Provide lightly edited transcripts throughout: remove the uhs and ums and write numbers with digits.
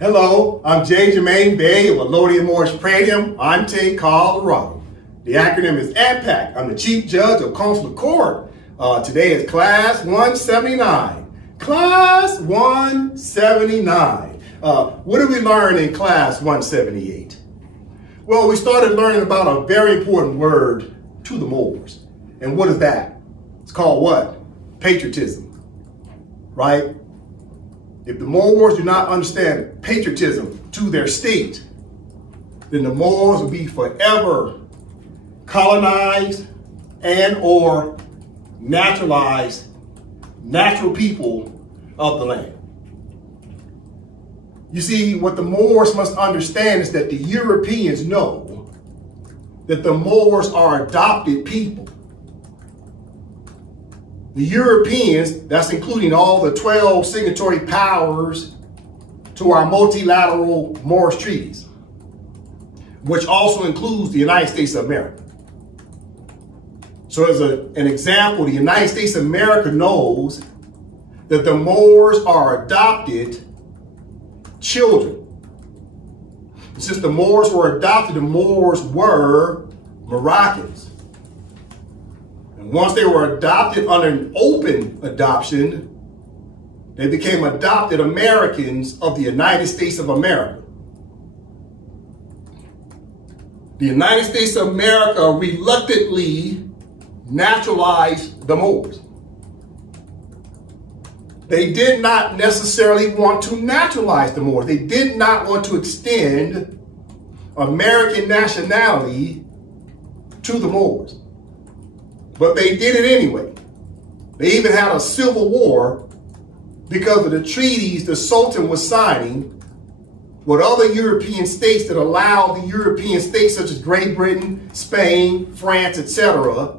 Hello, I'm J. Jermaine Bay of Elodian Moorish Patriotism, Ante, Colorado. The acronym is AMPAC. I'm the Chief Judge of Consular Court. Today is Class 179. Class 179. What did we learn in Class 178? Well, we started learning about a very important word to the Moors. And what is that? It's called what? Patriotism, right? If the Moors do not understand patriotism to their state, then the Moors will be forever colonized and or naturalized natural people of the land. You see, what the Moors must understand is that the Europeans know that the Moors are adopted people. The Europeans, that's including all the 12 signatory powers to our multilateral Moorish treaties, which also includes the United States of America. So as an example, the United States of America knows that the Moors are adopted children. And since the Moors were adopted, the Moors were Moroccans. And once they were adopted under an open adoption, they became adopted Americans of the United States of America. The United States of America reluctantly naturalized the Moors. They did not necessarily want to naturalize the Moors. They did not want to extend American nationality to the Moors. But they did it anyway. They even had a civil war because of the treaties the Sultan was signing with other European states that allowed the European states such as Great Britain, Spain, France, etc.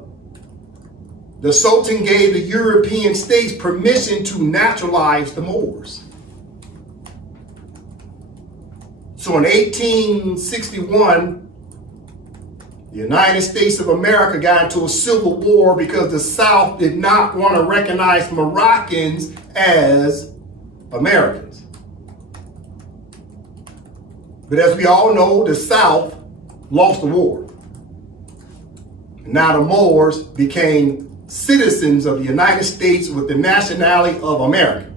The Sultan gave the European states permission to naturalize the Moors. So in 1861, the United States of America got into a civil war because the South did not want to recognize Moroccans as Americans. But as we all know, the South lost the war. And now the Moors became citizens of the United States with the nationality of America.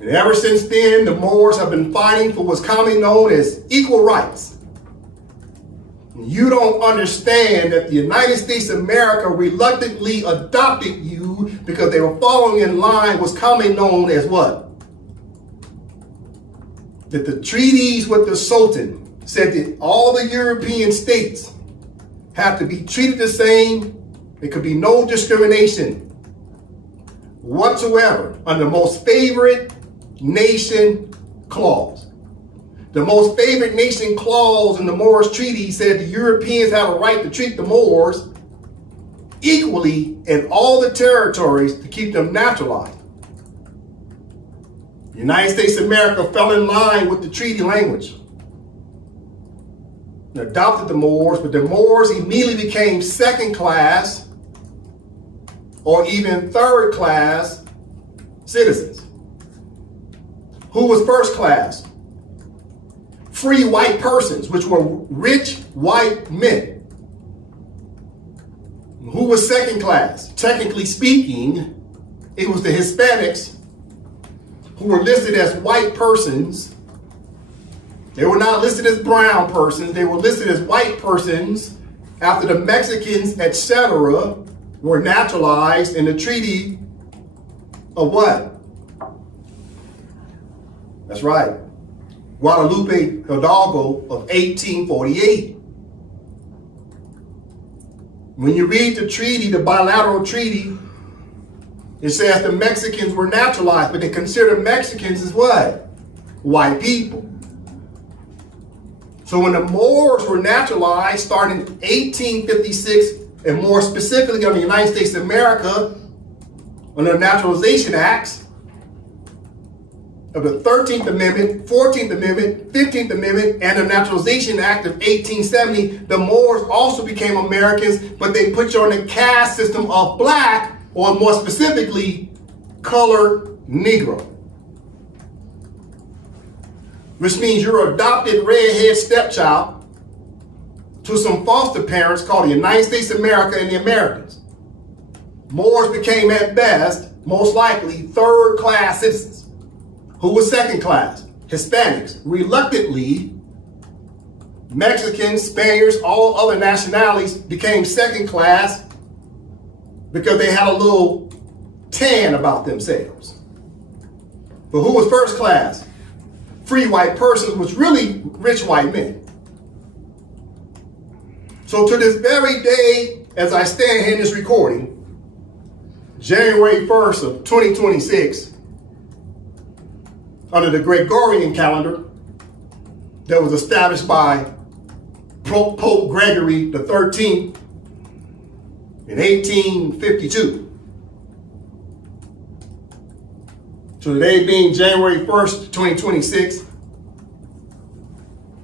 And ever since then, the Moors have been fighting for what's commonly known as equal rights. You don't understand that the United States of America reluctantly adopted you because they were following in line what's commonly known as what? That the treaties with the Sultan said that all the European states have to be treated the same. There could be no discrimination whatsoever under the most favored nation clause. The most favored nation clause in the Moorish Treaty said the Europeans have a right to treat the Moors equally in all the territories to keep them naturalized. The United States of America fell in line with the treaty language and adopted the Moors, but the Moors immediately became second class or even third class citizens. Who was first class? Free white persons, which were rich white men. Who was second class? Technically speaking, it was the Hispanics who were listed as white persons. They were not listed as brown persons. They were listed as white persons after the Mexicans, etc., were naturalized in the Treaty of what? That's right, Guadalupe Hidalgo of 1848. When you read the treaty, the bilateral treaty, it says the Mexicans were naturalized, but they consider Mexicans as what? White people. So when the Moors were naturalized, starting in 1856, and more specifically on the United States of America, under the Naturalization Acts of the 13th Amendment, 14th Amendment, 15th Amendment, and the Naturalization Act of 1870, the Moors also became Americans, but they put you on the caste system of black, or more specifically, colored Negro, which means you're adopted redhead stepchild to some foster parents called the United States of America and the Americans. Moors became at best, most likely, third-class citizens. Who was second class? Hispanics, reluctantly. Mexicans, Spaniards, all other nationalities became second class because they had a little tan about themselves. But who was first class? Free white persons, was really rich white men. So to this very day, as I stand here in this recording, January 1st of 2026, under the Gregorian calendar that was established by Pope Gregory XIII in 1852. So today being January 1st, 2026,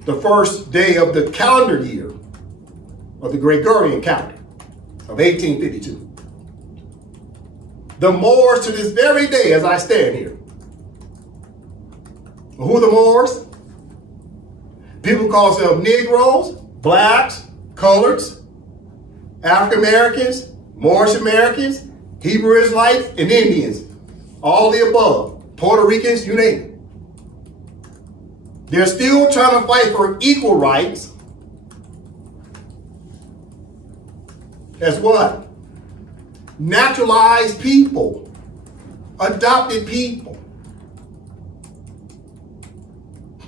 the first day of the calendar year of the Gregorian calendar of 1852. The Moors to this very day as I stand here. Who are the Moors? People call themselves Negroes, blacks, coloreds, African Americans, Moorish Americans, Hebrew Israelites, and Indians. All the above. Puerto Ricans, you name it. They're still trying to fight for equal rights as what? Naturalized people, adopted people.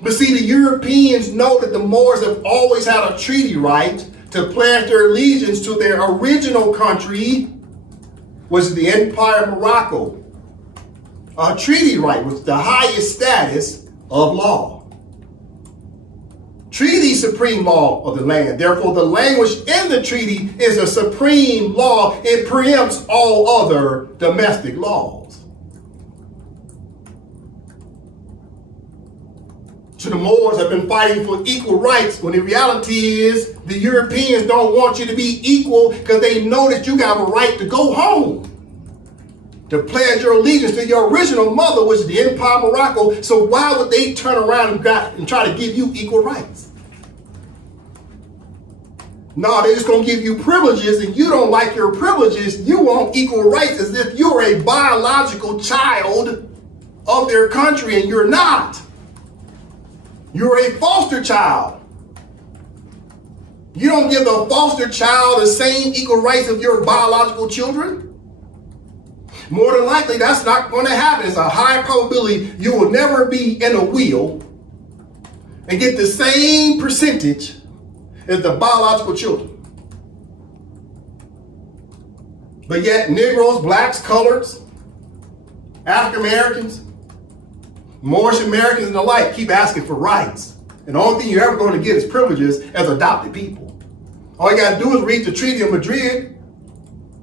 But see, the Europeans know that the Moors have always had a treaty right to pledge their allegiance to their original country, which is the Empire of Morocco. A treaty right was the highest status of law. Treaty supreme law of the land. Therefore, the language in the treaty is a supreme law. It preempts all other domestic laws. So the Moors have been fighting for equal rights when the reality is the Europeans don't want you to be equal because they know that you got a right to go home, to pledge your allegiance to your original mother, which is the Empire of Morocco. So why would they turn around and try to give you equal rights? No, they're just going to give you privileges, and you don't like your privileges. You want equal rights as if you're a biological child of their country, and you're not. You're a foster child. You don't give the foster child the same equal rights of your biological children. More than likely, that's not going to happen. It's a high probability you will never be in a wheel and get the same percentage as the biological children. But yet, Negroes, blacks, coloreds, African Americans, Moorish Americans, and the like keep asking for rights. And the only thing you're ever going to get is privileges as adopted people. All you got to do is read the Treaty of Madrid,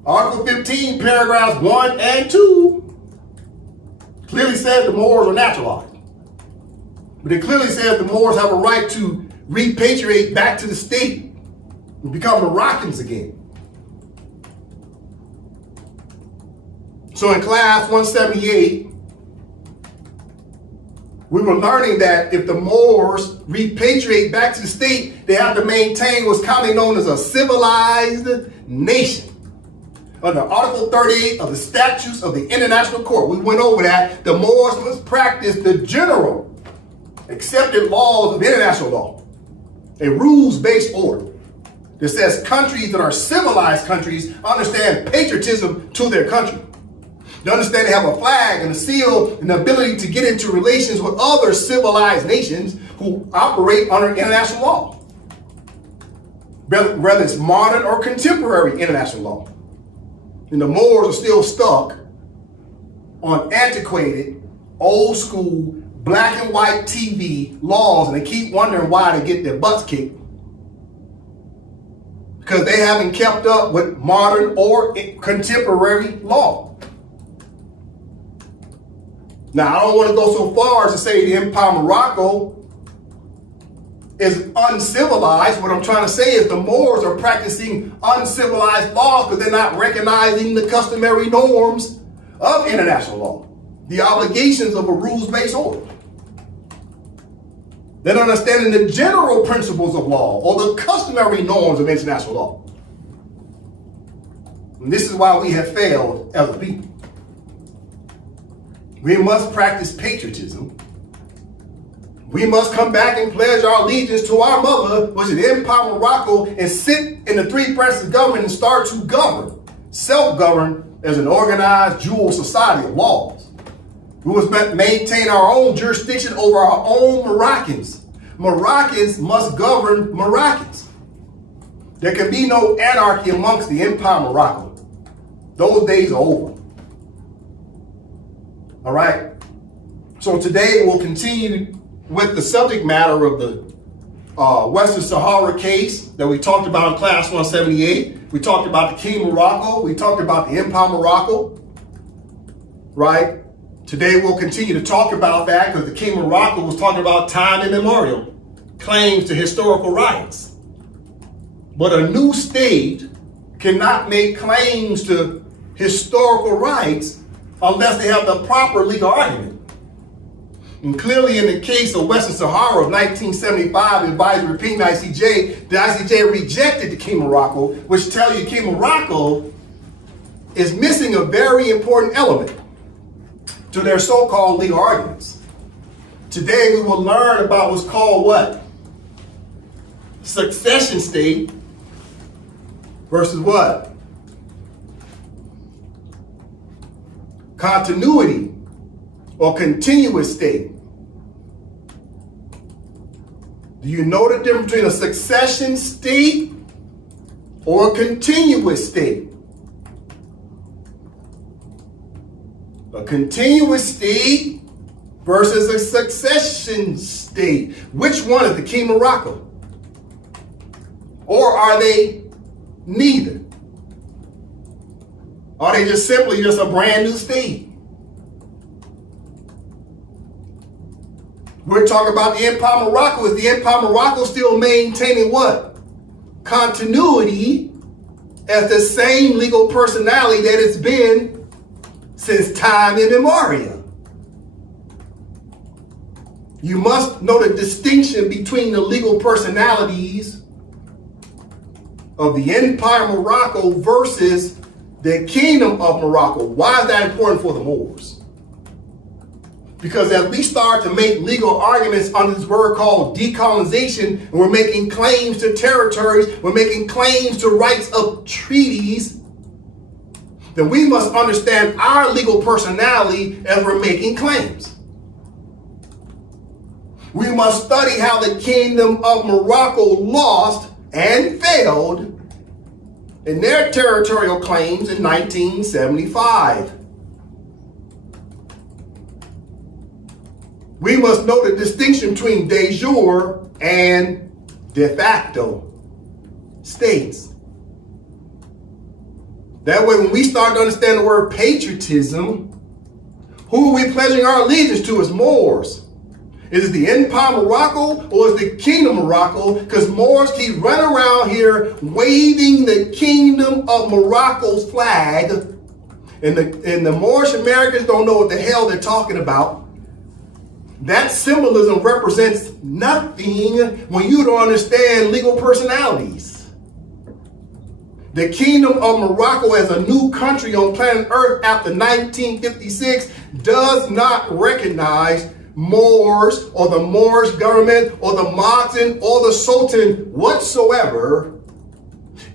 Article 15, paragraphs 1 and 2, clearly says the Moors are naturalized. But it clearly says the Moors have a right to repatriate back to the state and become Moroccans again. So in class 178, we were learning that if the Moors repatriate back to the state, they have to maintain what's commonly known as a civilized nation. Under Article 38 of the Statutes of the International Court, we went over that. The Moors must practice the general accepted laws of international law, a rules-based order that says countries that are civilized countries understand patriotism to their country. They understand they have a flag and a seal and the ability to get into relations with other civilized nations who operate under international law, whether it's modern or contemporary international law. And the Moors are still stuck on antiquated, old school, black and white TV laws, and they keep wondering why they get their butts kicked. Because they haven't kept up with modern or contemporary law. Now, I don't want to go so far as to say the Empire of Morocco is uncivilized. What I'm trying to say is the Moors are practicing uncivilized laws because they're not recognizing the customary norms of international law, the obligations of a rules-based order, then understanding the general principles of law or the customary norms of international law. And this is why we have failed as a people. We must practice patriotism. We must come back and pledge our allegiance to our mother, which is the Empire of Morocco, and sit in the three branches of government and start to govern, self-govern as an organized dual society of laws. We must maintain our own jurisdiction over our own Moroccans. Moroccans must govern Moroccans. There can be no anarchy amongst the Empire of Morocco. Those days are over. All right? So today we'll continue with the subject matter of the Western Sahara case that we talked about in class 178. We talked about the King of Morocco. We talked about the Empire of Morocco. Right? Today we'll continue to talk about that because the King of Morocco was talking about time immemorial claims to historical rights. But a new state cannot make claims to historical rights unless they have the proper legal argument. And clearly in the case of Western Sahara of 1975, advisory opinion ICJ, the ICJ rejected the King of Morocco, which tells you King of Morocco is missing a very important element to their so-called legal arguments. Today we will learn about what's called what? Succession state versus what? Continuity or continuous state. Do you know the difference between a succession state or a continuous state? A continuous state versus a succession state. Which one is the King of Morocco? Or are they neither? Are they just simply just a brand new state? We're talking about the Empire of Morocco. Is the Empire of Morocco still maintaining what? Continuity as the same legal personality that it's been since time immemorial. You must know the distinction between the legal personalities of the Empire of Morocco versus the Kingdom of Morocco. Why is that important for the Moors? Because as we start to make legal arguments on this word called decolonization, and we're making claims to territories, we're making claims to rights of treaties, then we must understand our legal personality as we're making claims. We must study how the Kingdom of Morocco lost and failed in their territorial claims in 1975. We must know the distinction between de jure and de facto states. That way, when we start to understand the word patriotism, who are we pledging our allegiance to as Moors? Is it the Empire of Morocco or is it the Kingdom of Morocco? Because Moors keep running around here waving the Kingdom of Morocco's flag, and the Moorish Americans don't know what the hell they're talking about. That symbolism represents nothing when you don't understand legal personalities. The Kingdom of Morocco as a new country on planet Earth after 1956 does not recognize Moors or the Moorish government or the Sultan or the Sultan whatsoever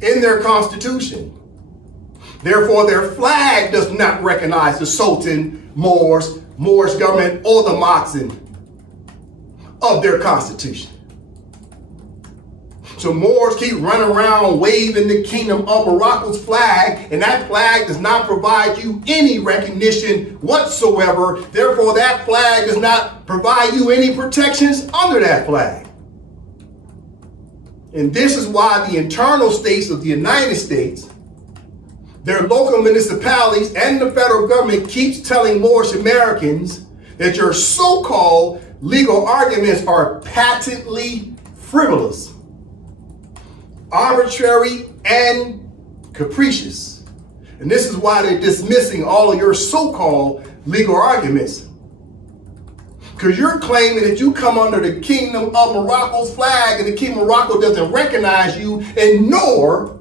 in their constitution. Therefore, their flag does not recognize the Sultan, Moorish government, or the Sultan of their constitution. So Moors keep running around waving the Kingdom of Morocco's flag, and that flag does not provide you any recognition whatsoever. Therefore, that flag does not provide you any protections under that flag. And this is why the internal states of the United States, their local municipalities, and the federal government keeps telling Moorish Americans that your so-called legal arguments are patently frivolous, arbitrary, and capricious. And this is why they're dismissing all of your so-called legal arguments. Because you're claiming that you come under the Kingdom of Morocco's flag, and the Kingdom of Morocco doesn't recognize you, and nor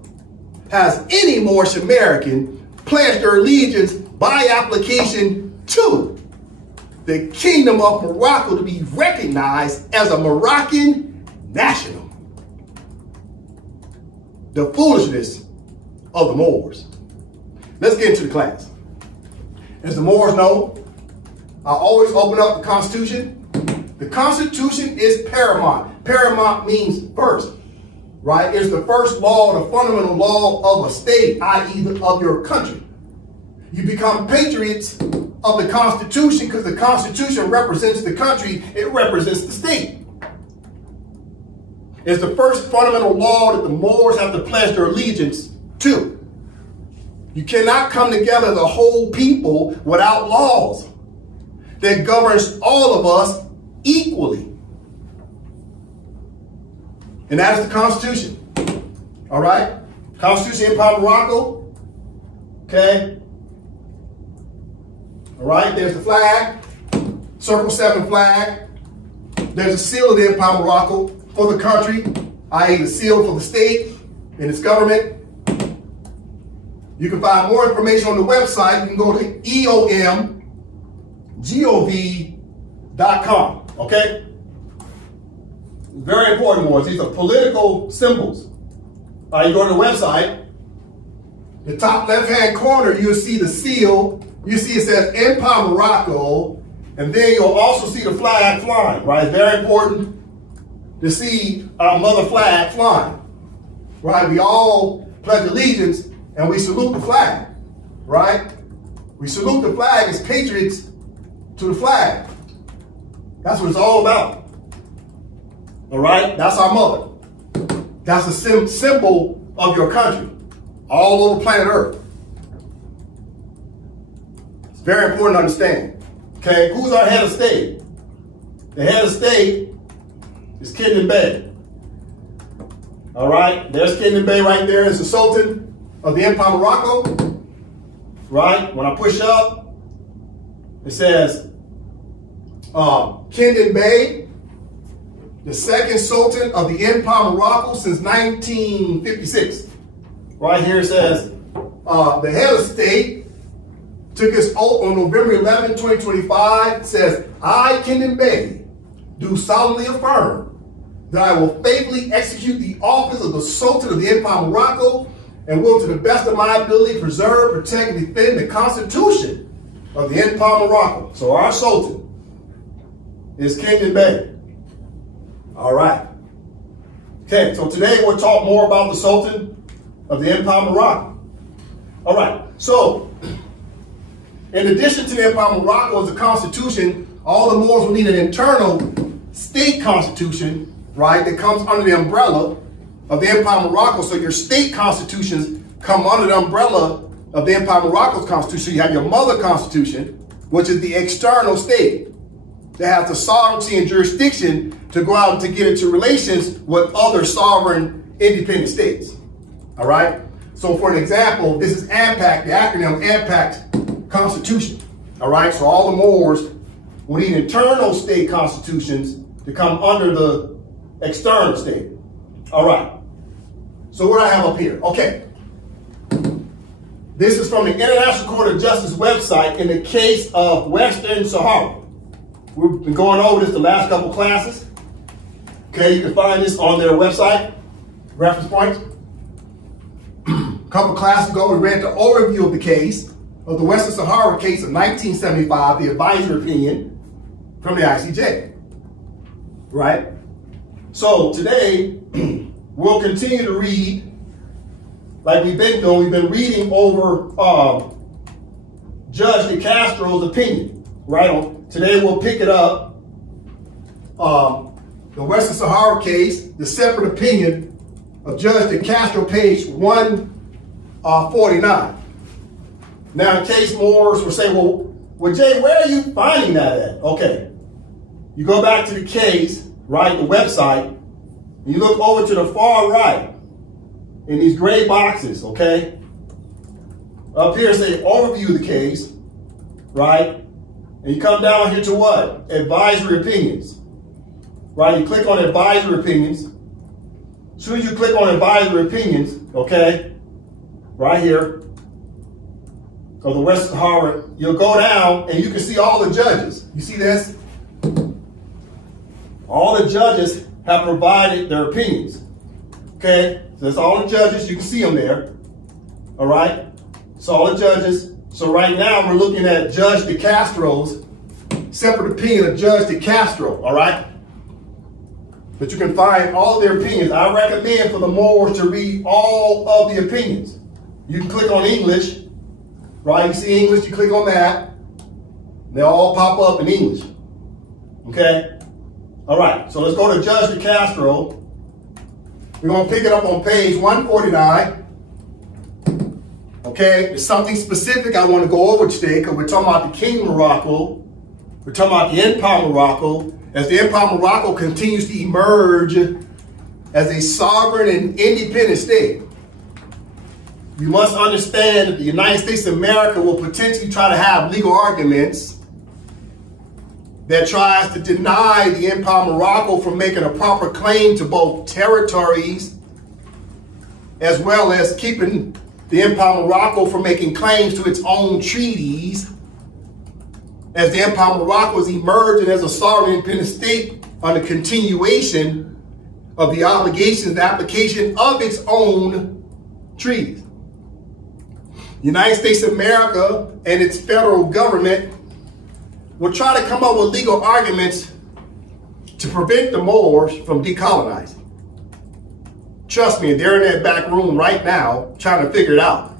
has any Moorish American pledged their allegiance by application to the Kingdom of Morocco to be recognized as a Moroccan national. The foolishness of the Moors. Let's get into the class. As the Moors know, I always open up the Constitution. The Constitution is paramount. Paramount means first, right? It's the first law, the fundamental law of a state, i.e. of your country. You become patriots of the Constitution because the Constitution represents the country, it represents the state. It's the first fundamental law that the Moors have to pledge their allegiance to. You cannot come together as a whole people without laws that governs all of us equally. And that is the Constitution. All right? Constitution, Empire of Morocco. Okay? All right, there's the flag, Circle 7 flag. There's a seal of the Empire of Morocco for the country, i.e. the seal for the state and its government. You can find more information on the website. You can go to eomgov.com, okay? Very important ones. These are political symbols. All right, you go to the website. The top left-hand corner, you'll see the seal. You see it says Empire of Morocco, and then you'll also see the flag flying, right? It's very important to see our mother flag flying, right? We all pledge allegiance and we salute the flag, right? We salute the flag as patriots to the flag. That's what it's all about. All right? That's our mother. That's a symbol of your country all over planet Earth. It's very important to understand. Okay, who's our head of state? The head of state is Kindin Bey. All right, there's Kindin Bey right there. It's the Sultan of the Empire of Morocco. Right, when I push up, it says Kindin Bey, the second Sultan of the Empire of Morocco since 1956. Right here it says the head of state took his oath on November 11, 2025. It says, I, Kindin Bey, do solemnly affirm that I will faithfully execute the office of the Sultan of the Empire of Morocco and will, to the best of my ability, preserve, protect, and defend the Constitution of the Empire of Morocco. So our Sultan is Kindin Bey. All right. Okay, so today we'll talk more about the Sultan of the Empire of Morocco. All right, so in addition to the Empire of Morocco as a constitution, all the Moors will need an internal state constitution, right, that comes under the umbrella of the Empire of Morocco. So your state constitutions come under the umbrella of the Empire of Morocco's constitution. You have your mother constitution, which is the external state that has the sovereignty and jurisdiction to go out and to get into relations with other sovereign independent states. All right? So for an example, this is AMPAC, the acronym AMPAC Constitution. All right? So all the Moors will need internal state constitutions to come under the external state. All right. So what I have up here? Okay. This is from the International Court of Justice website in the case of Western Sahara. We've been going over this the last couple classes. Okay, you can find this on their website, reference points. A couple classes ago, we read the overview of the case, of the Western Sahara case of 1975, the advisory opinion from the ICJ. Right? So today, we'll continue to read, like we've been doing. We've been reading over Judge De Castro's opinion. Right? Today we'll pick it up. The Western Sahara case, the separate opinion of Judge De Castro, page 149. Now, in case Moors will say, well, Jay, where are you finding that at? Okay. You go back to the case, right, the website, and you look over to the far right in these gray boxes, okay? Up here say overview of the case, right? And you come down here to what? Advisory opinions, right? You click on advisory opinions. As soon as you click on advisory opinions, okay, right here, of the West Sahara, you'll go down and you can see all the judges. You see this? All the judges have provided their opinions. Okay, so that's all the judges. You can see them there. All right, so all the judges. So right now we're looking at Judge De Castro's separate opinion of Judge De Castro. All right, but you can find all their opinions. I recommend for the Moors to read all of the opinions. You can click on English. Right, you see English, you click on that. They all pop up in English. Okay? All right, so let's go to Judge De Castro. We're going to pick it up on page 149. Okay, there's something specific I want to go over today because we're talking about the King of Morocco. We're talking about the Empire of Morocco. As the Empire of Morocco continues to emerge as a sovereign and independent state. You must understand that the United States of America will potentially try to have legal arguments that tries to deny the Empire of Morocco from making a proper claim to both territories as well as keeping the Empire of Morocco from making claims to its own treaties as the Empire of Morocco is emerging as a sovereign independent state on the continuation of the obligations and application of its own treaties. The United States of America and its federal government will try to come up with legal arguments to prevent the Moors from decolonizing. Trust me, they're in that back room right now trying to figure it out.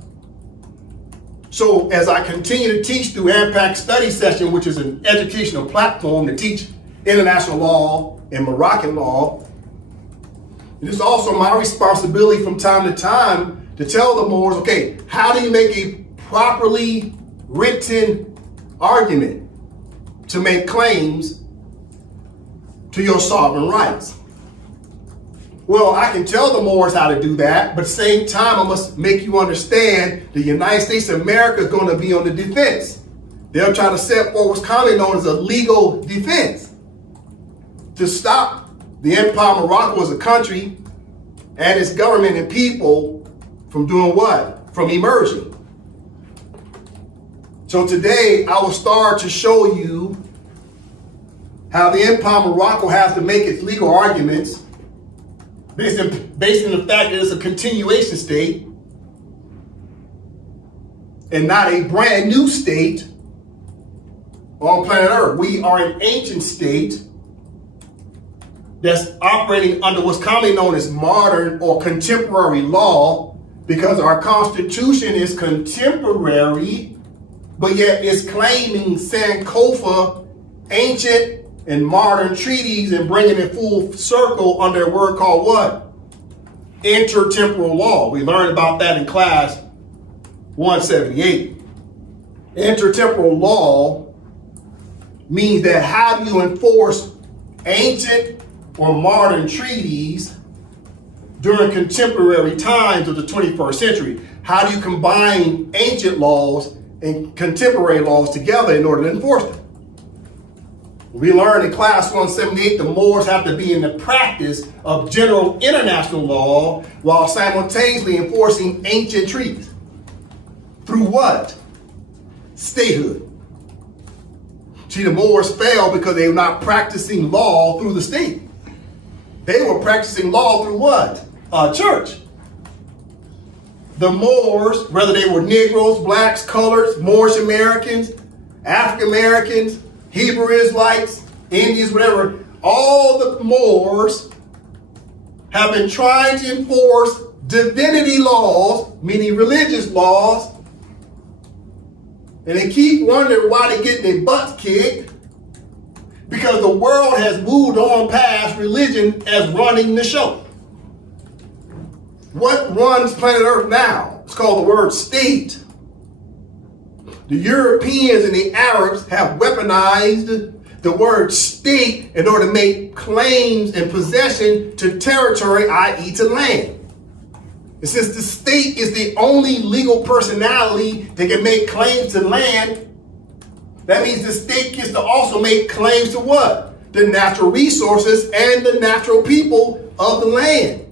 So as I continue to teach through AMPAC study session, which is an educational platform to teach international law and Moroccan law, it is also my responsibility from time to time to tell the Moors, okay, how do you make a properly written argument to make claims to your sovereign rights? Well, I can tell the Moors how to do that, but at the same time, I must make you understand the United States of America is going to be on the defense. They'll try to set forward what's commonly known as a legal defense to stop the Empire of Morocco as a country and its government and people from doing what? From emerging. So today I will start to show you how the Empire of Morocco has to make its legal arguments based on the fact that it's a continuation state and not a brand new state on planet Earth. We are an ancient state that's operating under what's commonly known as modern or contemporary law, because our Constitution is contemporary, but yet it's claiming Sankofa, ancient and modern treaties, and bringing it full circle under a word called what? Intertemporal law. We learned about that in class 178. Intertemporal law means that how do you enforce ancient or modern treaties during contemporary times of the 21st century? How do you combine ancient laws and contemporary laws together in order to enforce them? We learned in class 178 the Moors have to be in the practice of general international law while simultaneously enforcing ancient treaties. Through what? Statehood. See, the Moors failed because they were not practicing law through the state. They were practicing law through what? Church. The Moors, whether they were Negroes, blacks, coloreds, Moorish Americans, African Americans, Hebrew Israelites, Indians, whatever, all the Moors have been trying to enforce divinity laws, meaning religious laws, and they keep wondering why they get their butts kicked, because the world has moved on past religion as running the show. What runs planet Earth now? It's called the word state. The Europeans and the Arabs have weaponized the word state in order to make claims and possession to territory, i.e. to land. And since the state is the only legal personality that can make claims to land, that means the state gets to also make claims to what? The natural resources and the natural people of the land.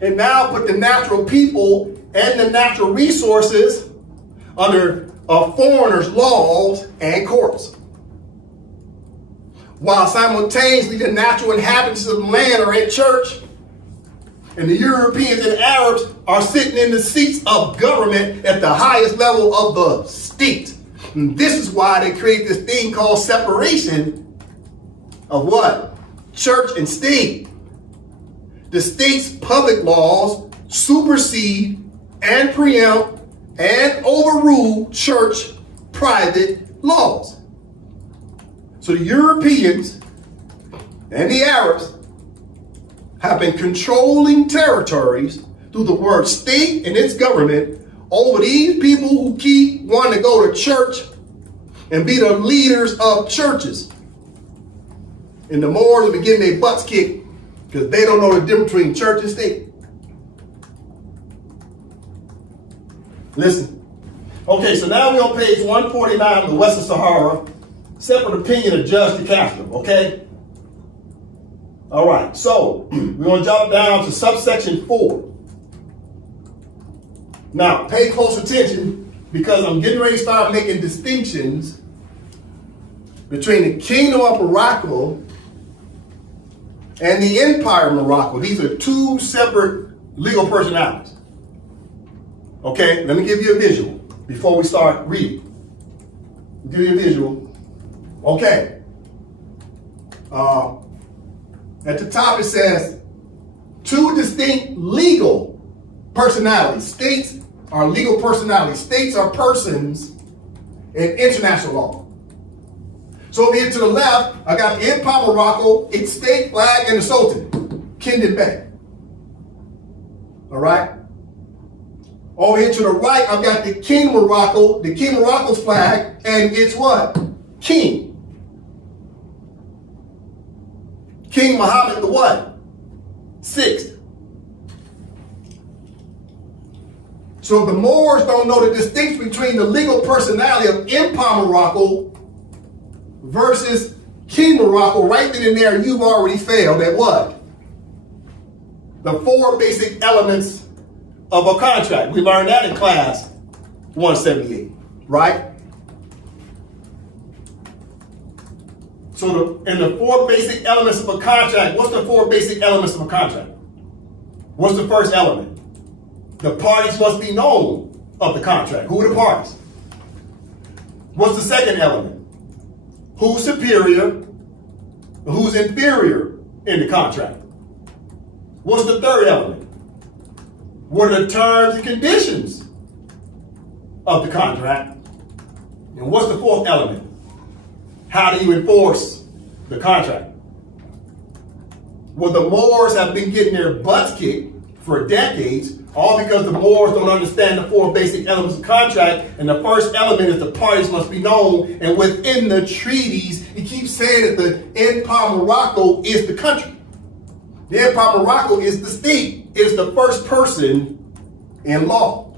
And now put the natural people and the natural resources under foreigners' laws and courts. While simultaneously the natural inhabitants of the land are in church, and the Europeans and Arabs are sitting in the seats of government at the highest level of the state. And this is why they create this thing called separation of what? Church and state. The state's public laws supersede and preempt and overrule church private laws. So the Europeans and the Arabs have been controlling territories through the word state and its government over these people who keep wanting to go to church and be the leaders of churches. And the Moors have been getting their butts kicked because they don't know the difference between church and state. Listen. Okay, so now we're on page 149 of the Western Sahara, separate opinion of Judge de Castro, okay? All right, so we're going to jump down to subsection 4. Now, pay close attention because I'm getting ready to start making distinctions between the Kingdom of Morocco and the Empire of Morocco. These are two separate legal personalities. Okay, let me give you a visual before we start reading. I'll give you a visual. Okay. At the top it says, two distinct legal personalities. States are legal personalities. States are persons in international law. So over here to the left, I got the Empire of Morocco, its state flag, and the Sultan, Kingdom Bay. All right? Over here to the right, I've got the King of Morocco, the King of Morocco's flag, and it's what? King. King Mohammed the what? 6th. So the Moors don't know the distinction between the legal personality of Empire Morocco versus King Morocco. Right then and there, you've already failed at what? The 4 basic elements of a contract. We learned that in class 178, right? So in the 4 basic elements of a contract, what's the 4 basic elements of a contract? What's the first element? The parties must be known of the contract. Who are the parties? What's the second element? Who's superior and who's inferior in the contract? What's the third element? What are the terms and conditions of the contract? And what's the 4th element? How do you enforce the contract? Well, the Moors have been getting their butts kicked for decades, all because the Moors don't understand the 4 basic elements of contract. And the first element is the parties must be known. And within the treaties, he keeps saying that the Empire of Morocco is the country. The Empire of Morocco is the state. It is the first person in law.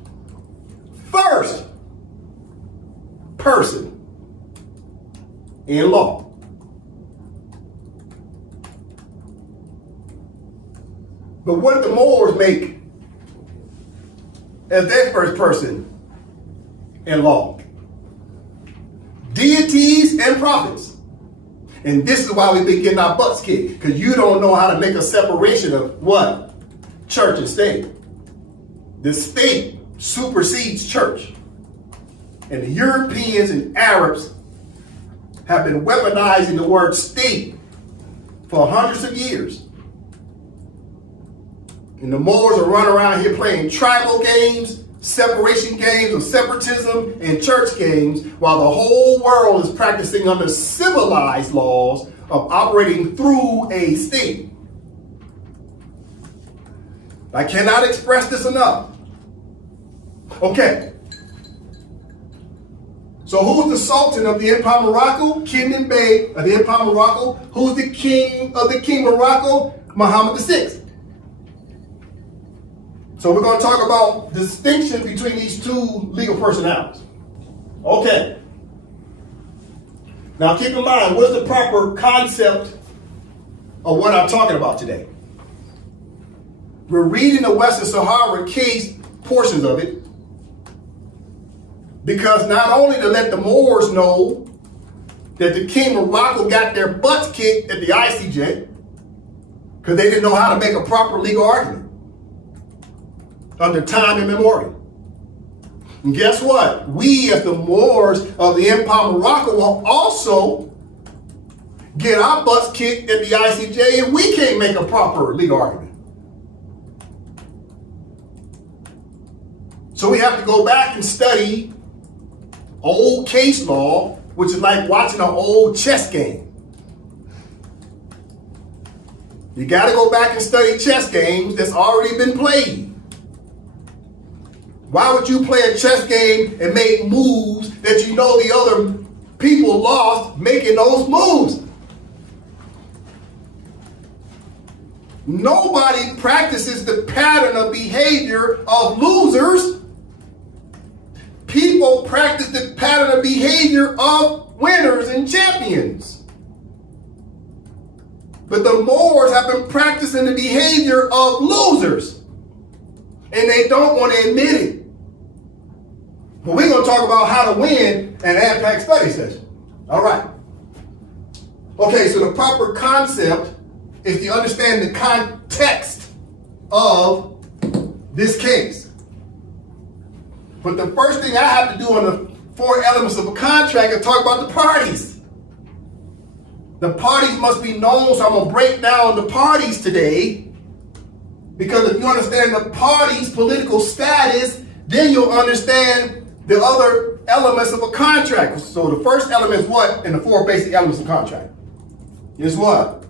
First person in law. But what did the Moors make as their first person in law? Deities and prophets. And this is why we've been getting our butts kicked, because you don't know how to make a separation of what? Church and state. The state supersedes church. And the Europeans and Arabs have been weaponizing the word state for hundreds of years. And the Moors are running around here playing tribal games, separation games of separatism, and church games, while the whole world is practicing under civilized laws of operating through a state. I cannot express this enough. Okay. So who's the Sultan of the Empire of Morocco? Kingdom Bay of the Empire of Morocco. Who's the king of the King of Morocco? Mohammed VI. So we're going to talk about the distinction between these two legal personalities. Okay. Now keep in mind, what is the proper concept of what I'm talking about today? We're reading the Western Sahara case, portions of it, because not only to let the Moors know that the King of Morocco got their butts kicked at the ICJ, because they didn't know how to make a proper legal argument under time immemorial. And guess what? We, as the Moors of the Empire of Morocco, will also get our butts kicked at the ICJ if we can't make a proper legal argument. So we have to go back and study old case law, which is like watching an old chess game. You got to go back and study chess games that's already been played. Why would you play a chess game and make moves that you know the other people lost making those moves? Nobody practices the pattern of behavior of losers. People practice the pattern of behavior of winners and champions. But the Moors have been practicing the behavior of losers, and they don't want to admit it. But we're going to talk about how to win an AMPAC study session. All right. Okay, so the proper concept is to understand the context of this case. But the first thing I have to do on the 4 elements of a contract is talk about the parties. The parties must be known, so I'm going to break down the parties today. Because if you understand the parties' political status, then you'll understand the other elements of a contract. So the first element is what in the 4 basic elements of contract? Is what?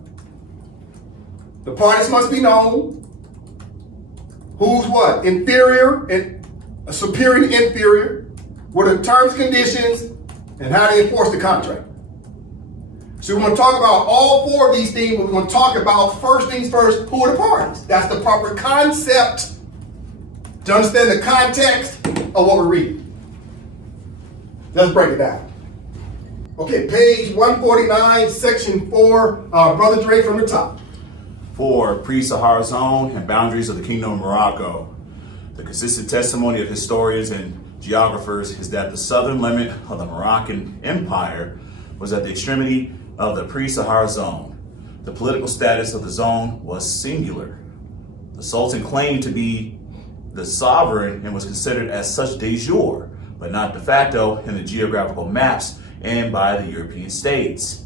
The parties must be known. Who's what? Inferior and superior and inferior. What are the terms and conditions and how they enforce the contract. So we're going to talk about all 4 of these things, but we're going to talk about first things first, who are the parties? That's the proper concept to understand the context of what we're reading. Let's break it down. Okay, page 149, section 4, Brother Dre from the top. For pre-Sahara zone and boundaries of the Kingdom of Morocco. The consistent testimony of historians and geographers is that the southern limit of the Moroccan Empire was at the extremity of the pre-Sahara zone. The political status of the zone was singular. The Sultan claimed to be the sovereign and was considered as such de jure, but not de facto in the geographical maps and by the European states.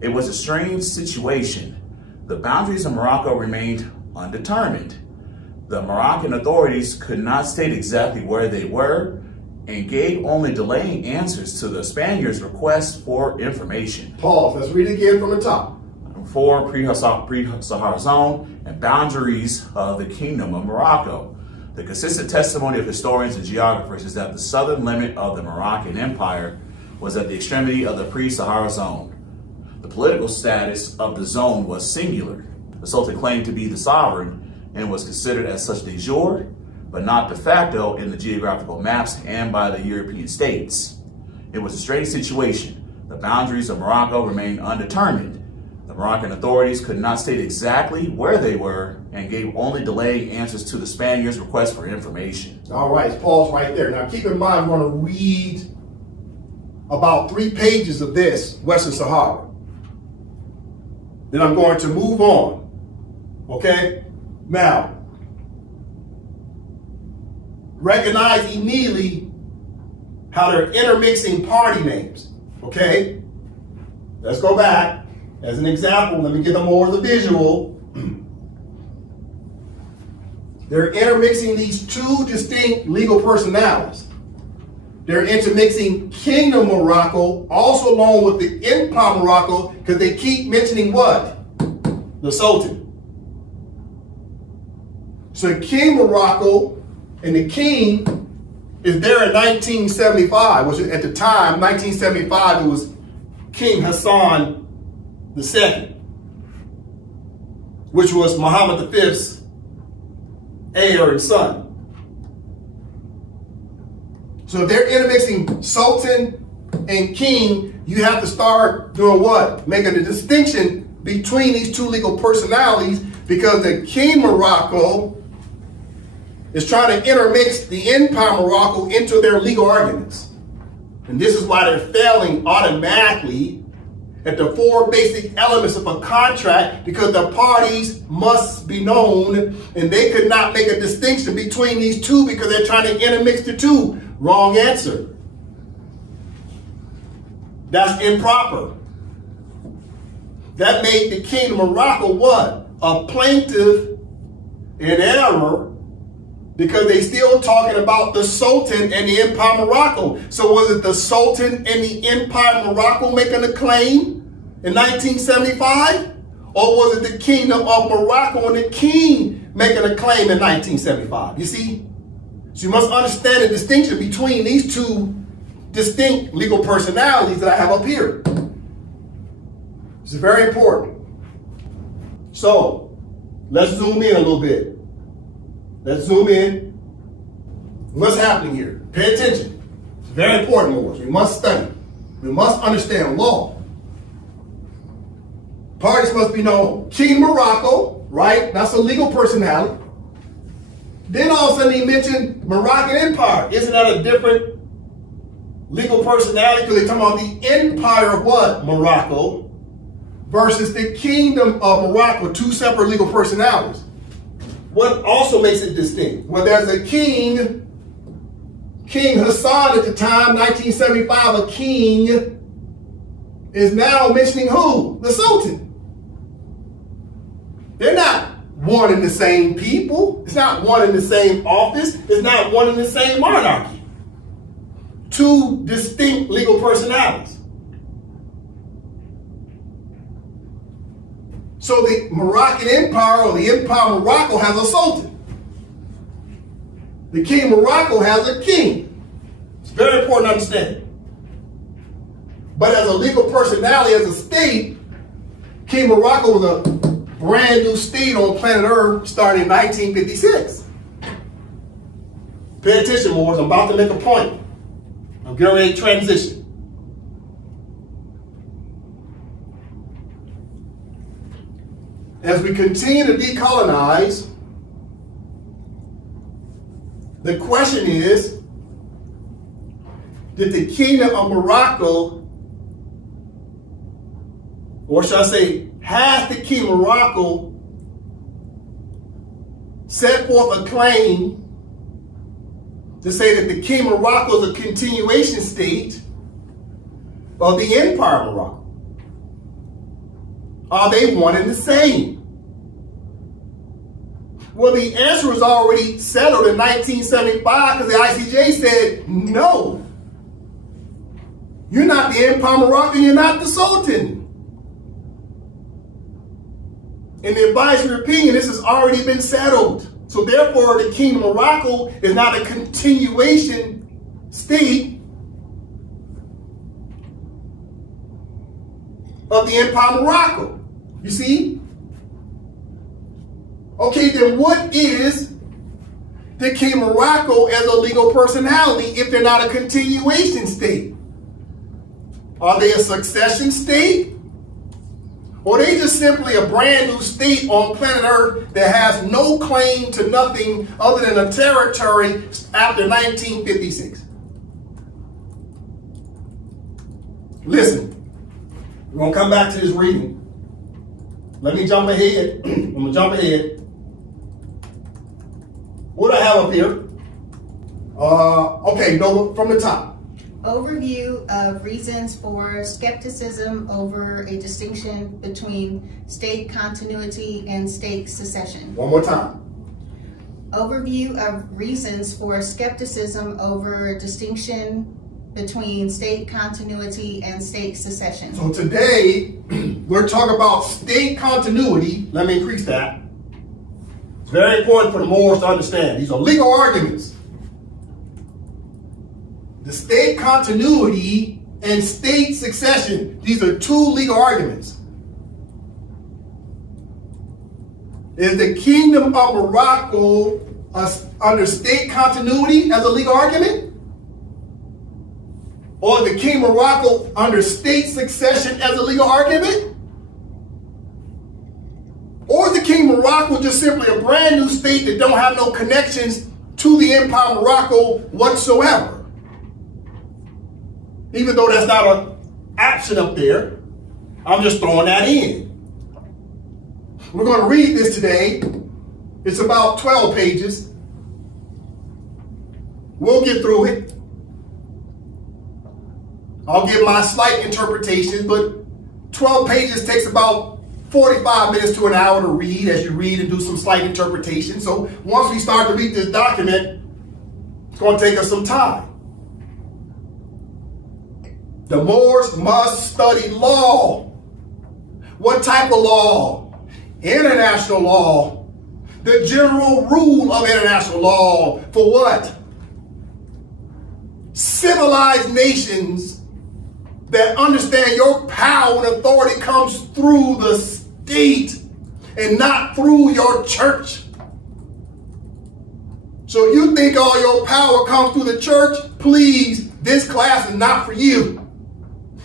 It was a strange situation. The boundaries of Morocco remained undetermined. The Moroccan authorities could not state exactly where they were and gave only delaying answers to the Spaniards' requests for information. Pause. Let's read it again from the top. For pre-Sahara zone and boundaries of the Kingdom of Morocco. The consistent testimony of historians and geographers is that the southern limit of the Moroccan Empire was at the extremity of the pre-Sahara zone. The political status of the zone was singular. The Sultan claimed to be the sovereign and was considered as such de jure, but not de facto in the geographical maps and by the European states. It was a strange situation. The boundaries of Morocco remained undetermined. The Moroccan authorities could not state exactly where they were and gave only delaying answers to the Spaniards' request for information. All right, pause right there. Now keep in mind, we're going to read about 3 pages of this, Western Sahara. Then I'm going to move on. Okay? Now, recognize immediately how they're intermixing party names. Okay? Let's go back. As an example, let me give them more of the visual. They're intermixing these 2 distinct legal personalities. They're intermixing Kingdom Morocco, also along with the Empire Morocco, because they keep mentioning what? The Sultan. So King Morocco and the king is there in 1975, which at the time, 1975, it was King Hassan II, which was Muhammad V's heir and son. So if they're intermixing sultan and king, you have to start doing what? Making a distinction between these two legal personalities, because the King Morocco is trying to intermix the Empire of Morocco into their legal arguments. And this is why they're failing automatically at the four basic elements of a contract, because the parties must be known, and they could not make a distinction between these two because they're trying to intermix the two. Wrong answer. That's improper. That made the King of Morocco what? A plaintiff in error, because they still talking about the Sultan and the Empire of Morocco. So was it the Sultan and the Empire of Morocco making a claim in 1975? Or was it the Kingdom of Morocco and the King making a claim in 1975? You see? So you must understand the distinction between these two distinct legal personalities that I have up here. This is very important. So let's zoom in a little bit. Let's zoom in. What's happening here? Pay attention. It's very important, Moors. We must study. We must understand law. Parties must be known. King Morocco, right? That's a legal personality. Then all of a sudden he mentioned Moroccan Empire. Isn't that a different legal personality? Because they're talking about the Empire of what? Morocco versus the Kingdom of Morocco, two separate legal personalities. What also makes it distinct? Well, there's a king, King Hassan at the time, 1975, a king is now mentioning who? The Sultan. They're not one and the same people. It's not one in the same office. It's not one in the same monarchy. Two distinct legal personalities. So the Moroccan Empire, or the Empire of Morocco, has a sultan. The King of Morocco has a king. It's very important to understand. But as a legal personality, as a state, King of Morocco was a brand new state on planet Earth starting in 1956. Pay attention, Moors. I'm about to make a point. I'm getting ready to transition. As we continue to decolonize, the question is, did the Kingdom of Morocco, or should I say, has the King of Morocco set forth a claim to say that the King of Morocco is a continuation state of the Empire of Morocco? Are they one and the same? Well, the answer was already settled in 1975 because the ICJ said, no, you're not the Empire of Morocco, you're not the Sultan. In the advisory opinion, this has already been settled. So therefore, the Kingdom of Morocco is not a continuation state of the Empire of Morocco. You see? Okay, then what is the King of Morocco as a legal personality if they're not a continuation state? Are they a succession state? Or are they just simply a brand new state on planet Earth that has no claim to nothing other than a territory after 1956? Listen, we're going to come back to this reading. Let me jump ahead. I'm going to jump ahead. What do I have up here? Okay, no, from the top. Overview of reasons for skepticism over a distinction between state continuity and state secession. One more time. Overview of reasons for skepticism over a distinction between state continuity and state secession. So today, we're talking about state continuity. Let me increase that. It's very important for the Moors to understand. These are legal arguments. The state continuity and state succession, these are two legal arguments. Is the Kingdom of Morocco under state continuity as a legal argument? or the King of Morocco under state succession as a legal argument? Or is the King of Morocco just simply a brand new state that don't have no connections to the Empire of Morocco whatsoever? Even though that's not an option up there, I'm just throwing that in. We're going to read this today. It's about 12 pages. We'll get through it. I'll give my slight interpretation, but 12 pages takes about 45 minutes to an hour to read as you read and do some slight interpretation. So once we start to read this document, it's going to take us some time. The Moors must study law. What type of law? International law. The general rule of international law. For what? Civilized nations that understand your power and authority comes through the state and not through your church. So you think all your power comes through the church? Please, this class is not for you.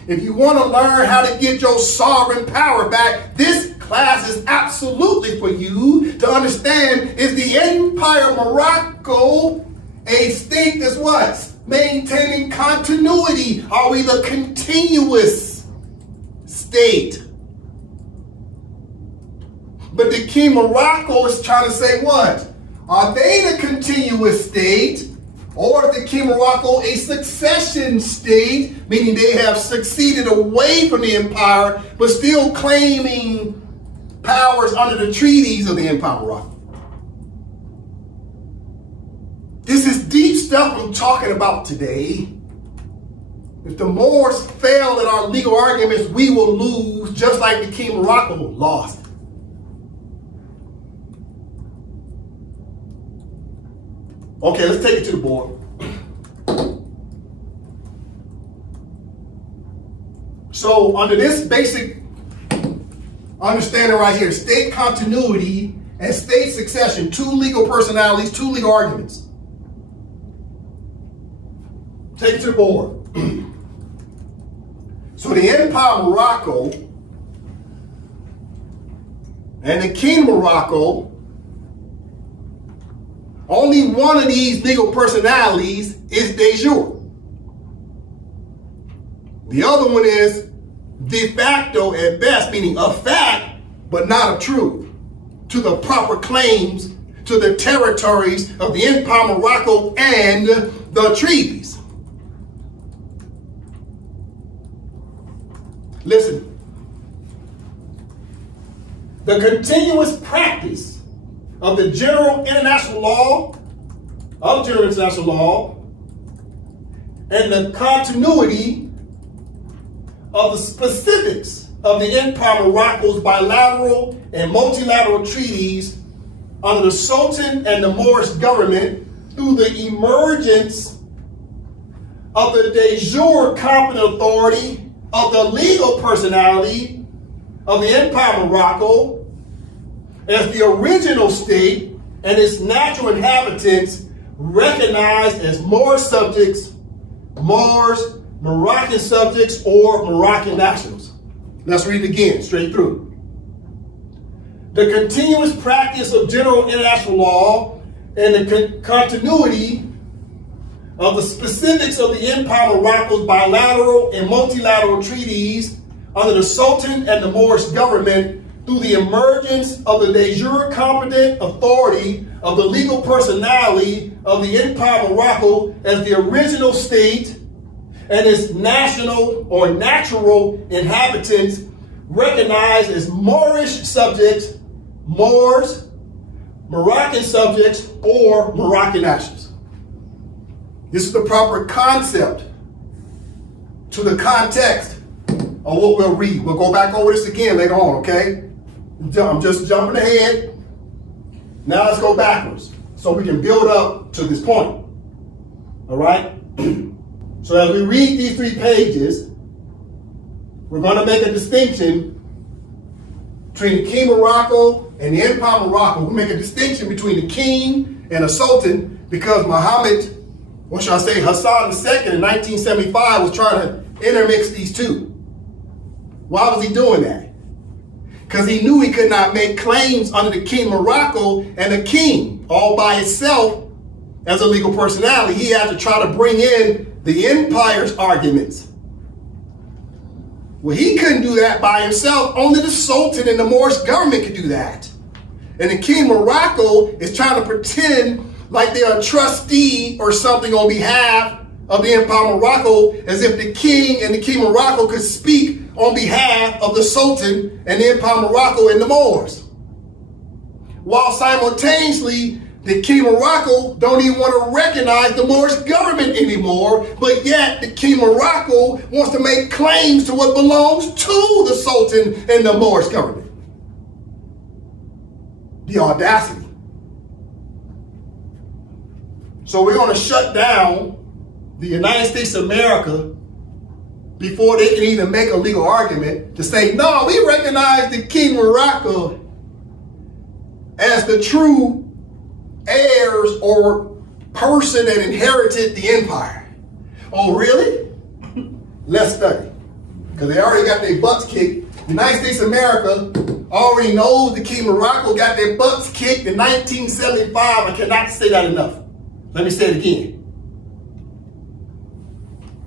If you want to learn how to get your sovereign power back, this class is absolutely for you to understand. Is the Empire of Morocco a state that's what? Maintaining continuity? Are we the continuous state? But the King of Morocco is trying to say what? Are they the continuous state? Or is the King of Morocco a succession state, meaning they have succeeded away from the empire, but still claiming powers under the treaties of the Empire of Morocco? This is deep stuff I'm talking about today. If the Moors fail at our legal arguments, we will lose, just like the King of Morocco lost. Okay, let's take it to the board. So under this basic understanding right here, state continuity and state succession, two legal personalities, two legal arguments. Take it to the board. So the Empire of Morocco and the King of Morocco, only one of these legal personalities is de jure. The other one is de facto at best, meaning a fact, but not a truth, to the proper claims to the territories of the Empire of Morocco and the treaties. Listen, the continuous practice of the general international law, and the continuity of the specifics of the Empire of Morocco's bilateral and multilateral treaties under the Sultan and the Moorish Government through the emergence of the de jure competent authority of the legal personality of the Empire of Morocco as the original state and its natural inhabitants recognized as Moorish subjects, Moors, Moroccan subjects, or Moroccan nationals. Let's read it again, straight through. The continuous practice of general international law and the continuity of the specifics of the Empire of Morocco's bilateral and multilateral treaties under the Sultan and the Moorish Government through the emergence of the de jure competent authority of the legal personality of the Empire of Morocco as the original state and its national or natural inhabitants recognized as Moorish subjects, Moors, Moroccan subjects, or Moroccan nationals. This is the proper concept to the context of what we'll read. We'll go back over this again later on, okay? I'm just jumping ahead. Now let's go backwards so we can build up to this point. All right? So as we read these 3 pages, we're going to make a distinction between the King of Morocco and the Empire of Morocco. We'll make a distinction between the king and a sultan because Muhammad what should I say, Hassan II in 1975 was trying to intermix these two. Why was he doing that? Because he knew he could not make claims under the King of Morocco and the king all by himself as a legal personality. He had to try to bring in the empire's arguments. Well, he couldn't do that by himself. Only the Sultan and the Moorish government could do that. And the King of Morocco is trying to pretend like they're a trustee or something on behalf of the Empire of Morocco, as if the king and the King of Morocco could speak on behalf of the Sultan and the Empire of Morocco and the Moors. While simultaneously, the King of Morocco don't even want to recognize the Moorish government anymore, but yet the King of Morocco wants to make claims to what belongs to the Sultan and the Moorish government. The audacity. So we're going to shut down the United States of America before they can even make a legal argument to say, no, we recognize the King of Morocco as the true heirs or person that inherited the empire. Oh, really? Let's study. Because they already got their butts kicked. The United States of America already knows the King of Morocco got their butts kicked in 1975. I cannot say that enough. Let me say it again.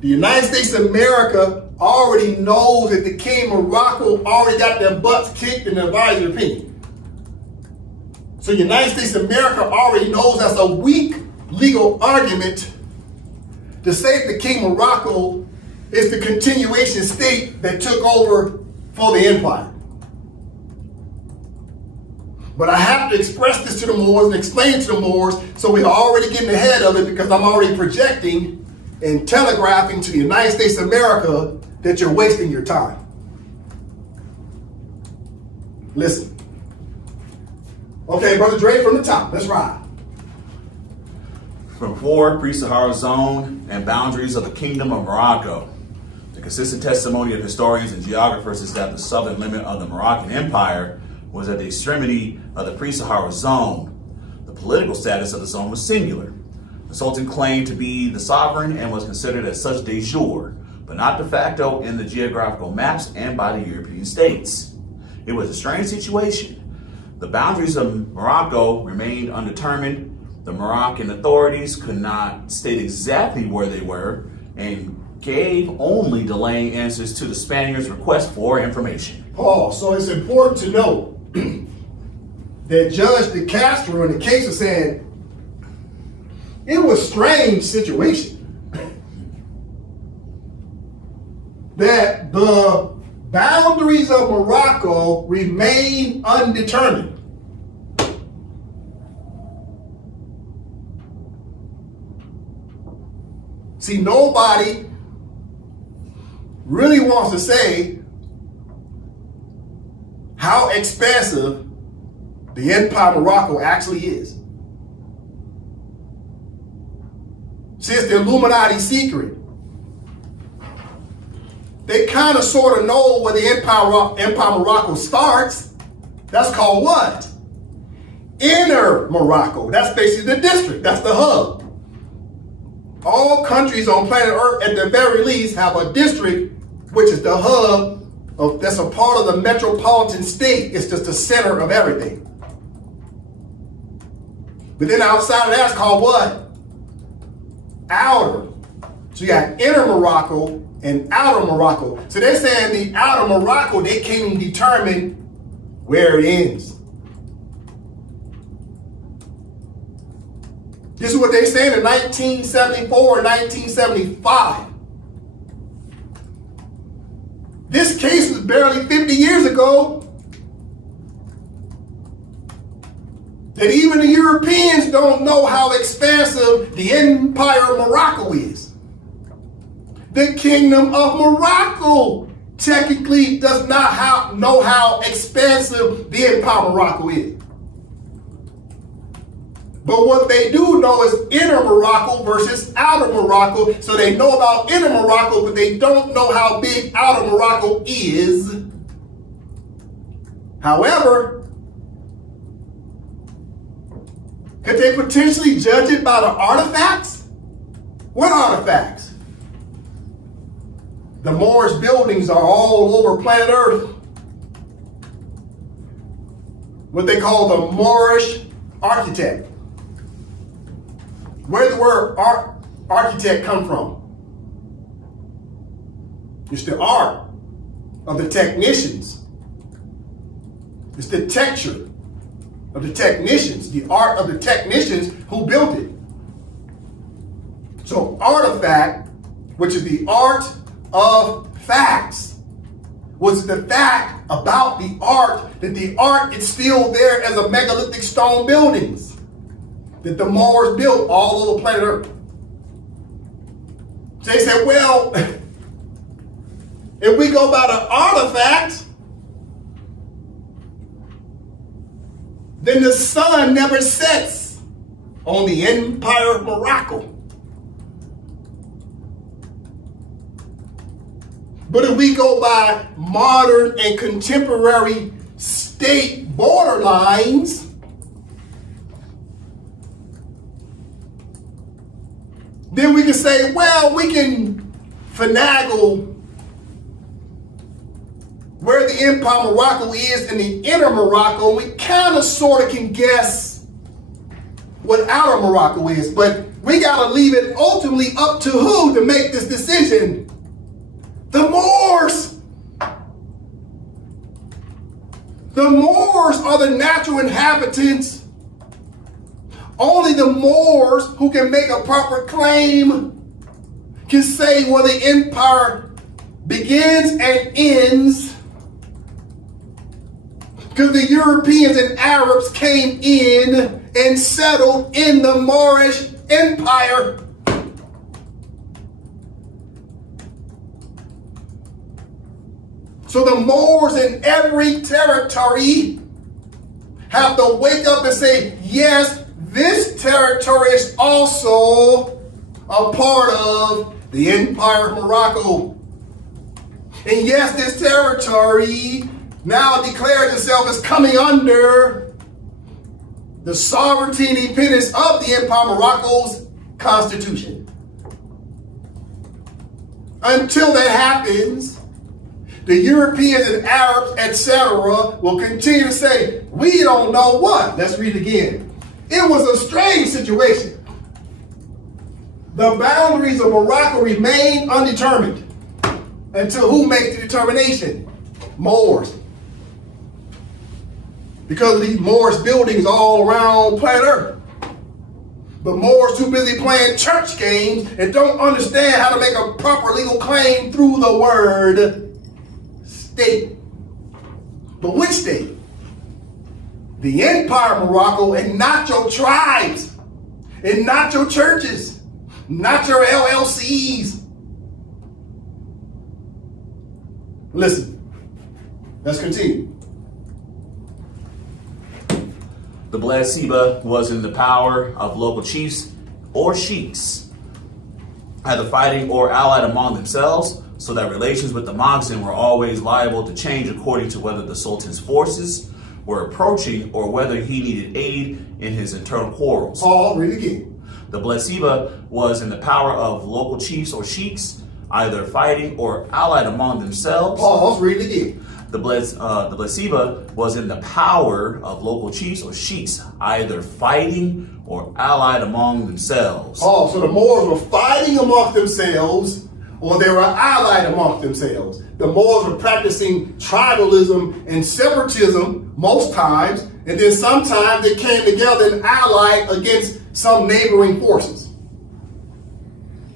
The United States of America already knows that the King of Morocco already got their butts kicked in the advisory opinion. So the United States of America already knows that's a weak legal argument to say that the King of Morocco is the continuation state that took over for the empire. But I have to express this to the Moors and explain it to the Moors, so we're already getting ahead of it, because I'm already projecting and telegraphing to the United States of America that you're wasting your time. Listen. Okay, Brother Dre, from the top, let's ride. From 4 pre-Sahara zone and boundaries of the Kingdom of Morocco. The consistent testimony of historians and geographers is that the southern limit of the Moroccan Empire was at the extremity of the pre-Sahara zone. The political status of the zone was singular. The Sultan claimed to be the sovereign and was considered as such de jure, but not de facto in the geographical maps and by the European states. It was a strange situation. The boundaries of Morocco remained undetermined. The Moroccan authorities could not state exactly where they were and gave only delaying answers to the Spaniards' request for information. Paul, so it's important to know that Judge De Castro in the case was saying it was a strange situation that the boundaries of Morocco remain undetermined. See, nobody really wants to say how expansive the Empire of Morocco actually is. See, it's the Illuminati secret. They kind of sort of know where the Empire of Morocco starts. That's called what? Inner Morocco. That's basically the district. That's the hub. All countries on planet Earth, at the very least, have a district, which is the hub that's a part of the metropolitan state. It's just the center of everything. But then outside of that's called what? Outer. So you got inner Morocco and outer Morocco. So they're saying the outer Morocco, they can't even determine where it ends. This is what they said in 1974 and 1975. This case was barely 50 years ago. That even the Europeans don't know how expansive the Empire of Morocco is. The Kingdom of Morocco technically does not know how expansive the Empire of Morocco is. But what they do know is inner Morocco versus outer Morocco. So they know about inner Morocco, but they don't know how big outer Morocco is. However, could they potentially judge it by the artifacts? What artifacts? The Moorish buildings are all over planet Earth. What they call the Moorish architect. Where did the word architect come from? It's the art of the technicians. It's the texture of the technicians, the art of the technicians who built it. So artifact, which is the art of facts, was the fact about the art, that the art is still there as a megalithic stone buildings that the Moors built all over planet Earth. So they said, well, if we go by the artifacts, then the sun never sets on the Empire of Morocco. But if we go by modern and contemporary state borderlines, then we can say, well, we can finagle where the Empire of Morocco is in the inner Morocco. We kind of sort of can guess what outer Morocco is, but we got to leave it ultimately up to who to make this decision? The Moors. The Moors are the natural inhabitants. Only the Moors who can make a proper claim can say where the empire begins and ends. Because the Europeans and Arabs came in and settled in the Moorish Empire. So the Moors in every territory have to wake up and say, yes, this territory is also a part of the Empire of Morocco. And yes, this territory now declares itself as coming under the sovereignty and independence of the Empire of Morocco's constitution. Until that happens, the Europeans and Arabs, etc., will continue to say, we don't know what. Let's read again. It was a strange situation. The boundaries of Morocco remain undetermined until who makes the determination? Moors. Because of these Moorish buildings all around planet Earth. The Moors too busy playing church games and don't understand how to make a proper legal claim through the word state. But which state? The Empire of Morocco, and not your tribes, and not your churches, not your LLCs. Listen, let's continue. The Blasiba was in the power of local chiefs or sheiks, either fighting or allied among themselves, so that relations with the Moghzin were always liable to change according to whether the Sultan's forces were approaching or whether he needed aid in his internal quarrels. Paul, read again. The Blasiba was in the power of local chiefs or sheiks, either fighting or allied among themselves. Pause, read it again. The Blasiba was in the power of local chiefs or sheiks, either fighting or allied among themselves. Oh, so the Moors were fighting amongst themselves, or they were allied amongst themselves. The Moors were practicing tribalism and separatism most times, and then sometimes they came together and allied against some neighboring forces.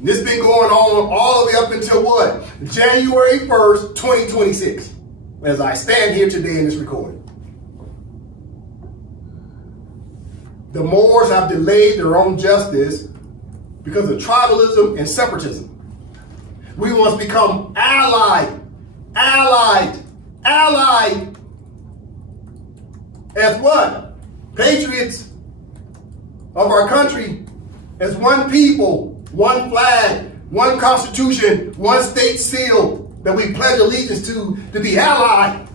And this has been going on all the way up until what? January 1st, 2026, as I stand here today in this recording. The Moors have delayed their own justice because of tribalism and separatism. We must become allied as what? Patriots of our country, as one people, one flag, one constitution, one state seal that we pledge allegiance to be allied.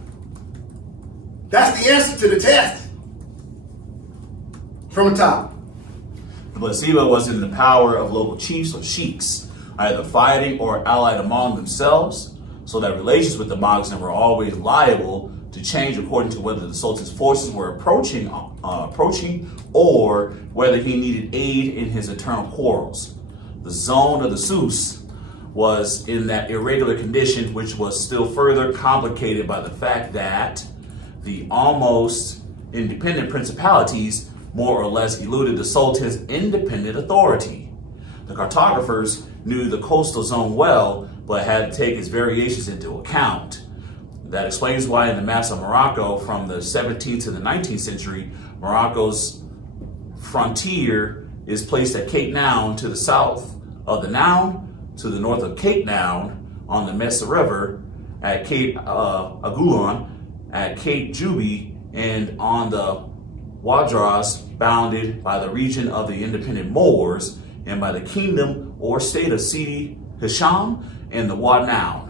That's the answer to the test. From the top. The Blasiba was in the power of local chiefs or sheiks, either fighting or allied among themselves, so that relations with the Moghazan were always liable to change according to whether the Sultan's forces were approaching or whether he needed aid in his internal quarrels. The zone of the Sus was in that irregular condition, which was still further complicated by the fact that the almost independent principalities more or less eluded the Sultan's independent authority. The cartographers knew the coastal zone well, but had to take its variations into account. That explains why in the maps of Morocco from the 17th to the 19th century, Morocco's frontier is placed at Cape Noun to the south of the Noun, to the north of Cape Noun on the Mesa River, at Cape Agulon, at Cape Juby, and on the Wadras, bounded by the region of the independent Moors and by the kingdom or state of Sidi Hisham and the Wad Noun.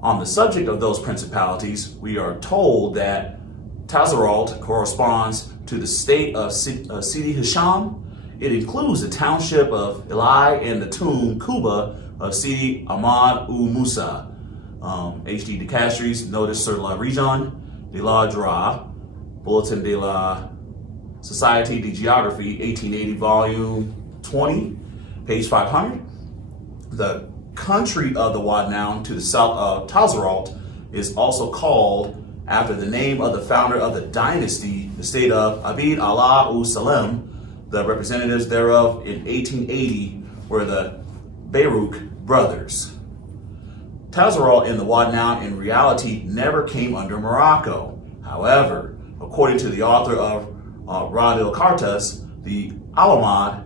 On the subject of those principalities, we are told that Tazaralt corresponds to the state of Sidi Hisham. It includes the township of Ilai and the tomb Kuba of Sidi Ahmad Musa. H.D. de Castries, Notice sur la Région de la Dra, Bulletin de la Société de Géographie, 1880, volume 20, page 500. The country of the Wad Noun to the south of Tazaralt is also called after the name of the founder of the dynasty, the state of Abid Allah Salem. The representatives thereof in 1880 were the Bayruk brothers. Tazaralt and the Wad Noun in reality never came under Morocco. However, according to the author of Rad el Kartas, the Alamad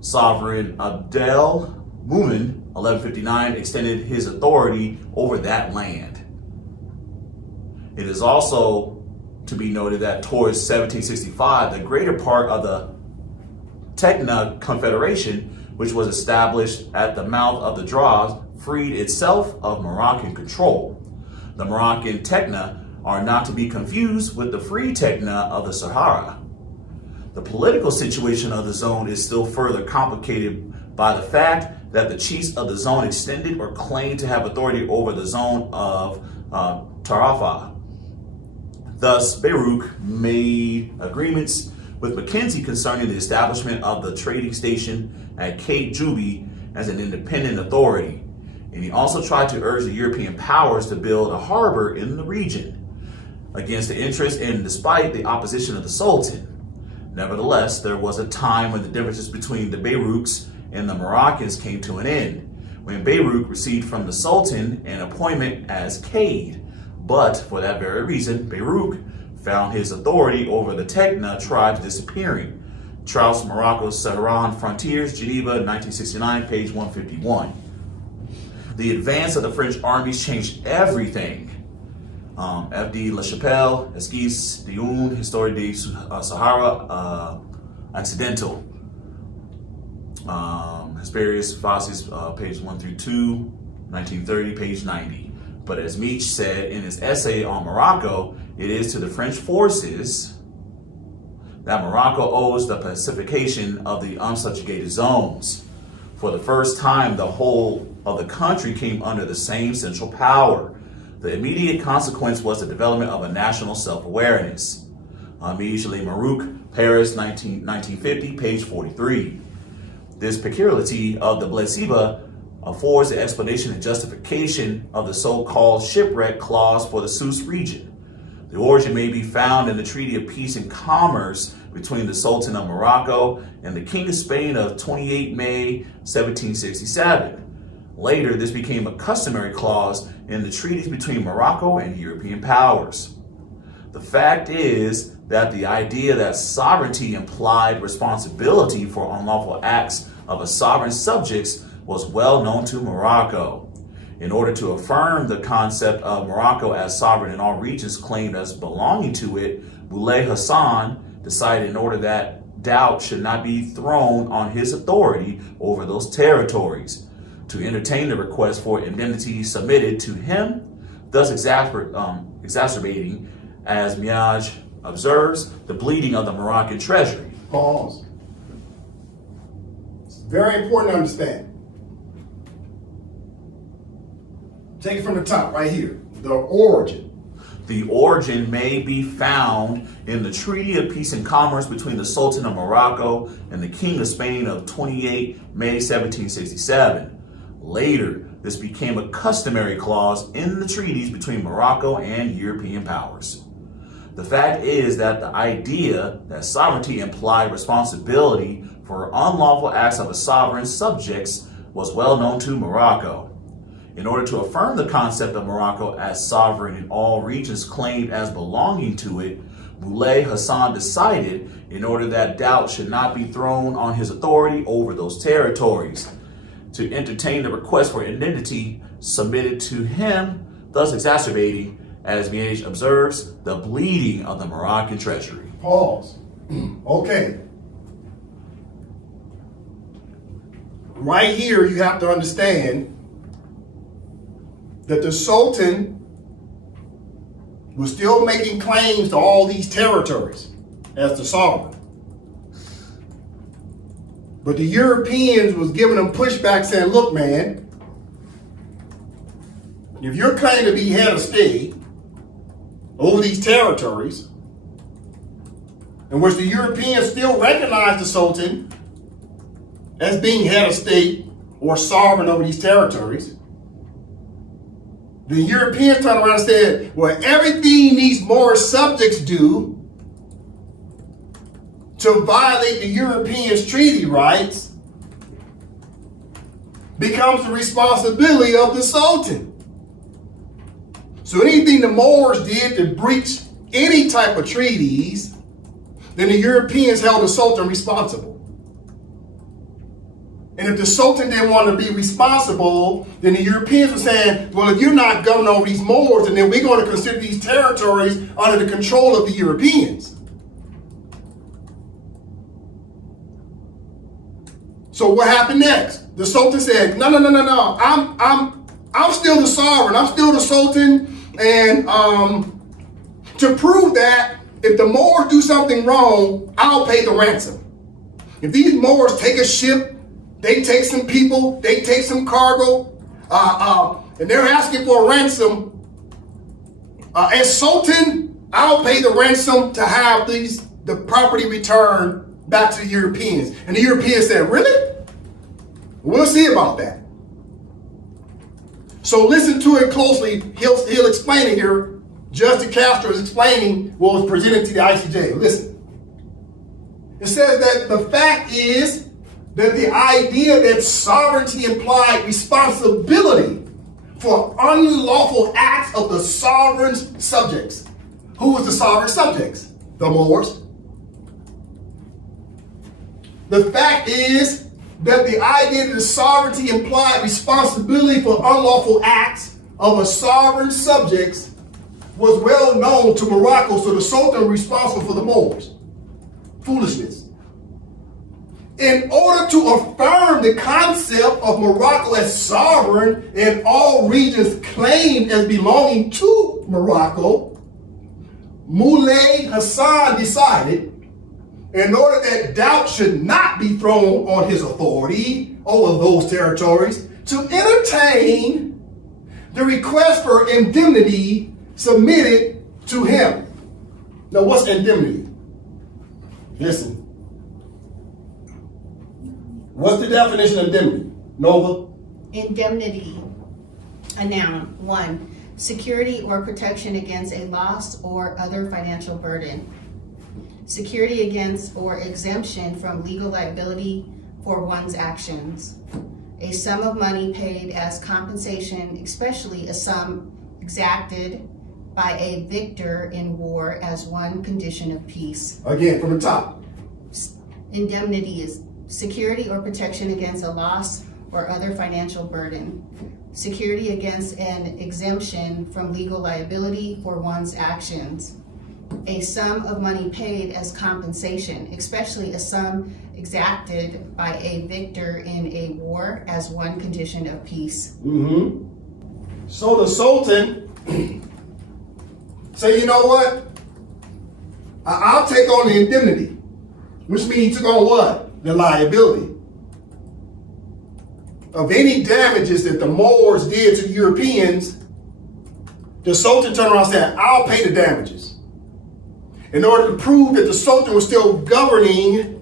sovereign Abdel Mumin, 1159, extended his authority over that land. It is also to be noted that towards 1765, the greater part of the Tekna Confederation, which was established at the mouth of the Dras, freed itself of Moroccan control. The Moroccan Tekna are not to be confused with the free Tekna of the Sahara. The political situation of the zone is still further complicated by the fact that the chiefs of the zone extended or claimed to have authority over the zone of Tarafa. Thus, Bayruk made agreements with Mackenzie concerning the establishment of the trading station at Cape Juby as an independent authority. And he also tried to urge the European powers to build a harbor in the region against the interest and despite the opposition of the Sultan. Nevertheless, there was a time when the differences between the Bayruks and the Moroccans came to an end, when Bayruk received from the Sultan an appointment as Cade. But for that very reason, Bayruk found his authority over the Tekna tribes disappearing. Trouts, Morocco's Saharan Frontiers, Geneva, 1969, page 151. The advance of the French armies changed everything. F.D. La Chapelle, Esquisse, Dioun, Histoire de Sahara, Accidental. Hesperius Fossis, page 1 through 2, 1930, page 90. But as Meach said in his essay on Morocco, it is to the French forces that Morocco owes the pacification of the unsubjugated zones. For the first time, the whole of the country came under the same central power. The immediate consequence was the development of a national self-awareness. Immediately Marouk, Paris, 1950, page 43. This peculiarity of the Blasiba affords the explanation and justification of the so-called shipwreck clause for the Sus region. The origin may be found in the Treaty of Peace and Commerce between the Sultan of Morocco and the King of Spain of 28 May 1767. Later, this became a customary clause in the treaties between Morocco and European powers. The fact is that the idea that sovereignty implied responsibility for unlawful acts of a sovereign's subjects was well known to Morocco. In order to affirm the concept of Morocco as sovereign in all regions claimed as belonging to it, Boulay Hassan decided in order that doubt should not be thrown on his authority over those territories, to entertain the request for indemnity submitted to him, thus exacerbating, as Miage observes, the bleeding of the Moroccan treasury. Pause. Very important to understand. Take it from the top right here. The origin. The origin may be found in the Treaty of Peace and Commerce between the Sultan of Morocco and the King of Spain of 28 May 1767. Later, this became a customary clause in the treaties between Morocco and European powers. The fact is that the idea that sovereignty implied responsibility for unlawful acts of a sovereign's subjects was well known to Morocco. In order to affirm the concept of Morocco as sovereign in all regions claimed as belonging to it, Moulay Hassan decided, in order that doubt should not be thrown on his authority over those territories, to entertain the request for indemnity submitted to him, thus exacerbating, as Miege observes, the bleeding of the Moroccan treasury. Pause. Okay. Right here, you have to understand that the Sultan was still making claims to all these territories as the sovereign. But the Europeans was giving them pushback saying, look, man, if you're claiming to be head of state over these territories, in which the Europeans still recognize the Sultan as being head of state or sovereign over these territories, the Europeans turned around and said, well, everything these Moorish subjects do to violate the Europeans' treaty rights becomes the responsibility of the Sultan. So anything the Moors did to breach any type of treaties, then the Europeans held the Sultan responsible. And if the Sultan didn't want to be responsible, then the Europeans were saying, well, if you're not governing over these Moors, then we're going to consider these territories under the control of the Europeans. So what happened next? The Sultan said, no. I'm still the sovereign. I'm still the Sultan. And to prove that, if the Moors do something wrong, I'll pay the ransom. If these Moors take a ship, they take some people, they take some cargo, and they're asking for a ransom. As Sultan, I'll pay the ransom to have the property returned back to the Europeans. And the Europeans said, really? We'll see about that. So listen to it closely. He'll explain it here. Judge De Castro is explaining what was presented to the ICJ. Listen. It says that the fact is that the idea that sovereignty implied responsibility for unlawful acts of the sovereign's subjects. Who was the sovereign subjects? The Moors. The fact is that the idea that the sovereignty implied responsibility for unlawful acts of a sovereign subjects was well known to Morocco, so the Sultan was responsible for the Moors. Foolishness. In order to affirm the concept of Morocco as sovereign in all regions claimed as belonging to Morocco, Moulay Hassan decided, in order that doubt should not be thrown on his authority over those territories, to entertain the request for indemnity submitted to him. Now, what's indemnity? Listen. What's the definition of indemnity? Nova? Indemnity, a noun. 1, security or protection against a loss or other financial burden. Security against or exemption from legal liability for one's actions. A sum of money paid as compensation, especially a sum exacted by a victor in war as one condition of peace. Again, from the top. Indemnity is security or protection against a loss or other financial burden. Security against an exemption from legal liability for one's actions. A sum of money paid as compensation, especially a sum exacted by a victor in a war as one condition of peace. Mm-hmm. So the Sultan said, you know what? I'll take on the indemnity, which means he took on what? The liability. of any damages that the Moors did to the Europeans, the Sultan turned around and said, I'll pay the damages, in order to prove that the Sultan was still governing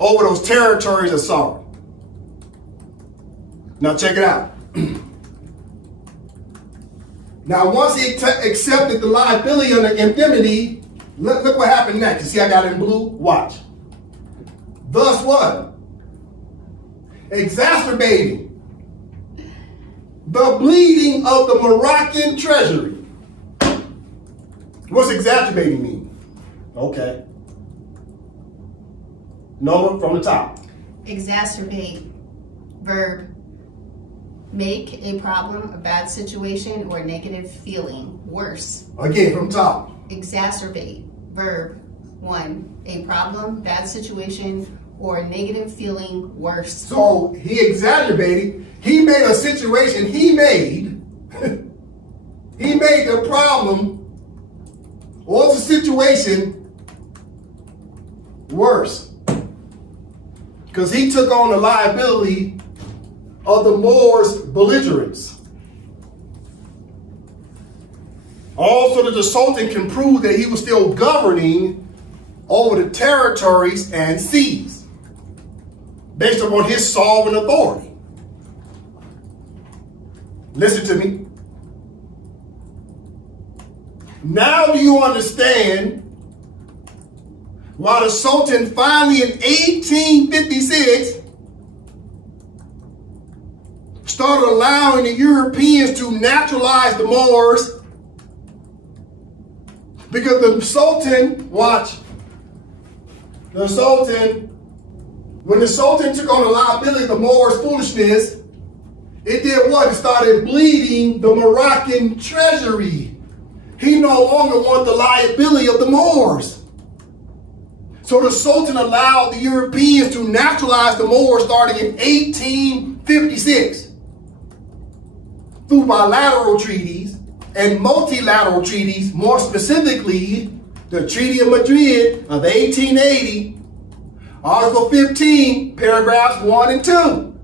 over those territories of Sahara. Now check it out. Now once he accepted the liability on the indemnity, look what happened next. You see I got it in blue? Watch. Thus what? Exacerbating the bleeding of the Moroccan treasury. What's exacerbating mean? Okay. Nova from the top. Exacerbate, verb, make a problem, a bad situation, or negative feeling worse. Again, from top. Exacerbate, verb, 1, a problem, bad situation, or a negative feeling worse. So he exacerbated, he made a situation he made the problem or the situation worse. Because he took on the liability of the Moors' belligerents. Also, that the Sultan can prove that he was still governing over the territories and seas based upon his sovereign authority. Listen to me. Now do you understand why the Sultan finally in 1856 started allowing the Europeans to naturalize the Moors? Because the Sultan, watch, the Sultan, when the Sultan took on the liability of the Moors' foolishness, it did what? It started bleeding the Moroccan treasury. He no longer wanted the liability of the Moors. So the Sultan allowed the Europeans to naturalize the Moors starting in 1856 through bilateral treaties and multilateral treaties, more specifically the Treaty of Madrid of 1880, Article 15, paragraphs 1 and 2.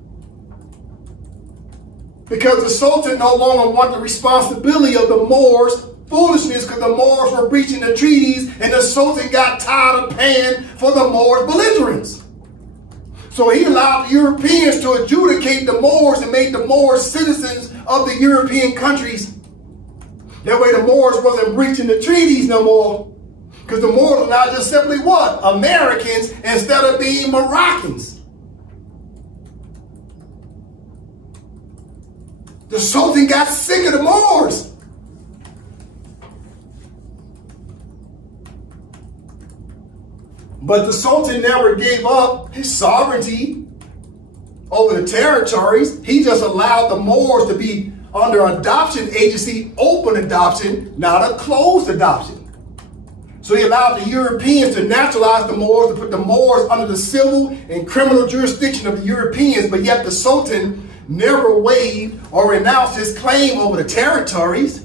Because the Sultan no longer wanted the responsibility of the Moors' foolishness, because the Moors were breaching the treaties and the Sultan got tired of paying for the Moors' belligerents. So he allowed the Europeans to adjudicate the Moors and make the Moors citizens of the European countries. That way the Moors wasn't breaching the treaties no more, because the Moors are now just simply what? Americans instead of being Moroccans. The Sultan got sick of the Moors. But the Sultan never gave up his sovereignty over the territories. He just allowed the Moors to be under adoption agency, open adoption, not a closed adoption. So he allowed the Europeans to naturalize the Moors, to put the Moors under the civil and criminal jurisdiction of the Europeans, but yet the Sultan never waived or renounced his claim over the territories.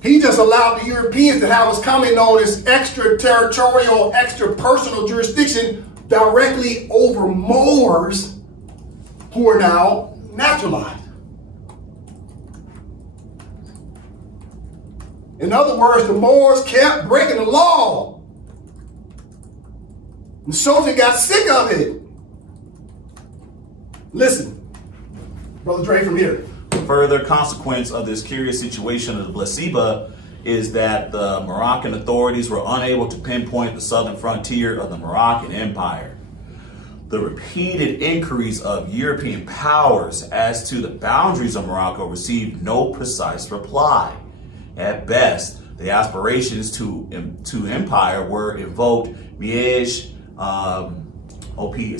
He just allowed the Europeans to have what's commonly known as extraterritorial, extra personal jurisdiction directly over Moors who are now naturalized. In other words, the Moors kept breaking the law. The Sultan got sick of it. Listen, Brother Dre from here. Further consequence of this curious situation of the Blasiba is that the Moroccan authorities were unable to pinpoint the southern frontier of the Moroccan Empire. The repeated inquiries of European powers as to the boundaries of Morocco received no precise reply. At best, the aspirations to empire were invoked. Miege,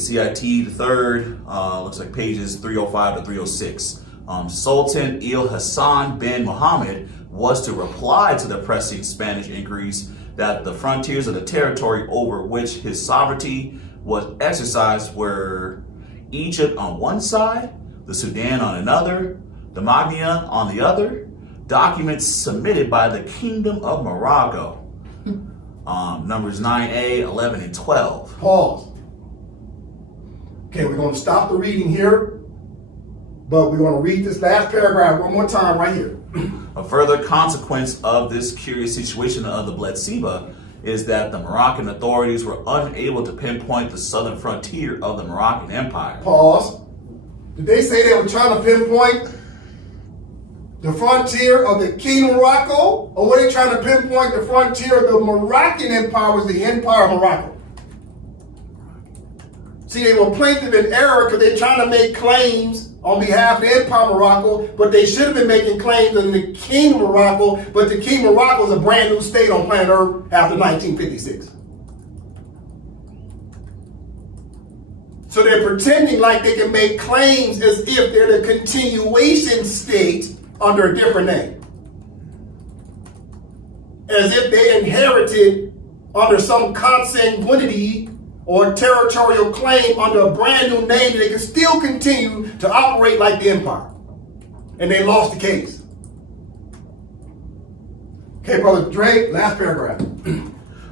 CIT the third, looks like pages 305 to 306. Sultan Il Hassan bin Muhammad was to reply to the pressing Spanish inquiries that the frontiers of the territory over which his sovereignty was exercised were Egypt on one side, the Sudan on another, the Magna on the other. Documents submitted by the Kingdom of Morocco, numbers 9A, 11, and 12. Pause. Okay, we're going to stop the reading here. But we want to read this last paragraph one more time right here. A further consequence of this curious situation of the Bled-Siba is that the Moroccan authorities were unable to pinpoint the southern frontier of the Moroccan Empire. Pause. Did they say they were trying to pinpoint the frontier of the Kingdom of Morocco? Or were they trying to pinpoint the frontier of the Moroccan Empire, was the Empire of Morocco? See, they were plaintiff in error because they're trying to make claims on behalf of the Empire of Morocco, but they should have been making claims in the Kingdom of Morocco, but the Kingdom of Morocco is a brand new state on planet Earth after 1956. So they're pretending like they can make claims as if they're the continuation state under a different name. As if they inherited under some consanguinity or territorial claim under a brand new name that they can still continue to operate like the empire. And they lost the case. Okay, Brother Drake, last paragraph.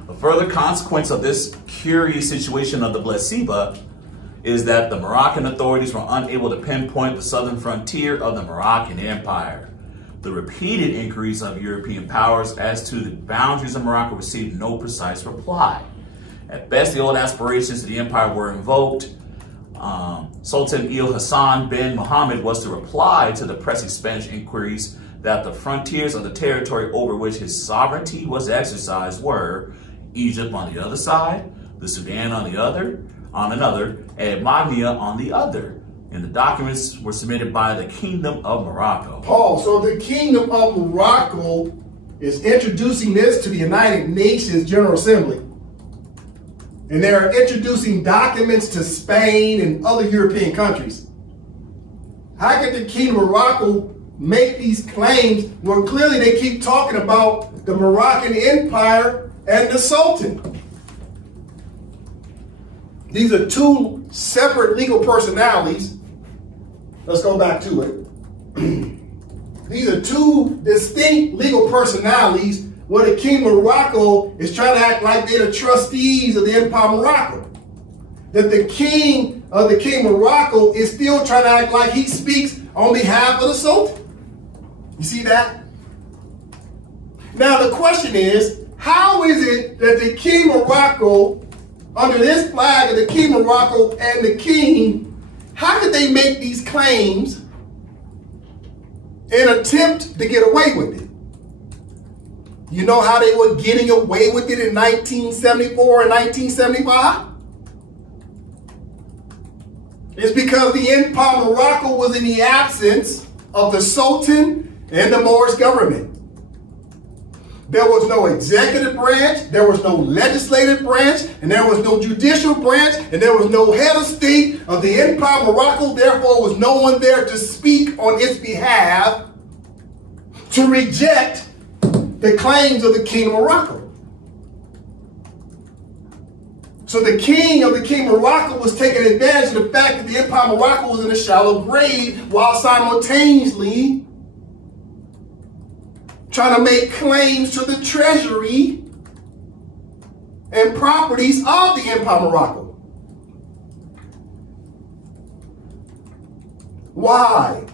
A further consequence of this curious situation of the Bled-Siba is that the Moroccan authorities were unable to pinpoint the southern frontier of the Moroccan Empire. The repeated inquiries of European powers as to the boundaries of Morocco received no precise reply. At best, the old aspirations of the empire were invoked. Sultan Hassan bin Muhammad was to reply to the pressing Spanish inquiries that the frontiers of the territory over which his sovereignty was exercised were Egypt on the other side, the Sudan on another, and Magna on the other. And the documents were submitted by the Kingdom of Morocco. Paul, so the Kingdom of Morocco is introducing this to the United Nations General Assembly. And they're introducing documents to Spain and other European countries. How could the Kingdom of Morocco make these claims when clearly they keep talking about the Moroccan Empire and the Sultan? These are two separate legal personalities. Let's go back to it. These are two distinct legal personalities where the King of Morocco is trying to act like they're the trustees of the Empire of Morocco. That the king of the King of Morocco is still trying to act like he speaks on behalf of the Sultan. You see that? Now the question is, how is it that the King of Morocco, under this flag of the King of Morocco and the king, how could they make these claims and attempt to get away with it? You know how they were getting away with it in 1974 and 1975? It's because the Empire of Morocco was in the absence of the Sultan and the Moorish government. There was no executive branch, there was no legislative branch, and there was no judicial branch, and there was no head of state of the Empire of Morocco. Therefore, was no one there to speak on its behalf to reject the claims of the King of Morocco. So the king of the King of Morocco was taking advantage of the fact that the Empire of Morocco was in a shallow grave while simultaneously trying to make claims to the treasury and properties of the Empire of Morocco. Why?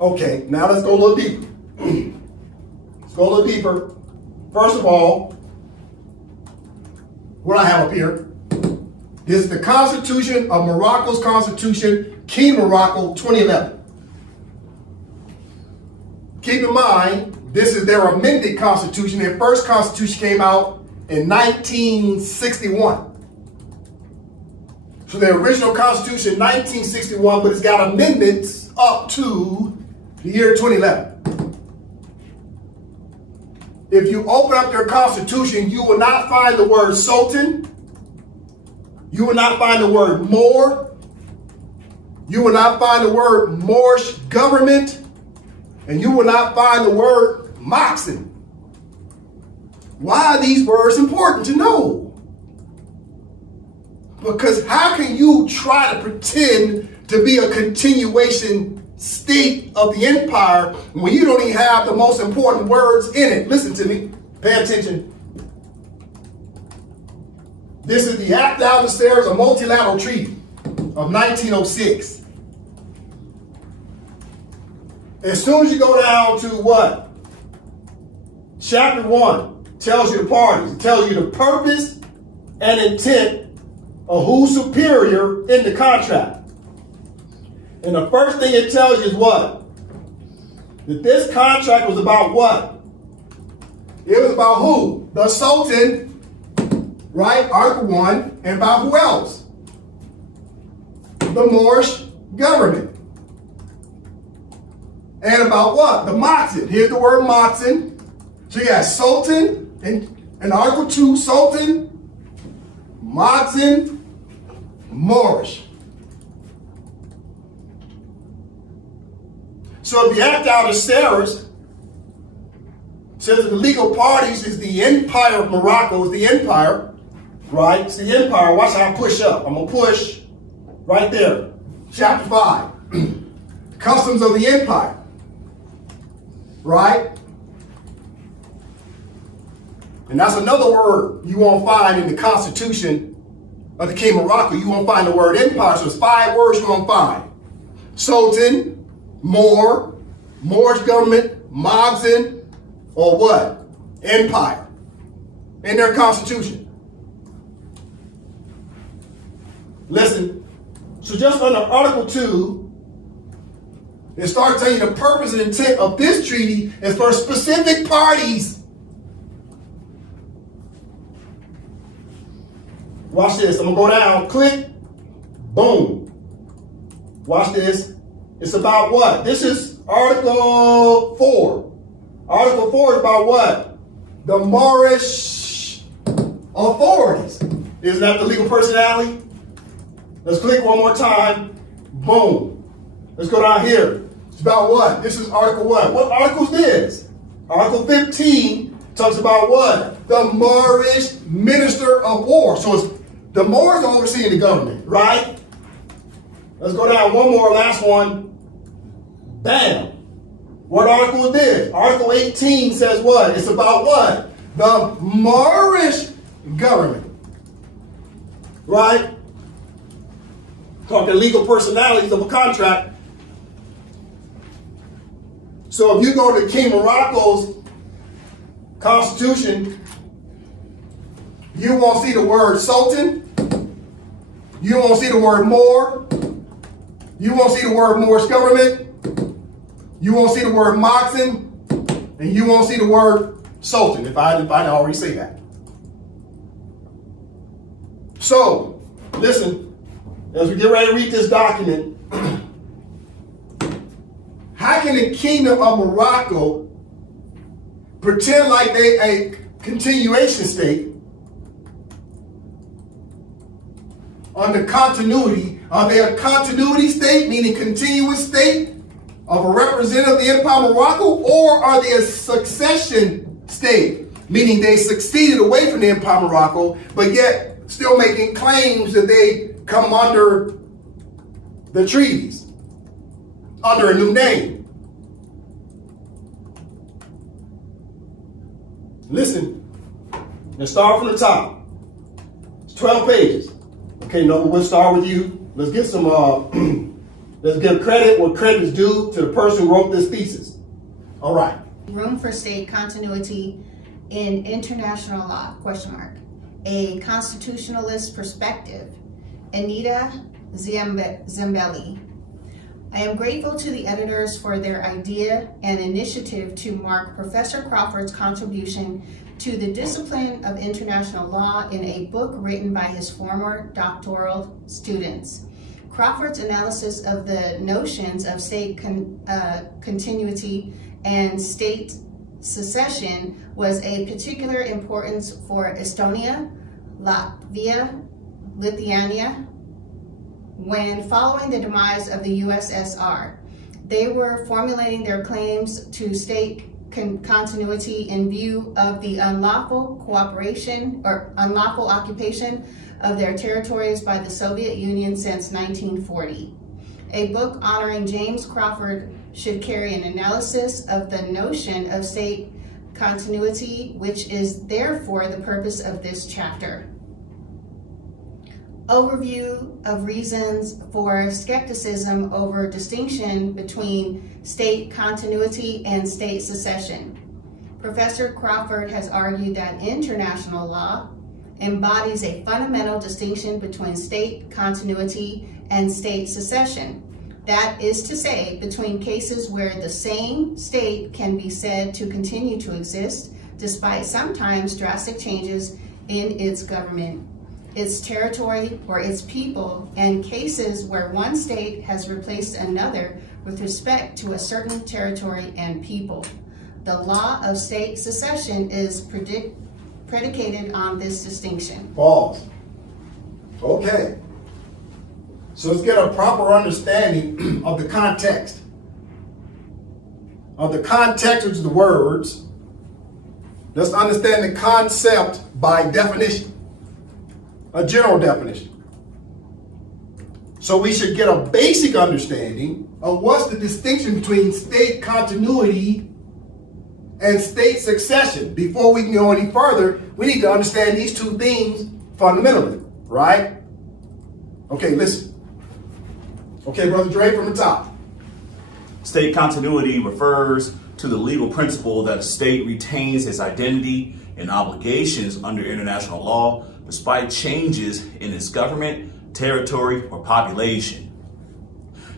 Okay, now let's go a little deeper. Let's go a little deeper. First of all, what I have up here, this is the Constitution of Morocco's Constitution, King of Morocco, 2011. Keep in mind, this is their amended constitution. Their first constitution came out in 1961. So their original constitution, 1961, but it's got amendments up to the year 2011. If you open up their constitution, you will not find the word Sultan. You will not find the word Moor. You will not find the word Moorish Government. And you will not find the word Moxon. Why are these words important to know? Because how can you try to pretend to be a continuation state of the empire when you don't even have the most important words in it? Listen to me. Pay attention. This is the Act Down the Stairs, a multilateral treaty of 1906. As soon as you go down to what? Chapter 1 tells you the parties. It tells you the purpose and intent of who's superior in the contract. And the first thing it tells you is what? That this contract was about what? It was about who? The Sultan, right? Article 1. And about who else? The Moorish Government. And about what? The Moxen. Here's the word Moxen. So you got Sultan in Article 2, Sultan, Moxen, Moorish. So if you act out of Sarah's, says that the legal parties is the Empire of Morocco, is the empire, right? It's the empire. Watch how I push up. I'm going to push right there. Chapter 5. Customs of the empire. Right? And that's another word you won't find in the Constitution of the King of Morocco. You won't find the word empire. So it's 5 words you won't find. Sultan, Moor, Moorish Government, Moxen, or what? Empire. In their Constitution. Listen. So just under Article 2, it starts telling you the purpose and intent of this treaty is for specific parties. Watch this. I'm going to go down. Click. Boom. Watch this. It's about what? This is Article 4. Article 4 is about what? The Moorish authorities. Isn't that the legal personality? Let's click one more time. Boom. Let's go down here. It's about what? This is Article what? What article is this? Article 15 talks about what? The Moorish Minister of War. So it's the Moors are overseeing the government, right? Let's go down one more, last one. Bam. What article is this? Article 18 says what? It's about what? The Moorish Government. Right? Talking legal personalities of a contract. So if you go to King Morocco's Constitution, you won't see the word Sultan. You won't see the word Moor. You won't see the word Moorish Government. You won't see the word Moxen. And you won't see the word Sultan, if I didn't already say that. So, listen, as we get ready to read this document, how can the Kingdom of Morocco pretend like they a continuation state under continuity? Are they a continuity state, meaning continuous state of a representative of the Empire of Morocco, or are they a succession state, meaning they succeeded away from the Empire of Morocco, but yet still making claims that they come under the treaties, under a new name? Listen, let's start from the top. It's 12 pages. Okay, no, we'll start with you. Let's get some, let's give credit where credit is due to the person who wrote this thesis. All right. Room for state continuity in international law, ? A constitutionalist perspective. Anita Zambelli. I am grateful to the editors for their idea and initiative to mark Professor Crawford's contribution to the discipline of international law in a book written by his former doctoral students. Crawford's analysis of the notions of state continuity and state secession was a particular importance for Estonia, Latvia, Lithuania. When following the demise of the USSR, they were formulating their claims to state continuity in view of the unlawful cooperation or unlawful occupation of their territories by the Soviet Union since 1940. A book honoring James Crawford should carry an analysis of the notion of state continuity, which is therefore the purpose of this chapter. Overview of reasons for skepticism over distinction between state continuity and state secession. Professor Crawford has argued that international law embodies a fundamental distinction between state continuity and state secession. That is to say, between cases where the same state can be said to continue to exist despite sometimes drastic changes in its government, its territory, or its people, and cases where one state has replaced another with respect to a certain territory and people. The law of state secession is predicated on this distinction. Pause. Okay. So let's get a proper understanding of the context. Of the context, which is the words. Let's understand the concept by definition. A general definition. So we should get a basic understanding of what's the distinction between state continuity and state succession. Before we can go any further, we need to understand these two things fundamentally, right? Okay, listen. Okay, Brother Dre, from the top. State continuity refers to the legal principle that a state retains its identity and obligations under international law despite changes in its government, territory, or population.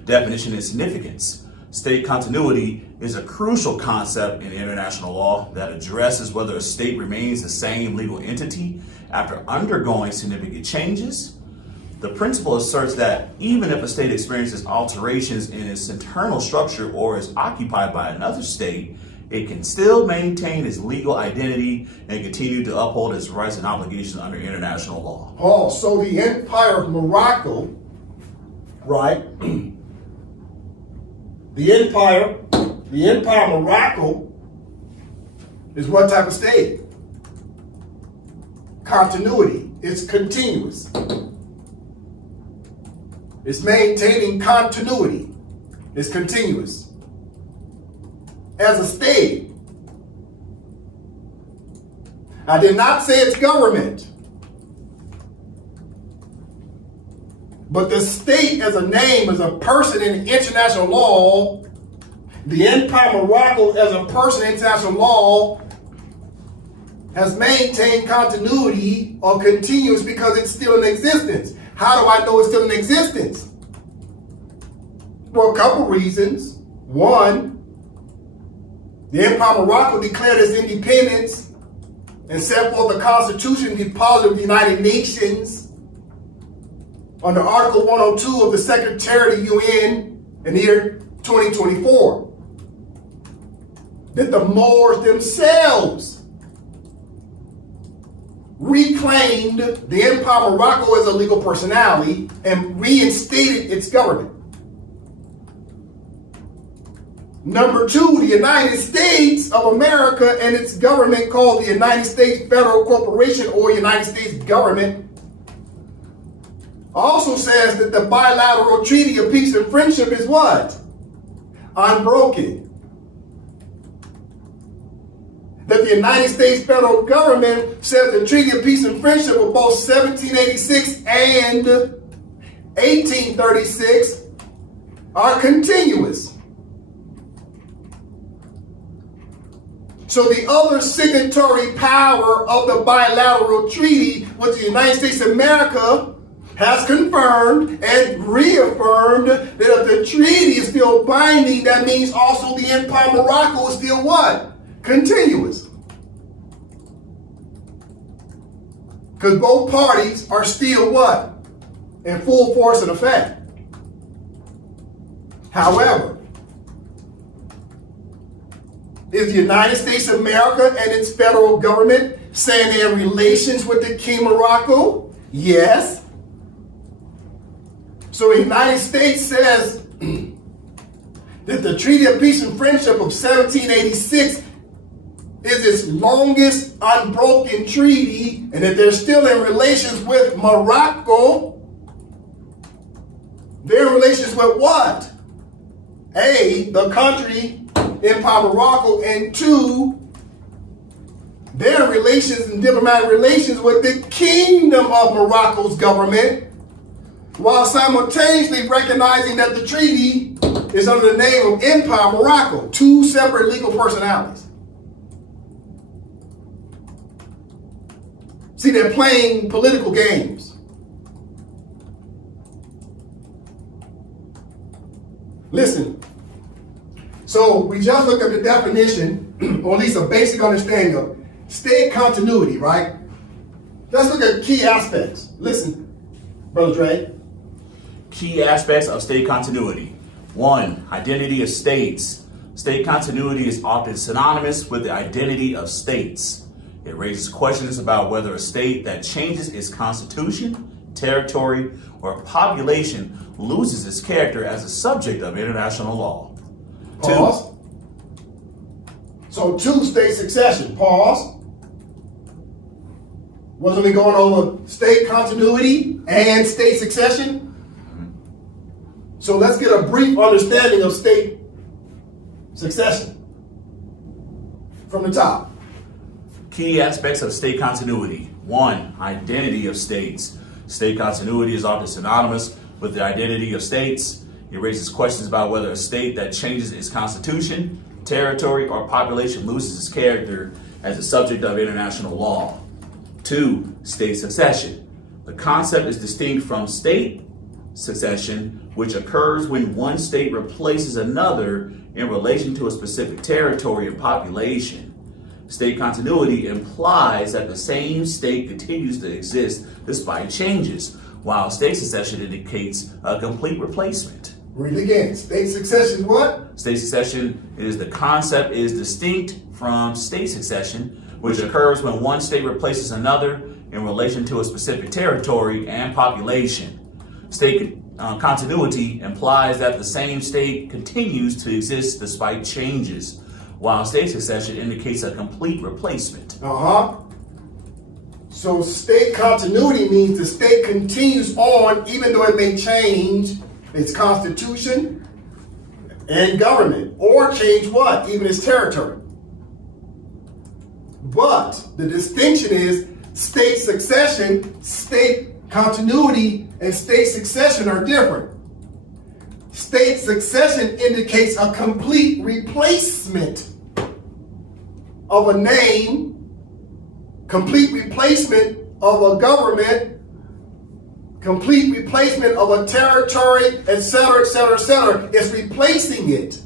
Definition and significance. State continuity is a crucial concept in international law that addresses whether a state remains the same legal entity after undergoing significant changes. The principle asserts that even if a state experiences alterations in its internal structure or is occupied by another state, it can still maintain its legal identity and continue to uphold its rights and obligations under international law. Oh, so the Empire of Morocco, right? The Empire of Morocco is what type of state? Continuity. It's continuous. It's maintaining continuity. It's continuous. As a state. I did not say it's government. But the state as a name, as a person in international law, the Empire of Morocco as a person in international law has maintained continuity or continuous because it's still in existence. How do I know it's still in existence? For a couple reasons. One, the Empire of Morocco declared its independence and set forth a constitution deposited with the United Nations under Article 102 of the Secretary of the UN in the year 2024. That the Moors themselves reclaimed the Empire of Morocco as a legal personality and reinstated its government. Number two, the United States of America and its government called the United States Federal Corporation or United States Government also says that the bilateral treaty of peace and friendship is what? Unbroken. That the United States federal government says the Treaty of Peace and Friendship of both 1786 and 1836 are continuous. So the other signatory power of the bilateral treaty, which the United States of America has confirmed and reaffirmed that if the treaty is still binding, that means also the Empire of Morocco is still what? Continuous. Because both parties are still what? In full force and effect. However, is the United States of America and its federal government saying they have relations with the King of Morocco? Yes. So the United States says that the Treaty of Peace and Friendship of 1786 is its longest unbroken treaty, and that they're still in relations with Morocco. They're in relations with what? A, the country, Empire of Morocco, and two, they're in relations and diplomatic relations with the Kingdom of Morocco's government, while simultaneously recognizing that the treaty is under the name of Empire of Morocco, two separate legal personalities. See, they're playing political games. Listen, so we just looked at the definition, or at least a basic understanding of state continuity, right? Let's look at key aspects. Listen, Brother Dre. Key aspects of state continuity. 1. Identity of states. State continuity is often synonymous with the identity of states. It raises questions about whether a state that changes its constitution, territory, or population loses its character as a subject of international law. Pause. 2. So 2, state succession. Pause. Wasn't we going over state continuity and state succession? So let's get a brief understanding of state succession from the top. Key aspects of state continuity. 1. Identity of states. State continuity is often synonymous with the identity of states. It raises questions about whether a state that changes its constitution, territory, or population loses its character as a subject of international law. 2. State succession. The concept is distinct from state succession, which occurs when one state replaces another in relation to a specific territory and population. State continuity implies that the same state continues to exist despite changes, while state succession indicates a complete replacement. Read again. State succession what? State succession is the concept is distinct from state succession, which occurs when one state replaces another in relation to a specific territory and population. State continuity implies that the same state continues to exist despite changes, while state succession indicates a complete replacement. So state continuity means the state continues on even though it may change its constitution and government, or change what? Even its territory. But the distinction is state succession, state continuity, and state succession are different. State succession indicates a complete replacement of a name, complete replacement of a government, complete replacement of a territory, etc., etc., etc. It's replacing it.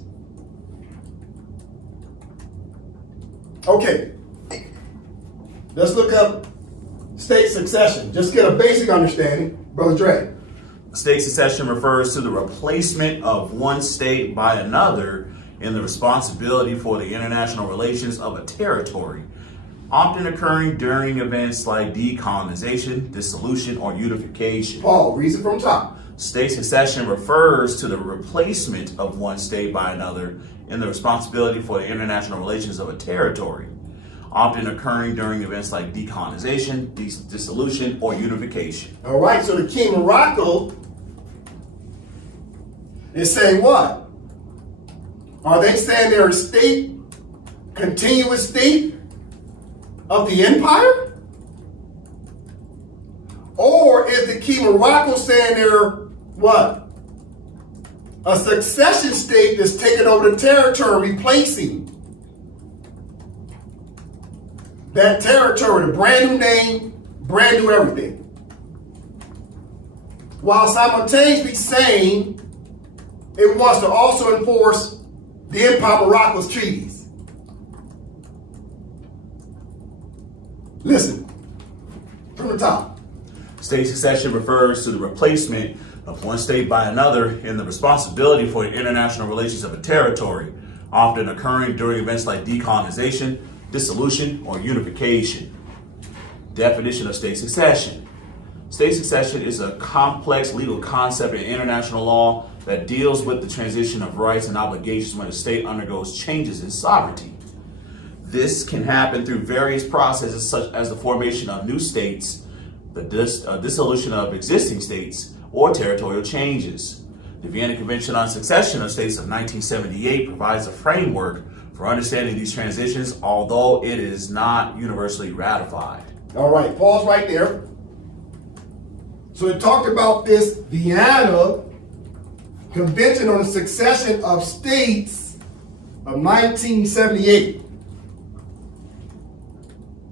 Okay, let's look up state succession. Just get a basic understanding, Brother Dre. State succession refers to the replacement of one state by another in the responsibility for the international relations of a territory, often occurring during events like decolonization, dissolution, or unification. Paul, reason from top. State succession refers to the replacement of one state by another in the responsibility for the international relations of a territory, often occurring during events like decolonization, dissolution, or unification. All right, so the King of Morocco is saying what? Are they saying they're a state, continuous state of the empire? Or is the King of Morocco saying they're what? A succession state that's taking over the territory, replacing that territory, the brand new name, brand new everything. While simultaneously saying it wants to also enforce the Empire of Morocco's treaties. Listen, from the top. State succession refers to the replacement of one state by another in the responsibility for the international relations of a territory, often occurring during events like decolonization, dissolution, or unification. Definition of state succession. State succession is a complex legal concept in international law that deals with the transition of rights and obligations when a state undergoes changes in sovereignty. This can happen through various processes such as the formation of new states, the dissolution of existing states, or territorial changes. The Vienna Convention on Succession of States of 1978 provides a framework for understanding these transitions, although it is not universally ratified. All right, pause right there. So it talked about this Vienna Convention on the Succession of States of 1978.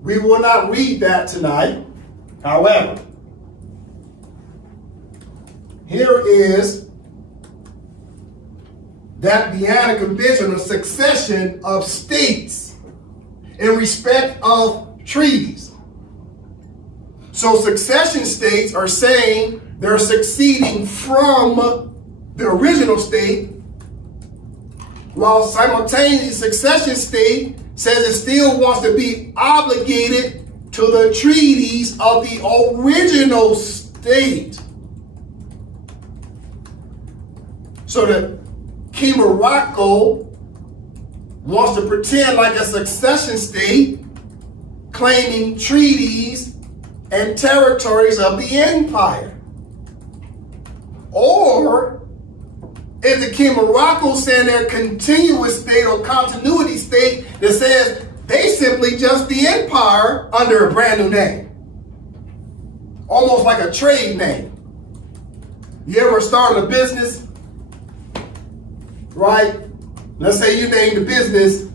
We will not read that tonight. However, here is that Vienna Convention on the Succession of States in respect of treaties. So succession states are saying they're succeeding from the original state, while simultaneously succession state says it still wants to be obligated to the treaties of the original state. So the King Morocco wants to pretend like a succession state, claiming treaties and territories of the empire. Or is the King Morocco saying they're a continuous state or continuity state that says they simply just the empire under a brand new name? Almost like a trade name. You ever started a business, right? Let's say you name the business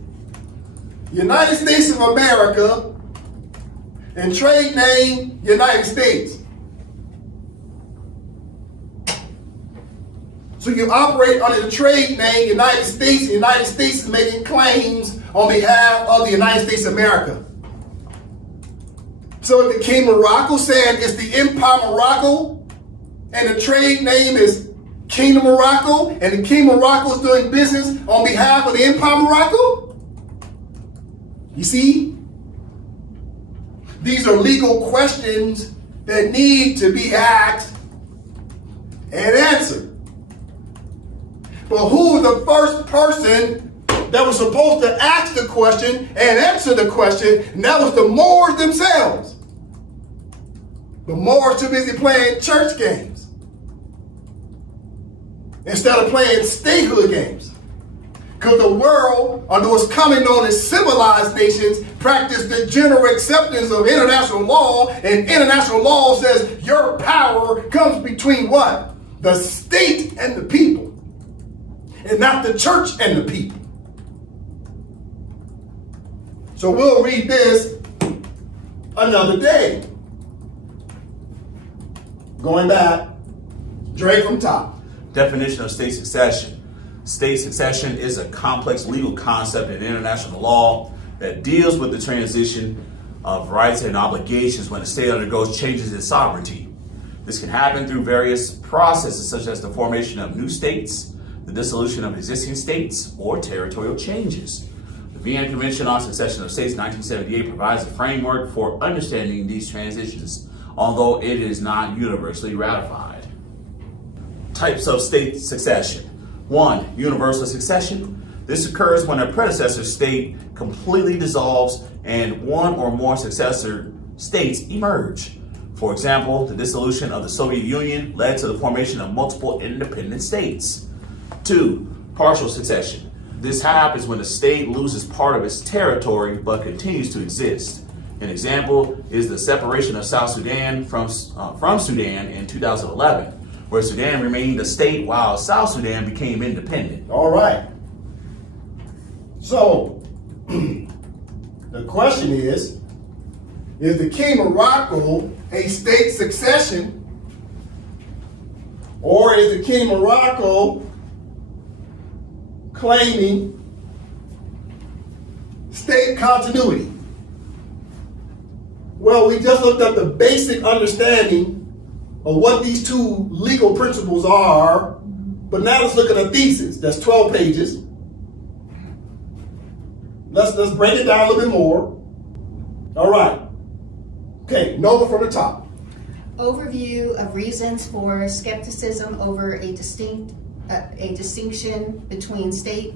United States of America and trade name United States. So you operate under the trade name United States. The United States is making claims on behalf of the United States of America. So if the King Morocco saying it's the Empire of Morocco and the trade name is Kingdom Morocco and the King Morocco is doing business on behalf of the Empire of Morocco? You see? These are legal questions that need to be asked and answered. But who was the first person that was supposed to ask the question and answer the question? And that was the Moors themselves. The Moors too busy playing church games instead of playing statehood games. Because the world, under what's coming known as civilized nations, practice the general acceptance of international law, and international law says your power comes between what? The state and the people, and not the church and the people. So we'll read this another day. Going back, straight from top. Definition of state succession. State succession is a complex legal concept in international law that deals with the transition of rights and obligations when a state undergoes changes in sovereignty. This can happen through various processes such as the formation of new states, the dissolution of existing states, or territorial changes. The Vienna Convention on Succession of States 1978 provides a framework for understanding these transitions, although it is not universally ratified. Types of state succession. 1. Universal succession. This occurs when a predecessor state completely dissolves and one or more successor states emerge. For example, the dissolution of the Soviet Union led to the formation of multiple independent states. 2. Partial succession. This happens when a state loses part of its territory but continues to exist. An example is the separation of South Sudan from Sudan in 2011. Where Sudan remained a state while South Sudan became independent. All right. So, the question is the King Morocco a state succession, or is the King Morocco claiming state continuity? Well, we just looked up the basic understanding of what these two legal principles are, but now let's look at a thesis. That's 12 pages. Let's break it down a little bit more. All right. Okay, Nova from the top. Overview of reasons for skepticism over a distinction between state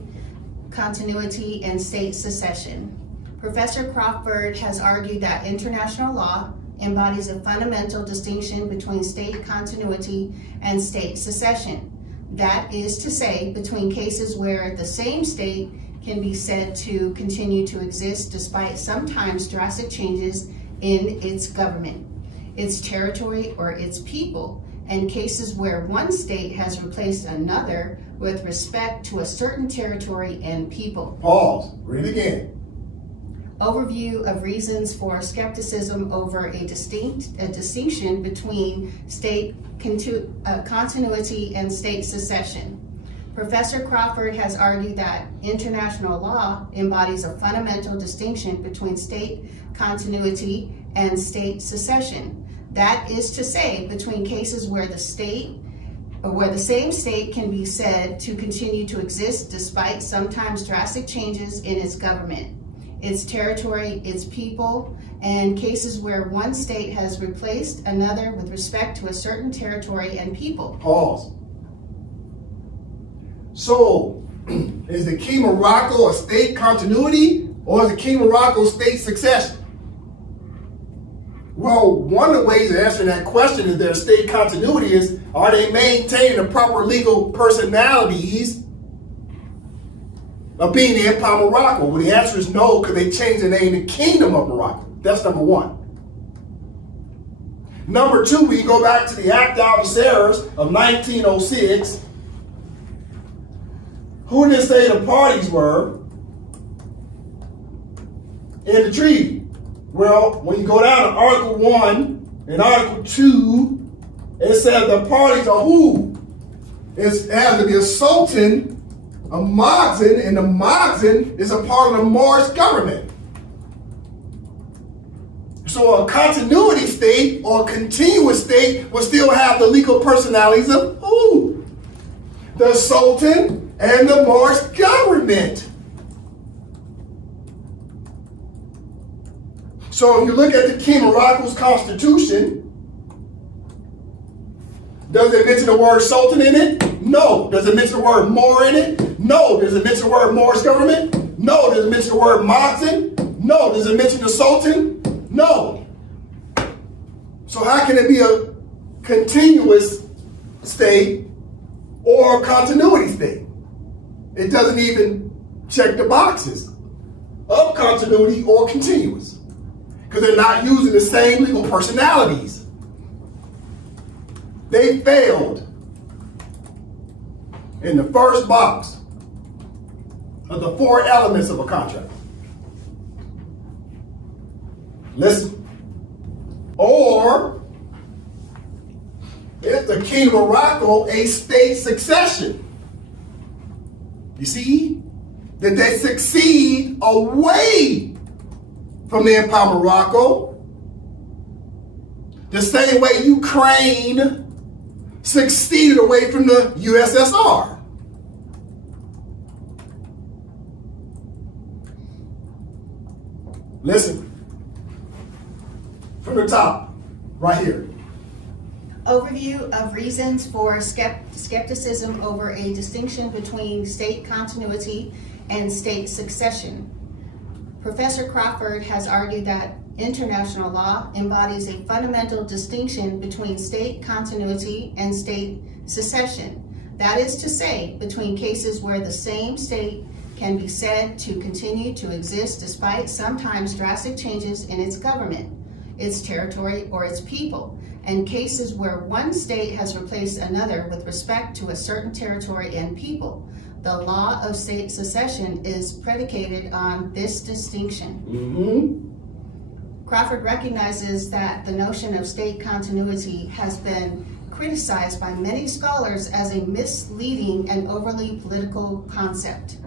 continuity and state secession. Professor Crawford has argued that international law embodies a fundamental distinction between state continuity and state secession. That is to say, between cases where the same state can be said to continue to exist despite sometimes drastic changes in its government. its territory, or its people, and cases where one state has replaced another with respect to a certain territory and people. Pause. Read it again. Overview of reasons for skepticism over a distinction between state continuity and state secession. Professor Crawford has argued that international law embodies a fundamental distinction between state continuity and state secession. That is to say, between cases where the same state can be said to continue to exist despite sometimes drastic changes in its government, its territory, its people, and cases where one state has replaced another with respect to a certain territory and people. Pause. So, is the key Morocco a state continuity, or is the key Morocco state succession? Well, one of the ways of answering that question is their state continuity is, are they maintaining the proper legal personalities of being the Empire of Morocco? Well, the answer is no, because they changed the name to Kingdom of Morocco. That's number one. Number two, we go back to the Act Algeciras of 1906. Who did it say the parties were in the treaty? Well, when you go down to Article 1 and Article 2, it says the parties are who? It has to be a Sultan, a Moghzin, and the Moghzin is a part of the Moorish Government. So a continuity state or a continuous state will still have the legal personalities of who? The Sultan and the Moorish Government. So if you look at the King of Morocco's constitution, does it mention the word Sultan in it? No. Does it mention the word Moor in it? No. Does it mention the word Moorish government? No. Does it mention the word Moghzin? No. Does it mention the Sultan? No. So how can it be a continuous state or a continuity state? It doesn't even check the boxes of continuity or continuous, because they're not using the same legal personalities. They failed in the first box of the four elements of a contract. Listen. Or is the King of Morocco a state succession? You see? That they succeed away from the Empire of Morocco, the same way Ukraine succeeded away from the USSR. Listen, from the top, right here. Overview of reasons for skepticism over a distinction between state continuity and state succession. Professor Crawford has argued that international law embodies a fundamental distinction between state continuity and state secession. That is to say, between cases where the same state can be said to continue to exist despite sometimes drastic changes in its government, its territory, or its people, and cases where one state has replaced another with respect to a certain territory and people. The law of state secession is predicated on this distinction. Crawford recognizes that the notion of state continuity has been criticized by many scholars as a misleading and overly political concept.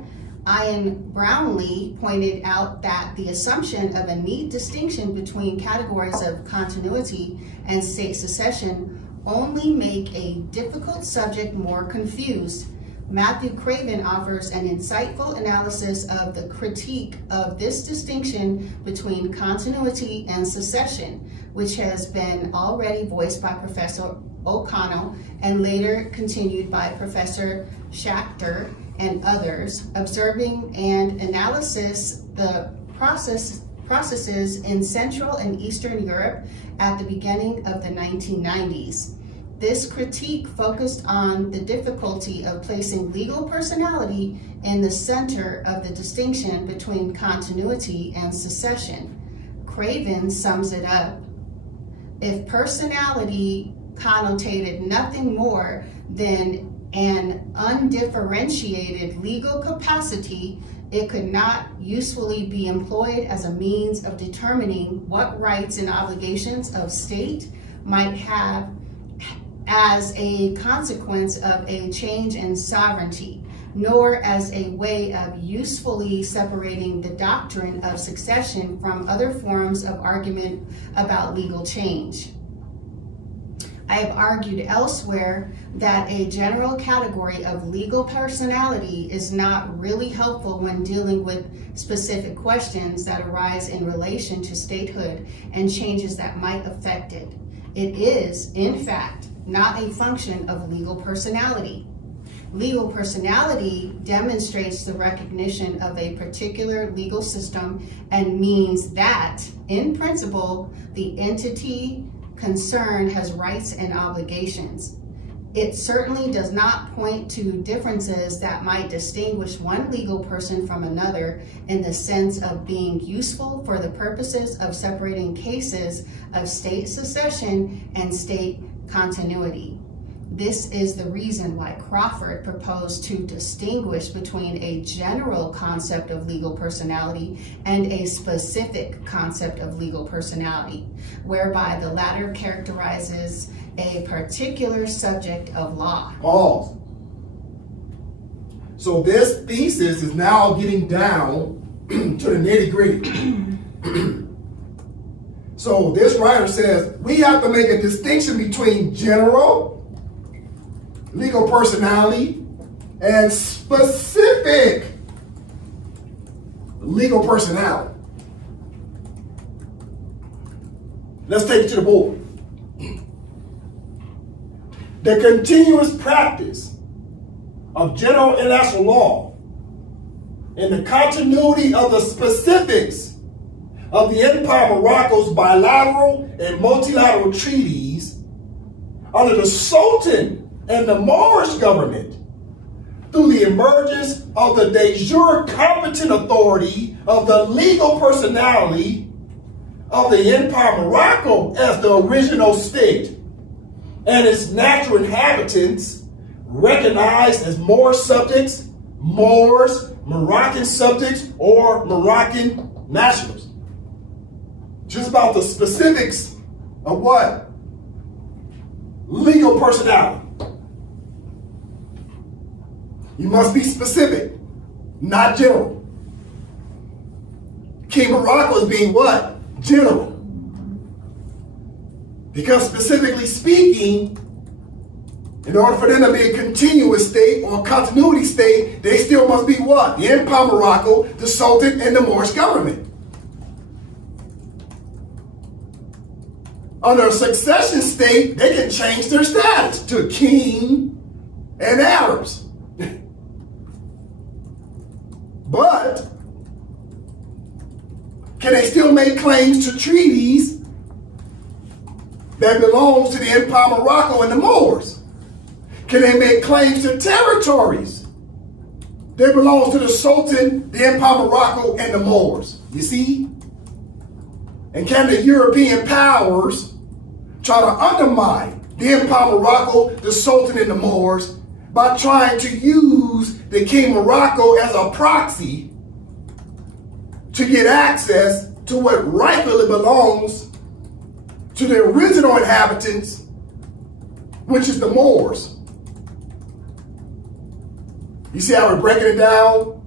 Ian Brownlee pointed out that the assumption of a neat distinction between categories of continuity and state secession only make a difficult subject more confused. Matthew Craven offers an insightful analysis of the critique of this distinction between continuity and secession, which has been already voiced by Professor O'Connell and later continued by Professor Schachter and others, observing and analysis the processes in Central and Eastern Europe at the beginning of the 1990s. This critique focused on the difficulty of placing legal personality in the center of the distinction between continuity and secession. Craven sums it up. If personality connotated nothing more than an undifferentiated legal capacity, it could not usefully be employed as a means of determining what rights and obligations of state might have as a consequence of a change in sovereignty, nor as a way of usefully separating the doctrine of succession from other forms of argument about legal change. I have argued elsewhere that a general category of legal personality is not really helpful when dealing with specific questions that arise in relation to statehood and changes that might affect it. It is, in fact, not a function of legal personality. Legal personality demonstrates the recognition of a particular legal system and means that, in principle, the entity concerned has rights and obligations. It certainly does not point to differences that might distinguish one legal person from another in the sense of being useful for the purposes of separating cases of state secession and state continuity. This is the reason why Crawford proposed to distinguish between a general concept of legal personality and a specific concept of legal personality, whereby the latter characterizes a particular subject of law. Pause. So this thesis is now getting down to the nitty-gritty. So this writer says we have to make a distinction between general legal personality and specific legal personality. Let's take it to the board. The continuous practice of general international law and the continuity of the specifics of the Empire of Morocco's bilateral and multilateral treaties under the Sultan and the Moorish Government through the emergence of the de jure competent authority of the legal personality of the Empire of Morocco as the original state and its natural inhabitants recognized as Moorish subjects, Moors, Moroccan subjects, or Moroccan nationals. Just about the specifics of what? Legal personality. You must be specific, not general. King Morocco is being what? General. Because specifically speaking, in order for them to be a continuous state or a continuity state, they still must be what? The Empire of Morocco, the Sultan, and the Moorish Government. Under a succession state, they can change their status to king and Arabs. But can they still make claims to treaties that belong to the Empire of Morocco and the Moors? Can they make claims to territories that belong to the Sultan, the Empire of Morocco, and the Moors? You see? And can the European powers try to undermine the Empire of Morocco, the Sultan, and the Moors by trying to use the King of Morocco as a proxy to get access to what rightfully belongs to the original inhabitants, which is the Moors? You see how we're breaking it down?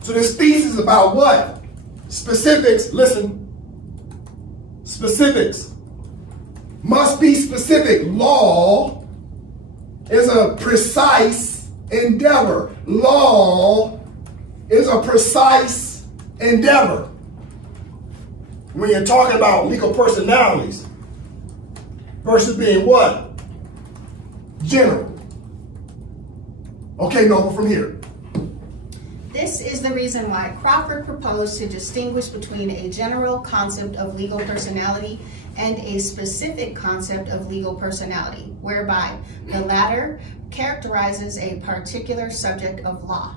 So this thesis is about what? Specifics, listen. Specifics. Must be specific. Law is a precise endeavor. Law is a precise endeavor. When you're talking about legal personalities versus being what? General. Okay, Nova, from here. This is the reason why Crawford proposed to distinguish between a general concept of legal personality and a specific concept of legal personality, whereby the latter characterizes a particular subject of law.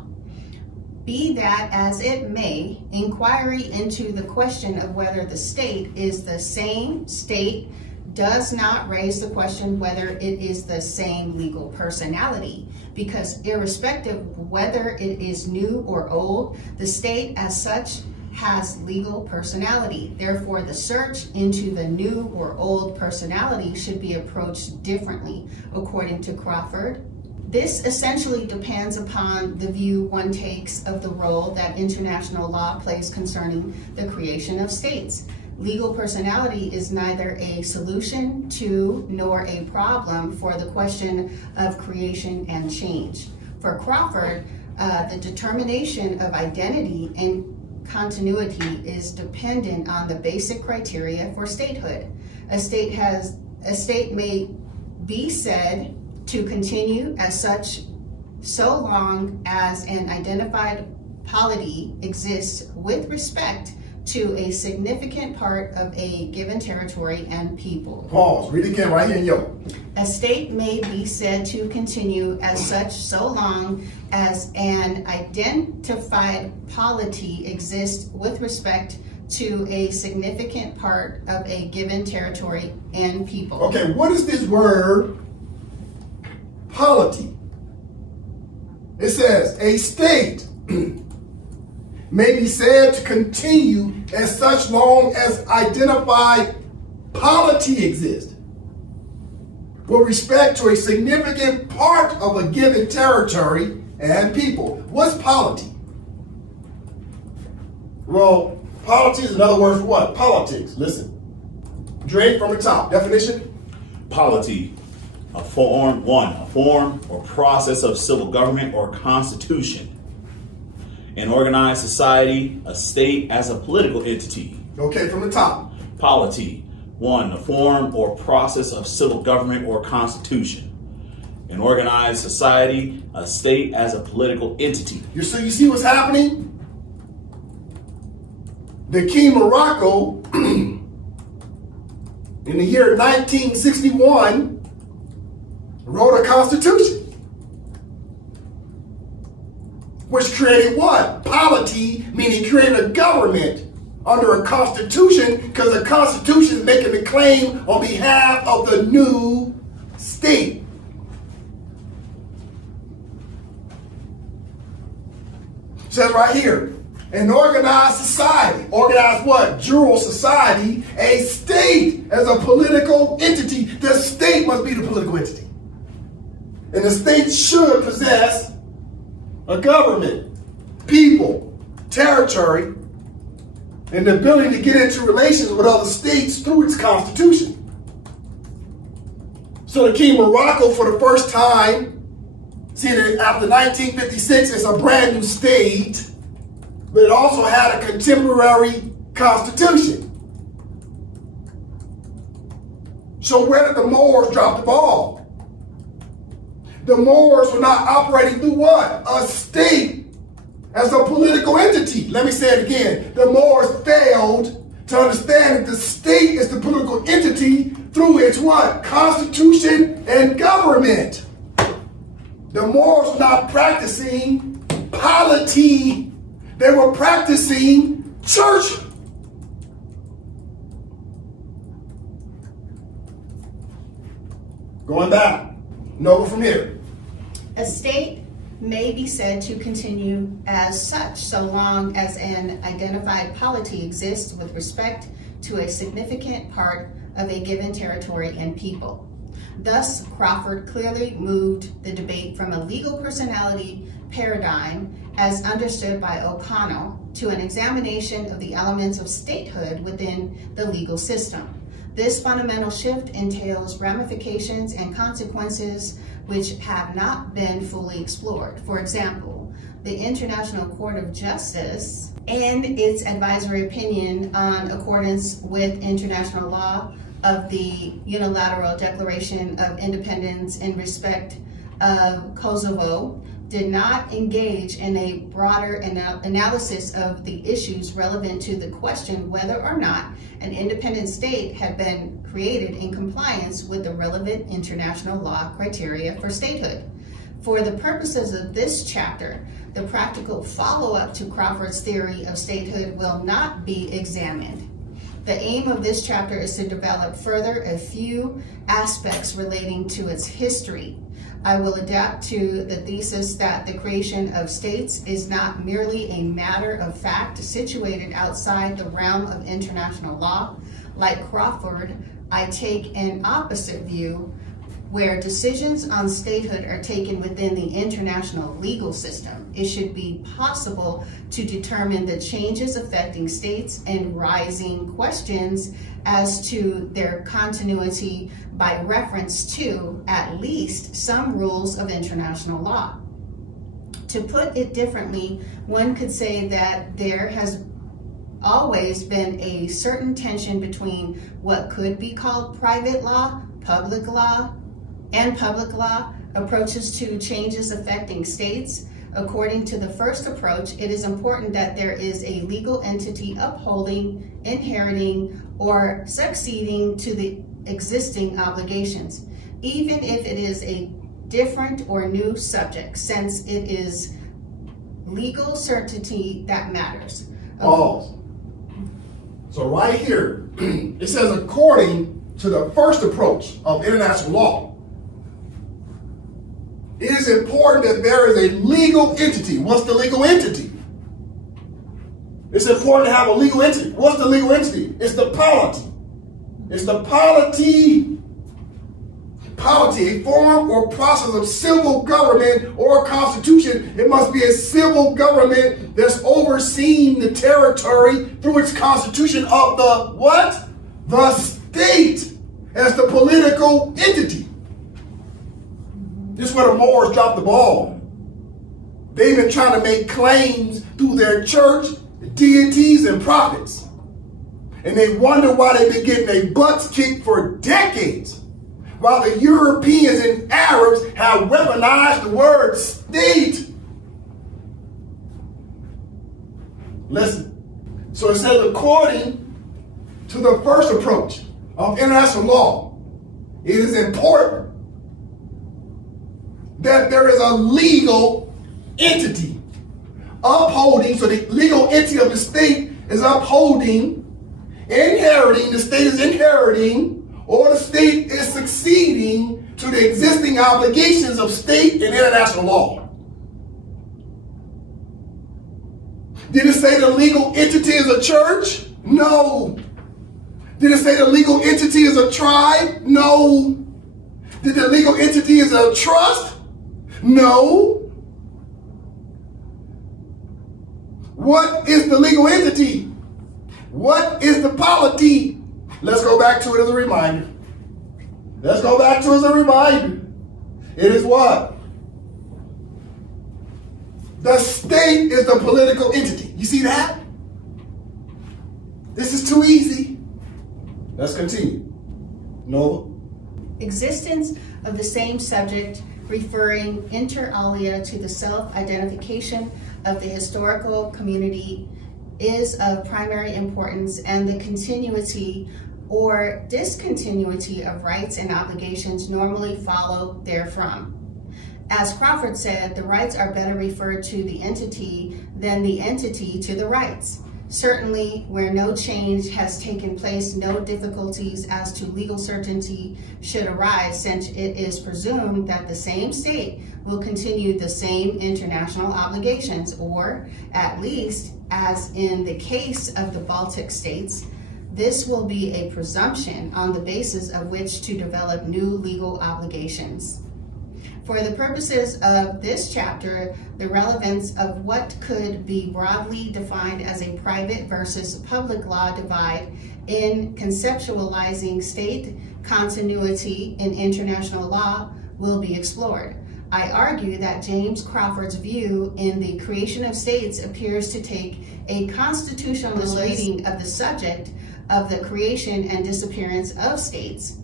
Be that as it may, inquiry into the question of whether the state is the same state does not raise the question whether it is the same legal personality, because irrespective of whether it is new or old, the state as such has legal personality. Therefore, the search into the new or old personality should be approached differently, according to Crawford. This essentially depends upon the view one takes of the role that international law plays concerning the creation of states. Legal personality is neither a solution to nor a problem for the question of creation and change. For Crawford, the determination of identity and continuity is dependent on the basic criteria for statehood. A state may be said to continue as such so long as an identified polity exists with respect to a significant part of a given territory and people. Pause. Read it again right here in yo. A state may be said to continue as such so long as an identified polity exists with respect to a significant part of a given territory and people. Okay, what is this word polity? It says a state may be said to continue as such long as identified polity exists with respect to a significant part of a given territory and people. What's polity? Well, polity is another word for what? Politics. Listen. Drake from the top. Definition? Polity, a form or process of civil government or constitution. An organized society, a state as a political entity. Okay, from the top. Polity, a form or process of civil government or constitution. An organized society, a state as a political entity. You see what's happening? The King of Morocco, in the year 1961, wrote a constitution, which created what? Polity, meaning created a government under a constitution, because the constitution is making the claim on behalf of the new state. It says right here, an organized society. Organized what? Jure society. A state as a political entity. The state must be the political entity. And the state should possess a government, people, territory, and the ability to get into relations with other states through its constitution. So the King of Morocco, for the first time, see that after 1956, it's a brand new state, but it also had a contemporary constitution. So where did the Moors drop the ball? The Moors were not operating through what? A state as a political entity. Let me say it again. The Moors failed to understand that the state is the political entity through its what? Constitution and government. The Moors were not practicing polity. They were practicing church. Going back. Noble from here. A state may be said to continue as such so long as an identified polity exists with respect to a significant part of a given territory and people. Thus, Crawford clearly moved the debate from a legal personality paradigm as understood by O'Connell to an examination of the elements of statehood within the legal system. This fundamental shift entails ramifications and consequences which have not been fully explored. For example, the International Court of Justice, in its advisory opinion on accordance with international law of the Unilateral Declaration of Independence in respect of Kosovo, did not engage in a broader analysis of the issues relevant to the question whether or not an independent state had been created in compliance with the relevant international law criteria for statehood. For the purposes of this chapter, the practical follow-up to Crawford's theory of statehood will not be examined. The aim of this chapter is to develop further a few aspects relating to its history. I will adapt to the thesis that the creation of states is not merely a matter of fact situated outside the realm of international law. Like Crawford, I take an opposite view, where decisions on statehood are taken within the international legal system. It should be possible to determine the changes affecting states and rising questions as to their continuity by reference to, at least, some rules of international law. To put it differently, one could say that there has always been a certain tension between what could be called private law, public law approaches to changes affecting states. According to the first approach, it is important that there is a legal entity upholding, inheriting, or succeeding to the existing obligations, even if it is a different or new subject, since it is legal certainty that matters. Pause. So right here, it says according to the first approach of international law, it is important that there is a legal entity. What's the legal entity? It's important to have a legal entity. What's the legal entity? It's the polity. It's the polity. Polity, a form or process of civil government or constitution. It must be a civil government that's overseeing the territory through its constitution of the what? The state as the political entity. This is where the Moors dropped the ball. They've been trying to make claims through their church, deities, and prophets. And they wonder why they've been getting their butts kicked for decades, while the Europeans and Arabs have weaponized the word state. Listen. So it says according to the first approach of international law, it is important that there is a legal entity upholding, so the legal entity of the state is upholding, inheriting, the state is inheriting, or the state is succeeding to the existing obligations of state and international law. Did it say the legal entity is a church? No. Did it say the legal entity is a tribe? No. Did the legal entity is a trust? No. What is the legal entity? What is the polity? Let's go back to it as a reminder. Let's go back to it as a reminder. It is what? The state is the political entity. You see that? This is too easy. Let's continue. Nova? Existence of the same subject referring inter alia to the self-identification of the historical community is of primary importance, and the continuity or discontinuity of rights and obligations normally follow therefrom. As Crawford said, the rights are better referred to the entity than the entity to the rights. Certainly, where no change has taken place, no difficulties as to legal certainty should arise, since it is presumed that the same state will continue the same international obligations, or at least, as in the case of the Baltic states, this will be a presumption on the basis of which to develop new legal obligations. For the purposes of this chapter, the relevance of what could be broadly defined as a private versus public law divide in conceptualizing state continuity in international law will be explored. I argue that James Crawford's view in The Creation of States appears to take a constitutionalist reading of the subject of the creation and disappearance of states.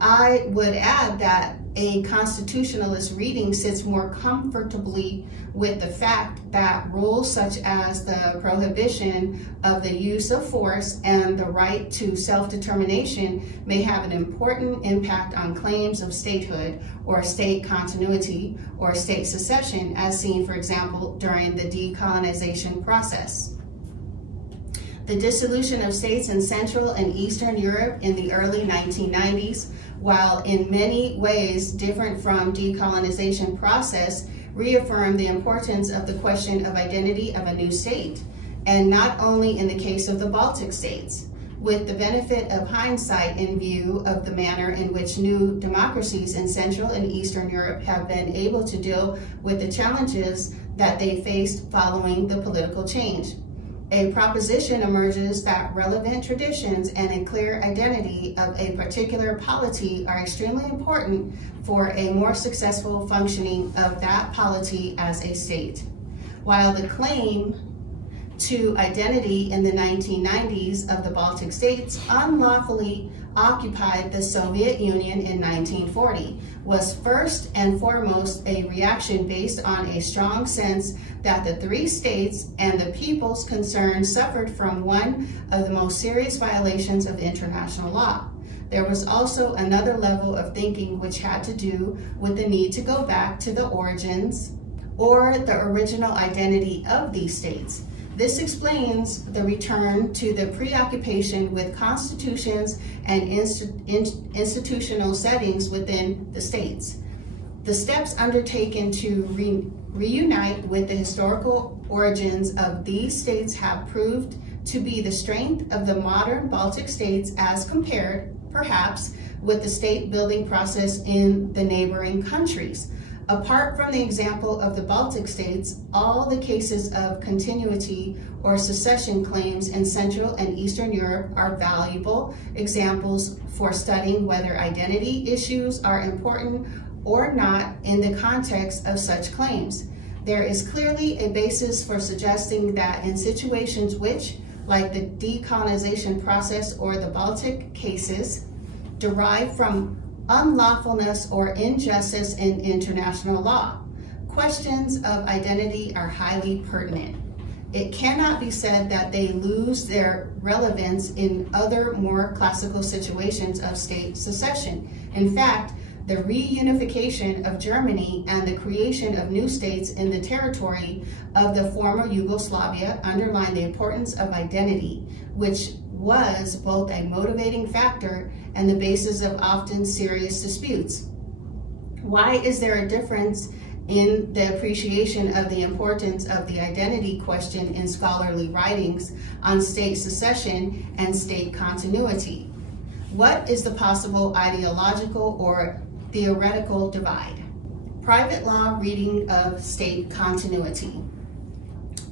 I would add that a constitutionalist reading sits more comfortably with the fact that rules such as the prohibition of the use of force and the right to self-determination may have an important impact on claims of statehood or state continuity or state secession, as seen, for example, during the decolonization process. The dissolution of states in Central and Eastern Europe in the early 1990s, while in many ways different from decolonization process, reaffirmed the importance of the question of identity of a new state, and not only in the case of the Baltic states. With the benefit of hindsight in view of the manner in which new democracies in Central and Eastern Europe have been able to deal with the challenges that they faced following the political change. A proposition emerges that relevant traditions and a clear identity of a particular polity are extremely important for a more successful functioning of that polity as a state. While the claim to identity in the 1990s of the Baltic states unlawfully occupied the Soviet Union in 1940 was first and foremost a reaction based on a strong sense that the three states and the peoples concerned suffered from one of the most serious violations of international law. There was also another level of thinking which had to do with the need to go back to the origins or the original identity of these states. This explains the return to the preoccupation with constitutions and institutional settings within the states. The steps undertaken to reunite with the historical origins of these states have proved to be the strength of the modern Baltic states as compared, perhaps, with the state-building process in the neighboring countries. Apart from the example of the Baltic states, all the cases of continuity or secession claims in Central and Eastern Europe are valuable examples for studying whether identity issues are important or not in the context of such claims. There is clearly a basis for suggesting that in situations which, like the decolonization process or the Baltic cases, derive from unlawfulness or injustice in international law, questions of identity are highly pertinent. It cannot be said that they lose their relevance in other more classical situations of state secession. In fact, the reunification of Germany and the creation of new states in the territory of the former Yugoslavia underline the importance of identity, which was both a motivating factor and the basis of often serious disputes. Why is there a difference in the appreciation of the importance of the identity question in scholarly writings on state secession and state continuity? What is the possible ideological or theoretical divide? Private law reading of state continuity.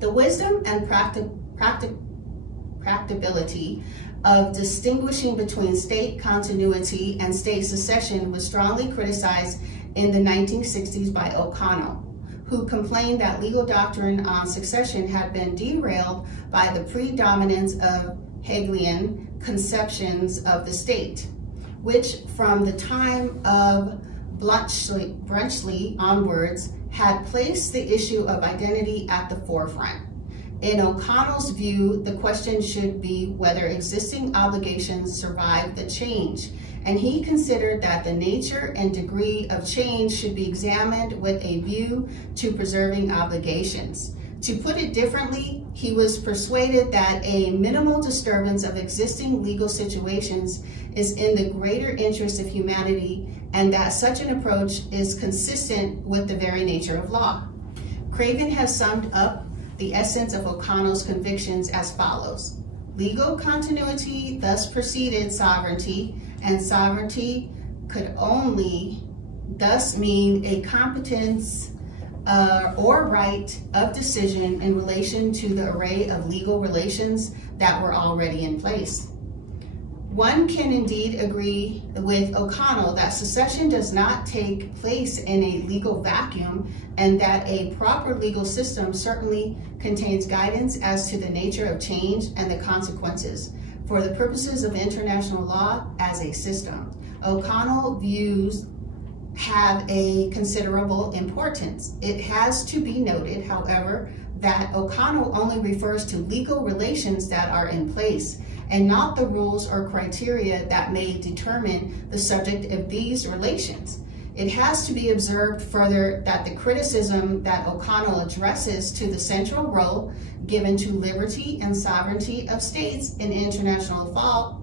The wisdom and practicability of distinguishing between state continuity and state secession was strongly criticized in the 1960s by O'Connell, who complained that legal doctrine on succession had been derailed by the predominance of Hegelian conceptions of the state, which from the time of Bluntschli onwards had placed the issue of identity at the forefront. In O'Connell's view, the question should be whether existing obligations survive the change, and he considered that the nature and degree of change should be examined with a view to preserving obligations. To put it differently, he was persuaded that a minimal disturbance of existing legal situations is in the greater interest of humanity, and that such an approach is consistent with the very nature of law. Craven has summed up the essence of O'Connell's convictions as follows. Legal continuity thus preceded sovereignty, and sovereignty could only thus mean a competence or right of decision in relation to the array of legal relations that were already in place. One can indeed agree with O'Connell that secession does not take place in a legal vacuum, and that a proper legal system certainly contains guidance as to the nature of change and the consequences for the purposes of international law as a system. O'Connell views have a considerable importance. It has to be noted, however, that O'Connell only refers to legal relations that are in place and not the rules or criteria that may determine the subject of these relations. It has to be observed further that the criticism that O'Connell addresses to the central role given to liberty and sovereignty of states in international law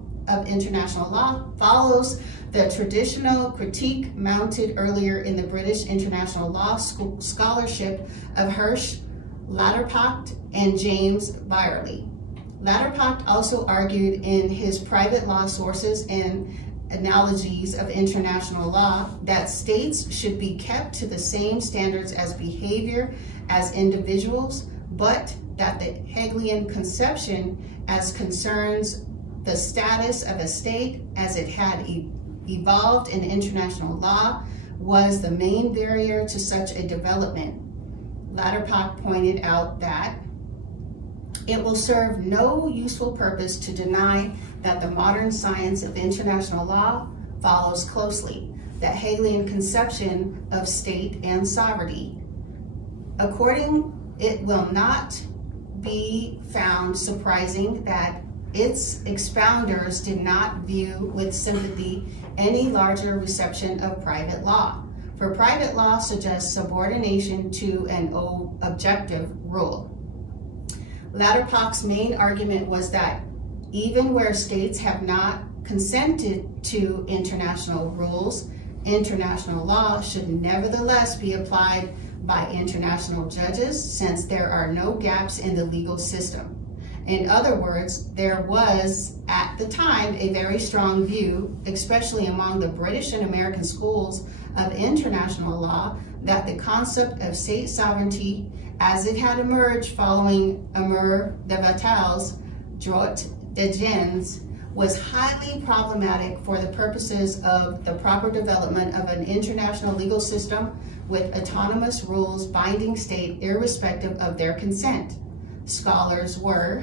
follows the traditional critique mounted earlier in the British international law scholarship of Hirsch, Latterpacht, and James Byerley. Latterpacht also argued in his private law sources and analogies of international law that states should be kept to the same standards as behavior as individuals, but that the Hegelian conception as concerns the status of a state as it had evolved in international law was the main barrier to such a development. Latterpacht pointed out that it will serve no useful purpose to deny that the modern science of international law follows closely the Hegelian conception of state and sovereignty. It will not be found surprising that its expounders did not view with sympathy any larger reception of private law, for private law suggests subordination to an objective rule. Latterpacht's main argument was that even where states have not consented to international rules, international law should nevertheless be applied by international judges since there are no gaps in the legal system. In other words, there was at the time a very strong view, especially among the British and American schools of international law, that the concept of state sovereignty as it had emerged following Amr de Vattel's droit de gens was highly problematic for the purposes of the proper development of an international legal system with autonomous rules binding state irrespective of their consent. Scholars were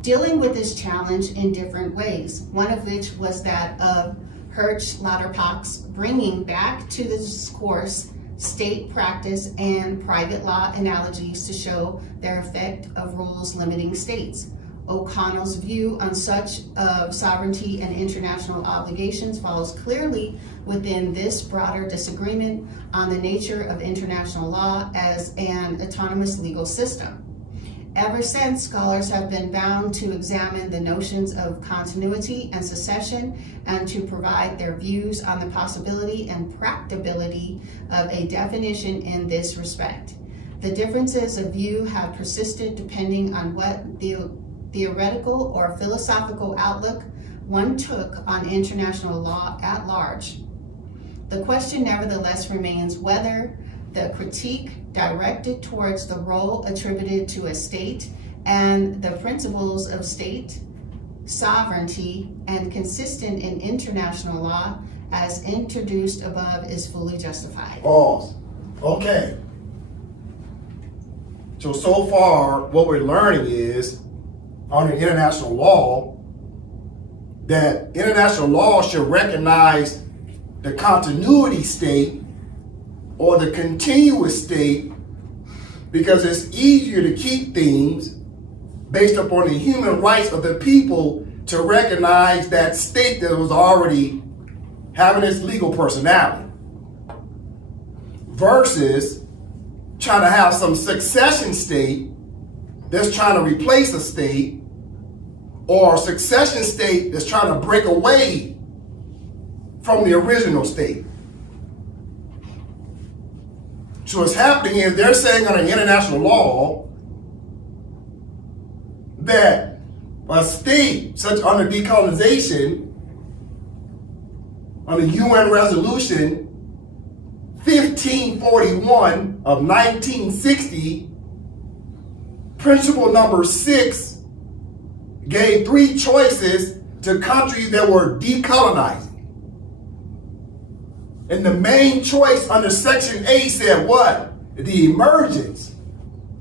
dealing with this challenge in different ways, one of which was that of Hirsch Latterpacht's bringing back to the discourse state practice and private law analogies to show their effect of rules limiting states. O'Connell's view on such of sovereignty and international obligations follows clearly within this broader disagreement on the nature of international law as an autonomous legal system. Ever since, scholars have been bound to examine the notions of continuity and succession and to provide their views on the possibility and practicability of a definition in this respect. The differences of view have persisted depending on what the theoretical or philosophical outlook one took on international law at large. The question nevertheless remains whether the critique directed towards the role attributed to a state and the principles of state sovereignty and consistent in international law as introduced above is fully justified. Pause. Okay. So far, what we're learning is, under international law, that international law should recognize the continuity state or the continuous state because it's easier to keep things based upon the human rights of the people to recognize that state that was already having its legal personality versus trying to have some succession state that's trying to replace a state or a succession state that's trying to break away from the original state. So what's happening is they're saying under international law that a state, such under decolonization, under UN Resolution 1541 of 1960, principle number 6 gave 3 choices to countries that were decolonizing. And the main choice under Section A said what? The emergence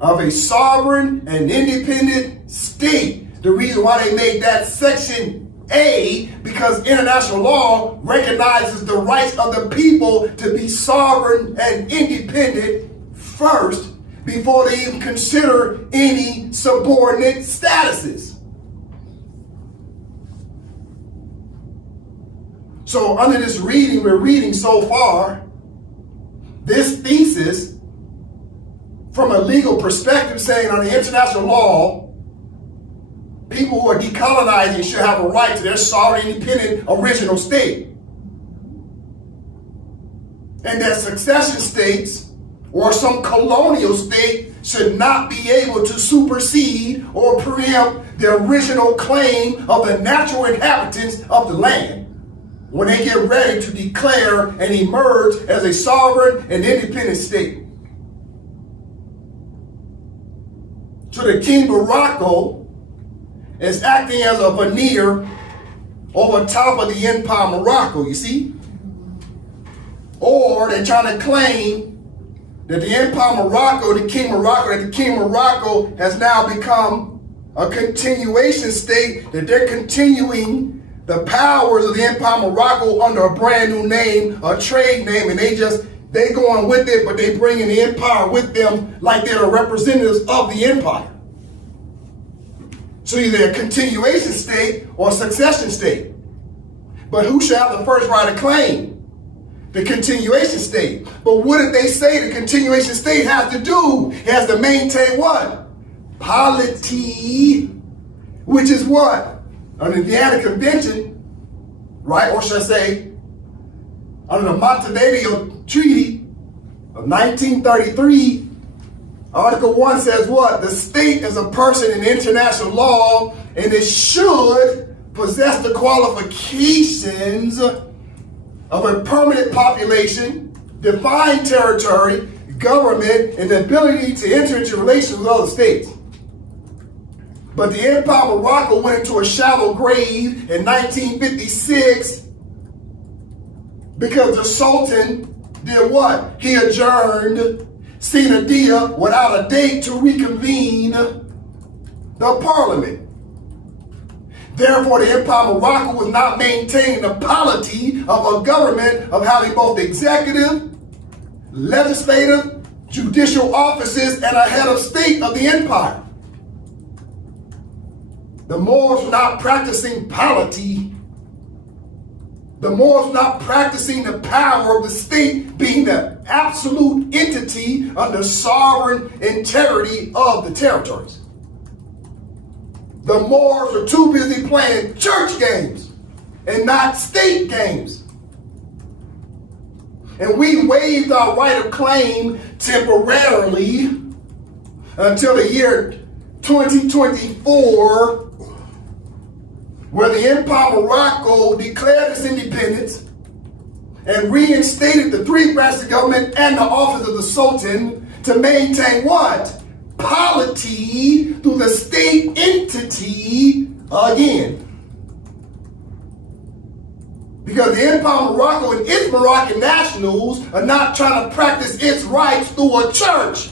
of a sovereign and independent state. The reason why they made that section Because international law recognizes the rights of the people to be sovereign and independent first before they even consider any subordinate statuses. So under this reading we're reading so far, this thesis from a legal perspective saying under international law, people who are decolonizing should have a right to their sovereign, independent, original state. And that succession states or some colonial state should not be able to supersede or preempt the original claim of the natural inhabitants of the land when they get ready to declare and emerge as a sovereign and independent state. So the King of Morocco is acting as a veneer over top of the Empire of Morocco, you see? Or they're trying to claim that the Empire of Morocco, the King of Morocco has now become a continuation state, that they're continuing the powers of the Empire of Morocco under a brand new name, a trade name, and they going with it, but they bringing the empire with them like they're the representatives of the empire. So either a continuation state or a succession state. But who shall have the first right of claim? The continuation state. But what did they say the continuation state has to do? It has to maintain what? Polity, which is what? Under the Vienna Convention, right? Or should I say, under the multilateral treaty of 1933, Article 1 says what? The state is a person in international law, and it should possess the qualifications of a permanent population, defined territory, government, and the ability to enter into relations with other states. But the Empire of Morocco went into a shallow grave in 1956 because the Sultan did what? He adjourned sine die without a date to reconvene the parliament. Therefore, the Empire of Morocco was not maintaining the polity of a government of having both executive, legislative, judicial offices, and a head of state of the empire. The Moors were not practicing polity. The Moors were not practicing the power of the state being the absolute entity under sovereign integrity of the territories. The Moors were too busy playing church games and not state games. And we waived our right of claim temporarily until the year 2024, where the Empire of Morocco declared its independence and reinstated the three branches of government and the office of the Sultan to maintain what? Polity through the state entity again. Because the Empire of Morocco and its Moroccan nationals are not trying to practice its rights through a church.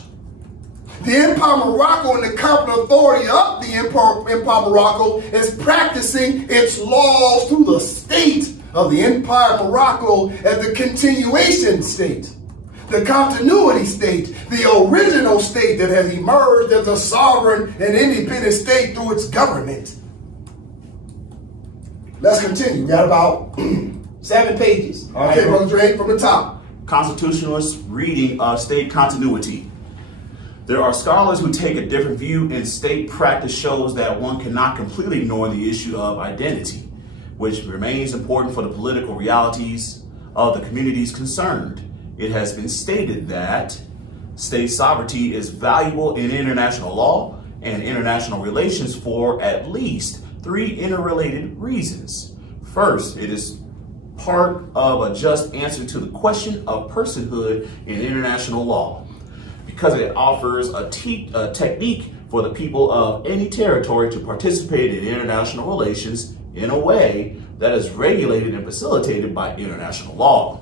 The Empire of Morocco and the competent authority of the Empire of Morocco is practicing its laws through the state of the Empire of Morocco as the continuation state, the continuity state, the original state that has emerged as a sovereign and independent state through its government. Let's continue. We got about 7 pages. Okay, Brother Drake, from the top. Constitutionalist reading of state continuity. There are scholars who take a different view, and state practice shows that one cannot completely ignore the issue of identity, which remains important for the political realities of the communities concerned. It has been stated that state sovereignty is valuable in international law and international relations for at least 3 interrelated reasons. First, it is part of a just answer to the question of personhood in international law, because it offers a technique for the people of any territory to participate in international relations in a way that is regulated and facilitated by international law.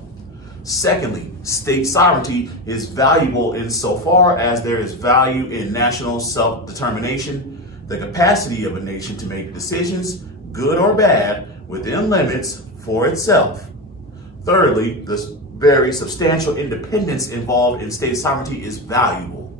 Secondly, state sovereignty is valuable insofar as there is value in national self-determination, the capacity of a nation to make decisions good or bad, within limits for itself. Thirdly, the very substantial independence involved in state sovereignty is valuable.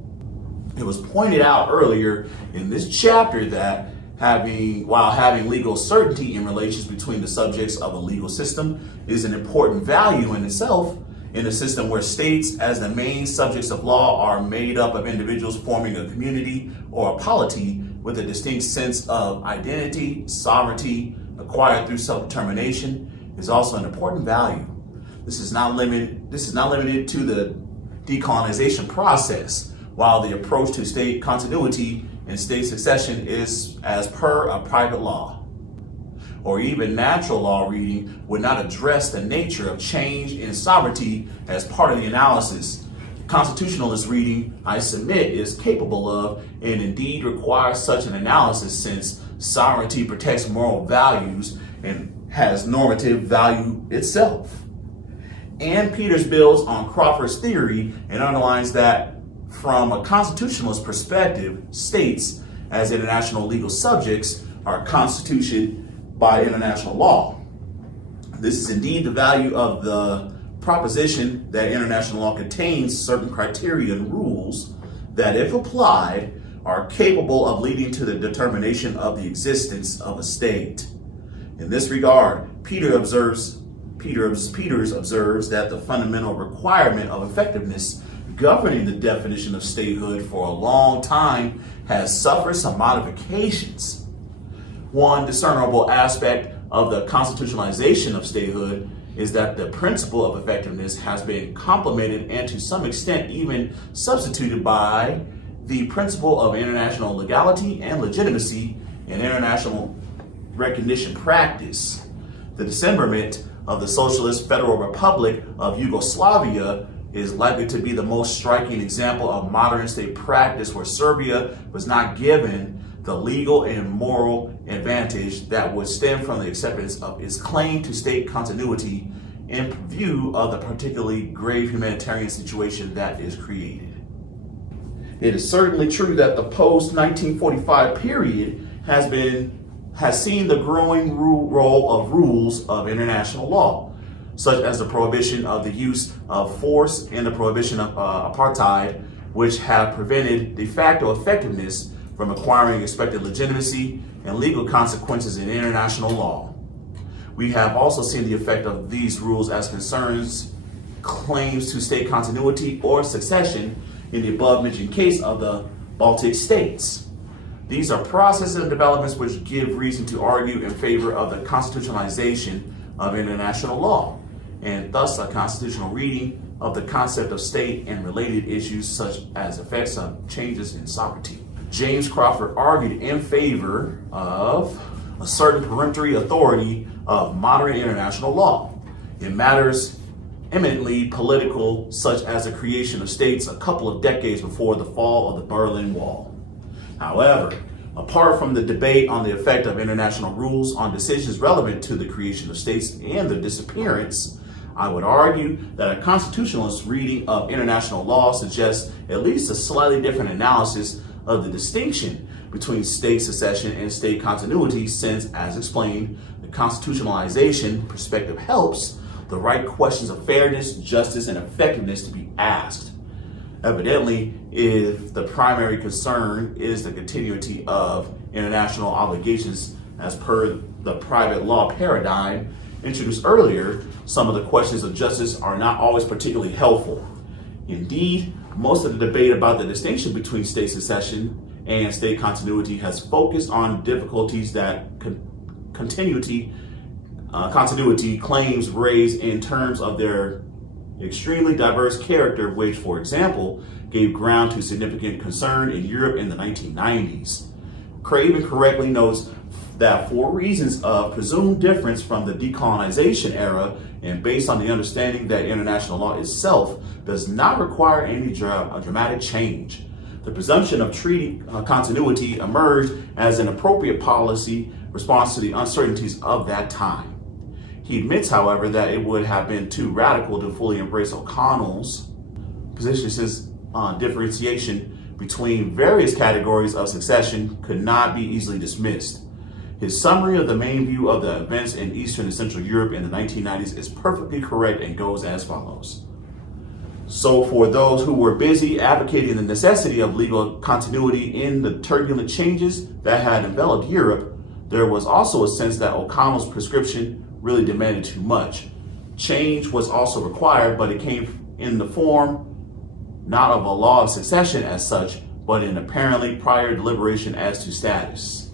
It was pointed out earlier in this chapter that while having legal certainty in relations between the subjects of a legal system is an important value in itself, in a system where states as the main subjects of law are made up of individuals forming a community or a polity with a distinct sense of identity, sovereignty, acquired through self-determination, is also an important value. This is not limited to the decolonization process, while the approach to state continuity and state succession is as per a private law, or even natural law reading would not address the nature of change in sovereignty as part of the analysis. Constitutionalist reading, I submit, is capable of and indeed requires such an analysis, since sovereignty protects moral values and has normative value itself. And Peters builds on Crawford's theory and underlines that from a constitutionalist perspective, states as international legal subjects are constituted by international law. This is indeed the value of the proposition that international law contains certain criteria and rules that, if applied, are capable of leading to the determination of the existence of a state. In this regard, Peters observes that the fundamental requirement of effectiveness governing the definition of statehood for a long time has suffered some modifications. One discernible aspect of the constitutionalization of statehood is that the principle of effectiveness has been complemented and to some extent even substituted by the principle of international legality and legitimacy in international recognition practice. The dismemberment of the Socialist Federal Republic of Yugoslavia is likely to be the most striking example of modern state practice, where Serbia was not given the legal and moral advantage that would stem from the acceptance of its claim to state continuity in view of the particularly grave humanitarian situation that is created. It is certainly true that the post-1945 period has seen the growing role of rules of international law, such as the prohibition of the use of force and the prohibition of apartheid, which have prevented de facto effectiveness from acquiring expected legitimacy and legal consequences in international law. We have also seen the effect of these rules as concerns claims to state continuity or succession in the above-mentioned case of the Baltic states. These are processes and developments which give reason to argue in favor of the constitutionalization of international law, and thus a constitutional reading of the concept of state and related issues such as effects of changes in sovereignty. James Crawford argued in favor of a certain peremptory authority of modern international law in matters eminently political, such as the creation of states a couple of decades before the fall of the Berlin Wall. However, apart from the debate on the effect of international rules on decisions relevant to the creation of states and their disappearance, I would argue that a constitutionalist reading of international law suggests at least a slightly different analysis of the distinction between state succession and state continuity, since, as explained, the constitutionalization perspective helps the right questions of fairness, justice, and effectiveness to be asked. Evidently, if the primary concern is the continuity of international obligations as per the private law paradigm introduced earlier, some of the questions of justice are not always particularly helpful. Indeed, most of the debate about the distinction between state succession and state continuity has focused on difficulties that continuity claims raise in terms of their extremely diverse character, which, for example, gave ground to significant concern in Europe in the 1990s. Craven correctly notes that for reasons of presumed difference from the decolonization era, and based on the understanding that international law itself does not require any dramatic change, the presumption of treaty continuity emerged as an appropriate policy response to the uncertainties of that time. He admits, however, that it would have been too radical to fully embrace O'Connell's position, since differentiation between various categories of succession could not be easily dismissed. His summary of the main view of the events in Eastern and Central Europe in the 1990s is perfectly correct and goes as follows. So for those who were busy advocating the necessity of legal continuity in the turbulent changes that had enveloped Europe, there was also a sense that O'Connell's prescription really demanded too much. Change was also required, but it came in the form not of a law of succession as such, but in apparently prior deliberation as to status.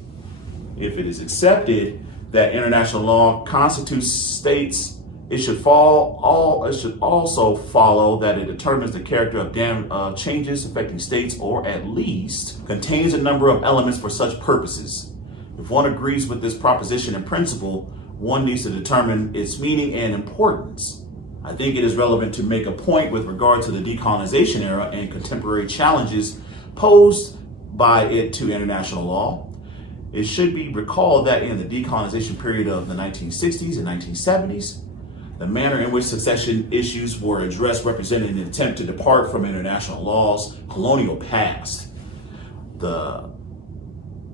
If it is accepted that international law constitutes states, it should also follow that it determines the character of changes affecting states, or at least contains a number of elements for such purposes. If one agrees with this proposition in principle, one needs to determine its meaning and importance. I think it is relevant to make a point with regard to the decolonization era and contemporary challenges posed by it to international law. It should be recalled that in the decolonization period of the 1960s and 1970s, the manner in which succession issues were addressed represented an attempt to depart from international law's colonial past. The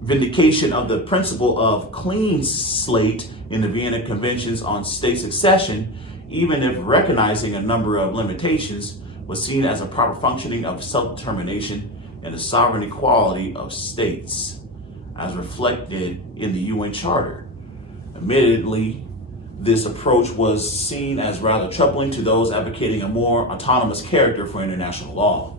vindication of the principle of clean slate in the Vienna Conventions on state succession, even if recognizing a number of limitations, was seen as a proper functioning of self-determination and the sovereign equality of states, as reflected in the UN Charter. Admittedly, this approach was seen as rather troubling to those advocating a more autonomous character for international law.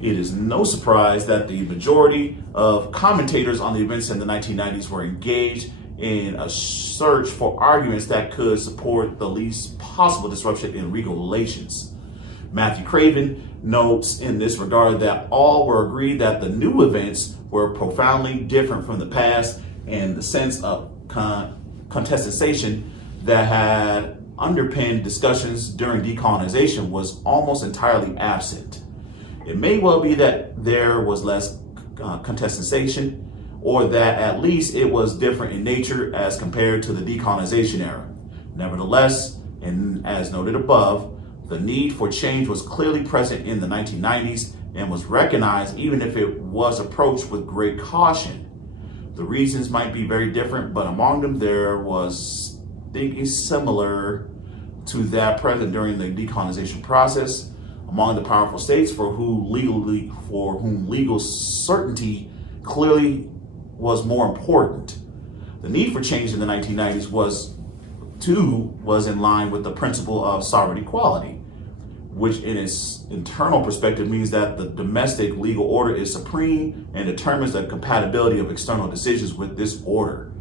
It is no surprise that the majority of commentators on the events in the 1990s were engaged in a search for arguments that could support the least possible disruption in legal relations. Matthew Craven notes in this regard that all were agreed that the new events were profoundly different from the past, and the sense of contestation that had underpinned discussions during decolonization was almost entirely absent. It may well be that there was less contestation, or that at least it was different in nature as compared to the decolonization era. Nevertheless, and as noted above, the need for change was clearly present in the 1990s and was recognized even if it was approached with great caution. The reasons might be very different, but among them there was thinking similar to that present during the decolonization process among the powerful states for whom legal certainty clearly was more important. The need for change in the 1990s was in line with the principle of sovereign equality, which in its internal perspective means that the domestic legal order is supreme and determines the compatibility of external decisions with this order.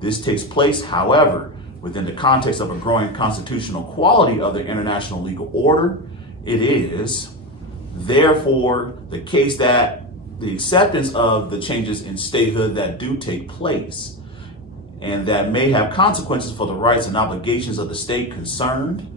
This takes place, however, within the context of a growing constitutional quality of the international legal order. It is, therefore, the case that the acceptance of the changes in statehood that do take place and that may have consequences for the rights and obligations of the state concerned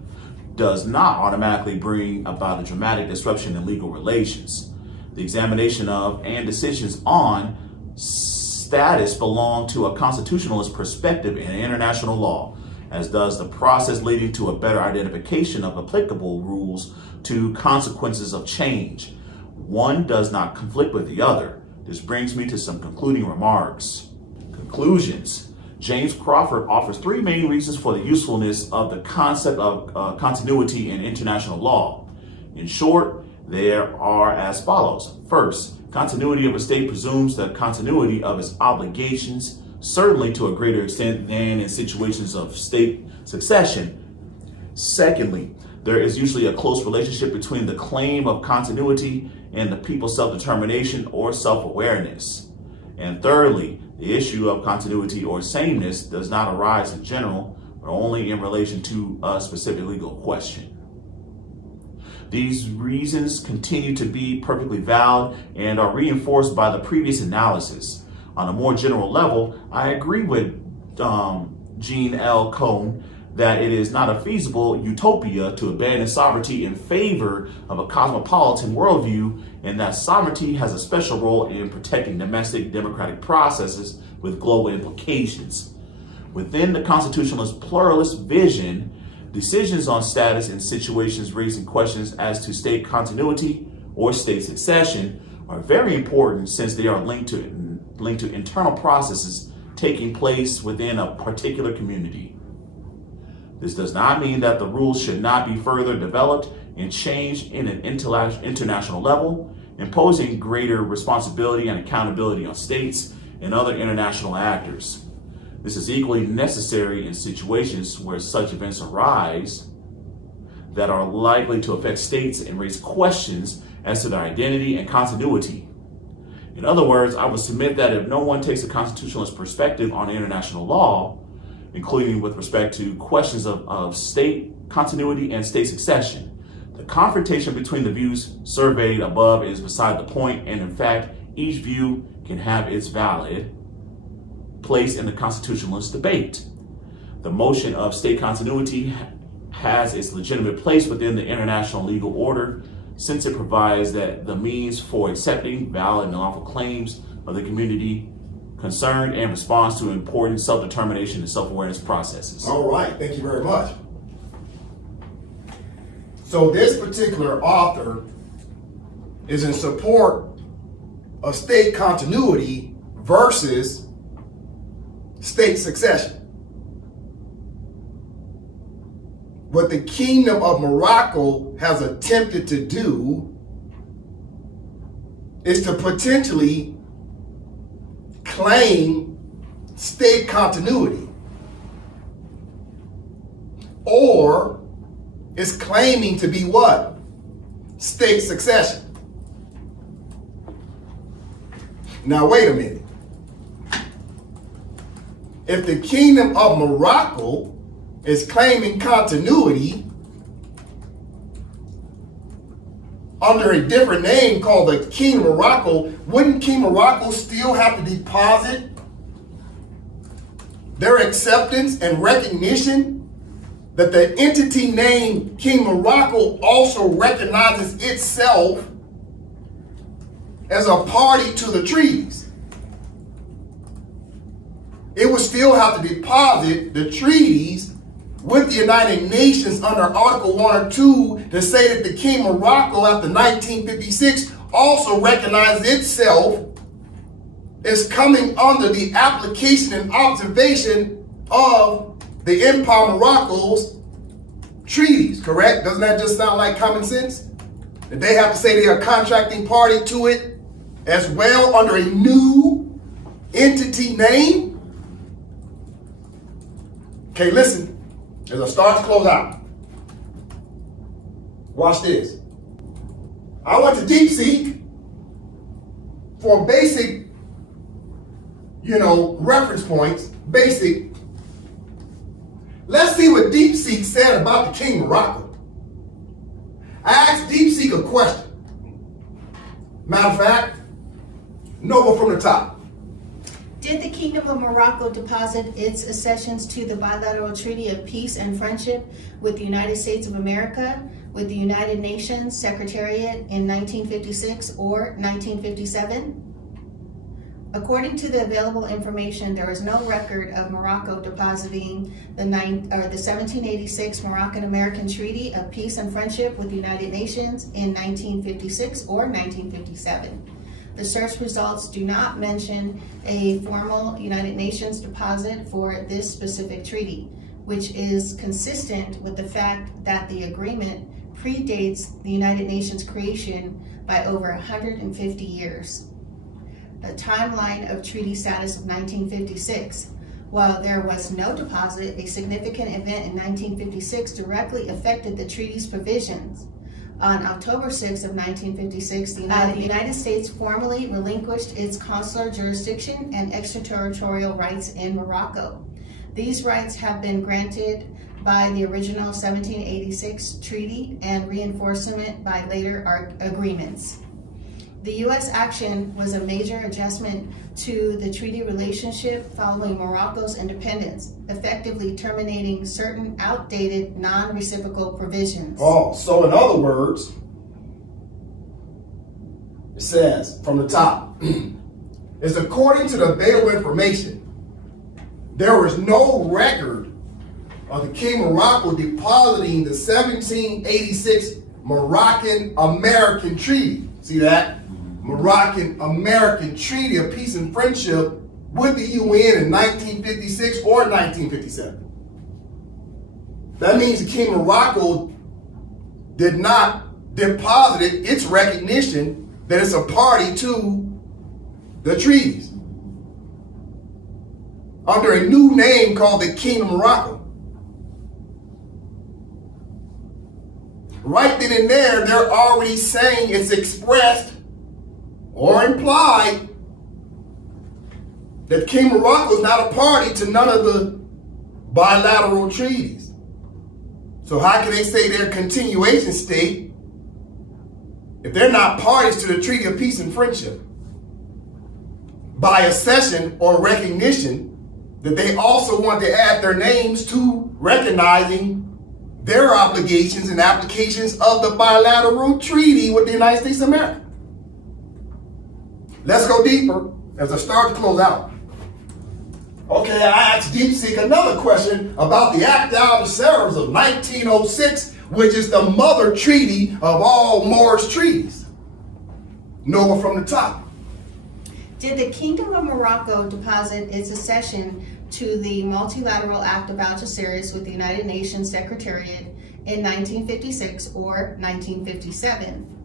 does not automatically bring about a dramatic disruption in legal relations. The examination of and decisions on status belong to a constitutionalist perspective in international law, as does the process leading to a better identification of applicable rules to consequences of change. One does not conflict with the other. This brings me to some concluding remarks. Conclusions. James Crawford offers three main reasons for the usefulness of the concept of continuity in international law. In short, there are as follows. First, continuity of a state presumes the continuity of its obligations, certainly to a greater extent than in situations of state succession. Secondly, there is usually a close relationship between the claim of continuity and the people's self-determination or self-awareness. And thirdly, the issue of continuity or sameness does not arise in general, but only in relation to a specific legal question. These reasons continue to be perfectly valid and are reinforced by the previous analysis. On a more general level, I agree with Jean L. Cohn that it is not a feasible utopia to abandon sovereignty in favor of a cosmopolitan worldview, and that sovereignty has a special role in protecting domestic democratic processes with global implications. Within the constitutionalist pluralist vision, decisions on status in situations raising questions as to state continuity or state succession are very important, since they are linked to internal processes taking place within a particular community. This does not mean that the rules should not be further developed and changed in an international level, imposing greater responsibility and accountability on states and other international actors. This is equally necessary in situations where such events arise that are likely to affect states and raise questions as to their identity and continuity. In other words, I would submit that if no one takes a constitutionalist perspective on international law, including with respect to questions of state continuity and state succession, the confrontation between the views surveyed above is beside the point, and in fact, each view can have its valid place in the constitutionalist debate. The motion of state continuity has its legitimate place within the international legal order, since it provides that the means for accepting valid and lawful claims of the community concerned and responds to important self-determination and self-awareness processes. All right, thank you very much. So this particular author is in support of state continuity versus state succession. What the Kingdom of Morocco has attempted to do is to potentially claim state continuity, or is claiming to be what? State succession. Now wait a minute. If the Kingdom of Morocco is claiming continuity under a different name called the King of Morocco, wouldn't King Morocco still have to deposit their acceptance and recognition that the entity named King Morocco also recognizes itself as a party to the treaties? It would still have to deposit the treaties with the United Nations under Article 1 or 2 to say that the King of Morocco after 1956 also recognized itself as coming under the application and observation of the Empire of Morocco's treaties, correct? Doesn't that just sound like common sense? That they have to say they are a contracting party to it as well under a new entity name? Okay, listen. As I start to close out, watch this. I went to DeepSeek for basic, reference points, basic. Let's see what DeepSeek said about the King of Morocco. I asked DeepSeek a question. Matter of fact, Nova from the top. Did the Kingdom of Morocco deposit its accessions to the bilateral treaty of peace and friendship with the United States of America, with the United Nations Secretariat in 1956 or 1957? According to the available information, there is no record of Morocco depositing the 1786 Moroccan-American Treaty of Peace and Friendship with the United Nations in 1956 or 1957. The search results do not mention a formal United Nations deposit for this specific treaty, which is consistent with the fact that the agreement predates the United Nations creation by over 150 years. The timeline of treaty status of 1956. While there was no deposit, a significant event in 1956 directly affected the treaty's provisions. On October 6 of 1956, the United States formally relinquished its consular jurisdiction and extraterritorial rights in Morocco. These rights have been granted by the original 1786 treaty and reinforcement by later agreements. The U.S. action was a major adjustment to the treaty relationship following Morocco's independence, effectively terminating certain outdated non-reciprocal provisions. Oh, so in other words, it says from the top, is according to the available information, there was no record of the King of Morocco depositing the 1786 Moroccan-American Treaty. See that? Moroccan-American Treaty of Peace and Friendship with the UN in 1956 or 1957. That means the King of Morocco did not deposit its recognition that it's a party to the treaties under a new name called the King of Morocco. Right then and there, they're already saying it's expressed or implied that King Morocco is not a party to none of the bilateral treaties. So how can they say they're a continuation state if they're not parties to the Treaty of Peace and Friendship by accession or recognition that they also want to add their names to recognizing their obligations and applications of the bilateral treaty with the United States of America? Let's go deeper as I start to close out. Okay, I asked DeepSeek another question about the Act of Algeciras of 1906, which is the mother treaty of all Moorish treaties. Noah from the top. Did the Kingdom of Morocco deposit its accession to the multilateral Act of Algeciras with the United Nations Secretariat in 1956 or 1957?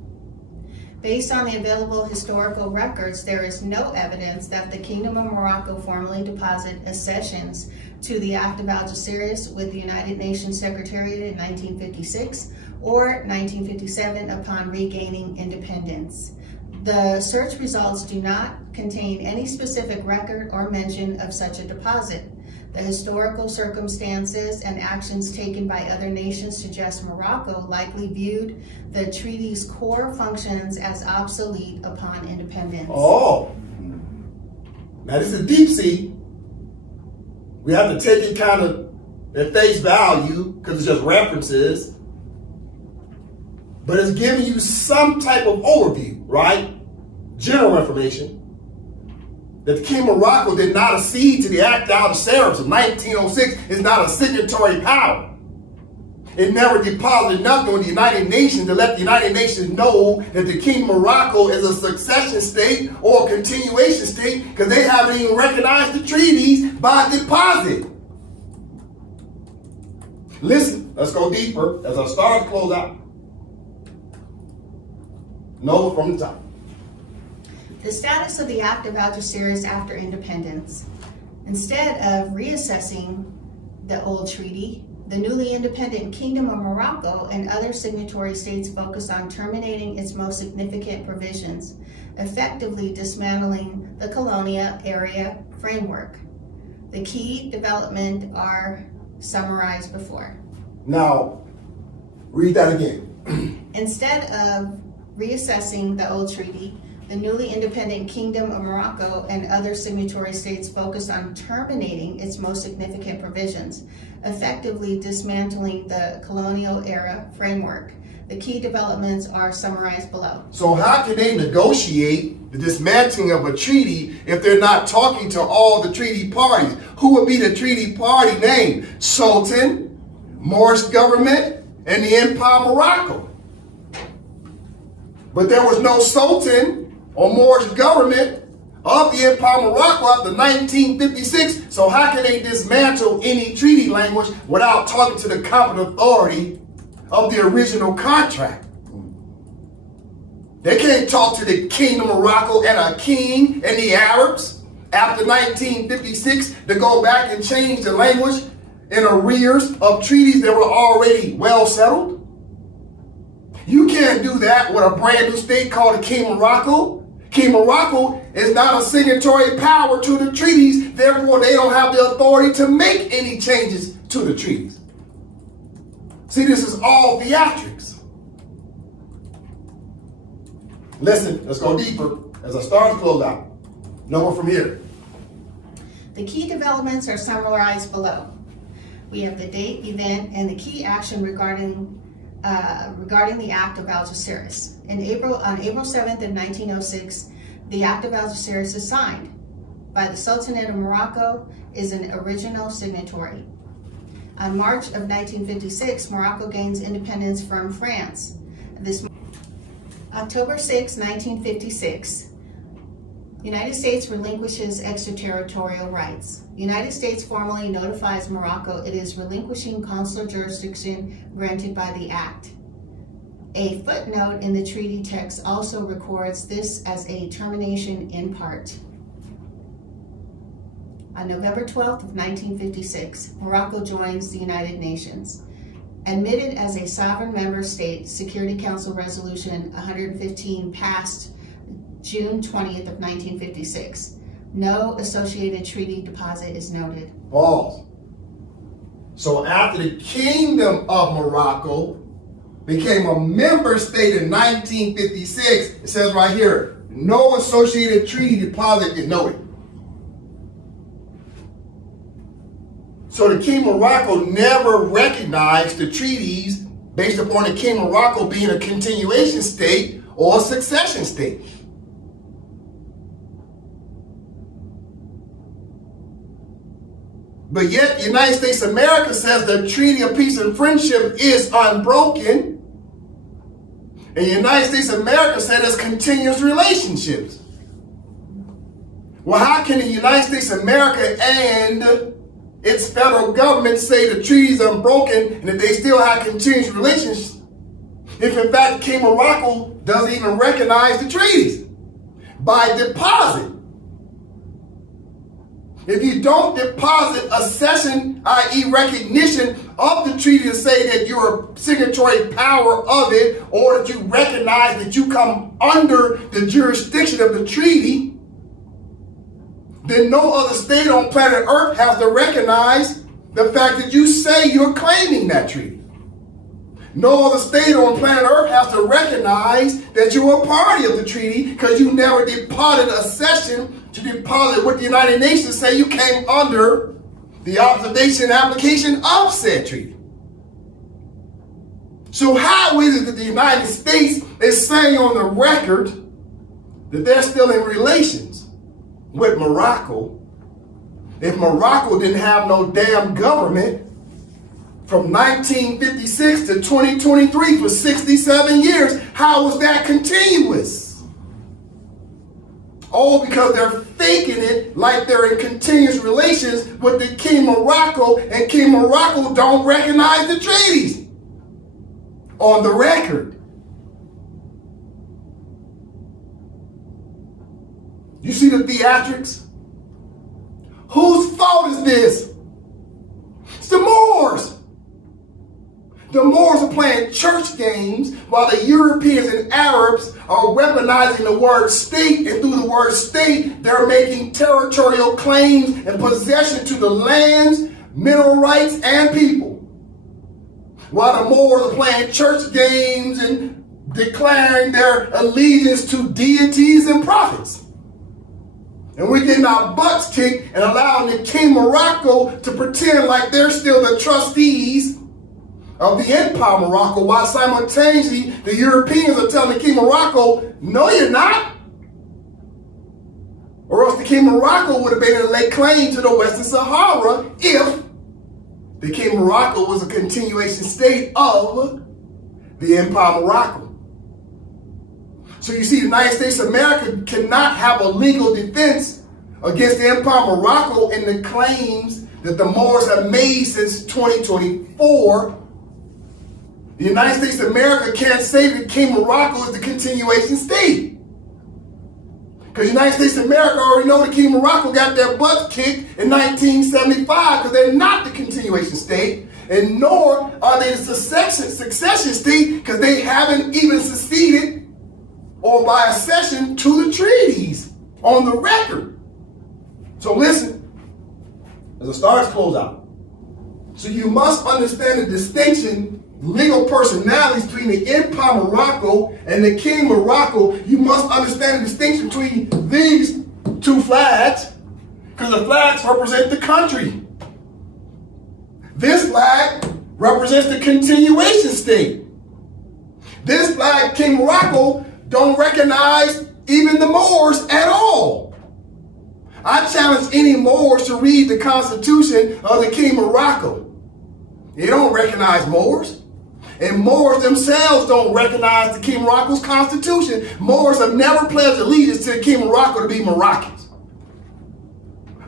Based on the available historical records, there is no evidence that the Kingdom of Morocco formally deposited accessions to the Act of Algeciras with the United Nations Secretariat in 1956 or 1957 upon regaining independence. The search results do not contain any specific record or mention of such a deposit. The historical circumstances and actions taken by other nations suggest Morocco likely viewed the treaty's core functions as obsolete upon independence. Oh, now this is deep sea. We have to take it kind of at face value because it's just references. But it's giving you some type of overview, right? General information. That the King of Morocco did not accede to the Act of Algeciras of 1906 is not a signatory power. It never deposited nothing with the United Nations to let the United Nations know that the King of Morocco is a succession state or a continuation state because they haven't even recognized the treaties by deposit. Listen, let's go deeper as I start to close out. Noah from the top. The status of the Act of Algeciras after independence. Instead of reassessing the old treaty, the newly independent Kingdom of Morocco and other signatory states focused on terminating its most significant provisions, effectively dismantling the colonial area framework. The key developments are summarized before. Now, read that again. Instead of reassessing the old treaty, the newly independent Kingdom of Morocco and other signatory states focused on terminating its most significant provisions, effectively dismantling the colonial era framework. The key developments are summarized below. So how can they negotiate the dismantling of a treaty if they're not talking to all the treaty parties? Who would be the treaty party name? Sultan, Moorish Government, and the Empire of Morocco. But there was no Sultan or Moorish Government of the Empire of Morocco after 1956. So how can they dismantle any treaty language without talking to the competent authority of the original contract? They can't talk to the King of Morocco and a king and the Arabs after 1956 to go back and change the language in arrears of treaties that were already well settled. You can't do that with a brand new state called the King of Morocco. King of Morocco is not a signatory power to the treaties, therefore they don't have the authority to make any changes to the treaties. See, this is all theatrics. Listen, let's go deeper as I start to close out. Nowhere from here. The key developments are summarized below. We have the date, event, and the key action regarding the Act of Algeciras. On April 7th of 1906, the Act of Algeciras is signed by the Sultanate of Morocco is an original signatory. On March of 1956, Morocco gains independence from France. October 6, 1956, United States relinquishes extraterritorial rights. United States formally notifies Morocco it is relinquishing consular jurisdiction granted by the Act. A footnote in the treaty text also records this as a termination in part. On November 12th of 1956, Morocco joins the United Nations. Admitted as a sovereign member state, Security Council Resolution 115 passed June 20th of 1956. No associated treaty deposit is noted. Pause. So after the Kingdom of Morocco became a member state in 1956, it says right here, no associated treaty deposit is noted. So the King of Morocco never recognized the treaties based upon the King of Morocco being a continuation state or a succession state. But yet the United States of America says the Treaty of Peace and Friendship is unbroken. And the United States of America said it's continuous relationships. Well, how can the United States of America and its federal government say the treaty is unbroken and that they still have continuous relations if in fact King of Morocco doesn't even recognize the treaties by deposit? If you don't deposit a cession, i.e. recognition of the treaty to say that you're a signatory power of it or that you recognize that you come under the jurisdiction of the treaty, then no other state on planet Earth has to recognize the fact that you say you're claiming that treaty. No other state on planet Earth has to recognize that you're a party of the treaty because you never deposited a cession to deposit with the United Nations say you came under the observation and application of said treaty. So how is it that the United States is saying on the record that they're still in relations with Morocco if Morocco didn't have no damn government from 1956 to 2023 for 67 years? How was that continuous? All because they're faking it like they're in continuous relations with the King of Morocco, and King of Morocco don't recognize the treaties on the record. You see the theatrics? Whose fault is this? It's the Moors. The Moors are playing church games while the Europeans and Arabs are weaponizing the word state, and through the word state, they're making territorial claims and possession to the lands, mineral rights, and people. While the Moors are playing church games and declaring their allegiance to deities and prophets. And we're getting our butts kicked and allowing the King of Morocco to pretend like they're still the trustees of the Empire of Morocco, while simultaneously the Europeans are telling the King of Morocco, no, you're not. Or else the King of Morocco would have been able to lay claim to the Western Sahara if the King of Morocco was a continuation state of the Empire of Morocco. So you see, the United States of America cannot have a legal defense against the Empire of Morocco and the claims that the Moors have made since 2024. The United States of America can't say that King of Morocco is the continuation state. Because the United States of America already know the King of Morocco got their butts kicked in 1975 because they're not the continuation state, and nor are they the succession state because they haven't even seceded or by accession to the treaties on the record. So listen, as I start to close out. So you must understand the distinction, legal personalities between the Empire of Morocco and the King of Morocco. You must understand the distinction between these two flags, because the flags represent the country. This flag represents the continuation state. This flag, King of Morocco, don't recognize even the Moors at all. I challenge any Moors to read the Constitution of the King of Morocco. They don't recognize Moors. And Moors themselves don't recognize the King of Morocco's constitution. Moors have never pledged allegiance to the King of Morocco to be Moroccans.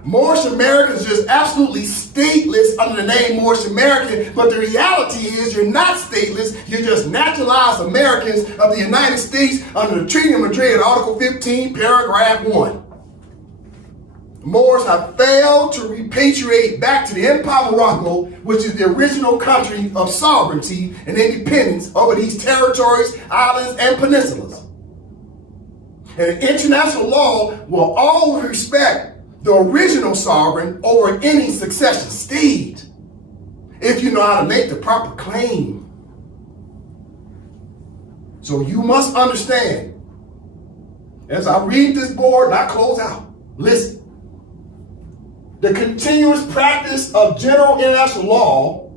Moorish Americans are just absolutely stateless under the name Moorish American, but the reality is you're not stateless, you're just naturalized Americans of the United States under the Treaty of Madrid, Article 15, Paragraph 1. Moors have failed to repatriate back to the Empire of Morocco, which is the original country of sovereignty and independence over these territories, islands, and peninsulas. And international law will always respect the original sovereign over any succession state if you know how to make the proper claim. So you must understand, as I read this board and I close out, listen. The continuous practice of general international law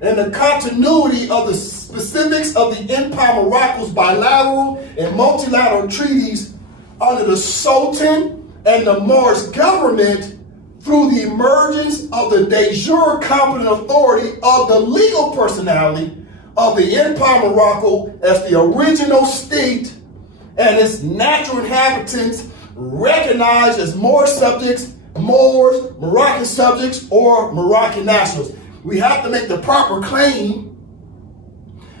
and the continuity of the specifics of the Empire of Morocco's bilateral and multilateral treaties under the Sultan and the Moorish Government through the emergence of the de jure competent authority of the legal personality of the Empire of Morocco as the original state and its natural inhabitants recognized as Moorish subjects, Moors, Moroccan subjects, or Moroccan nationals. We have to make the proper claim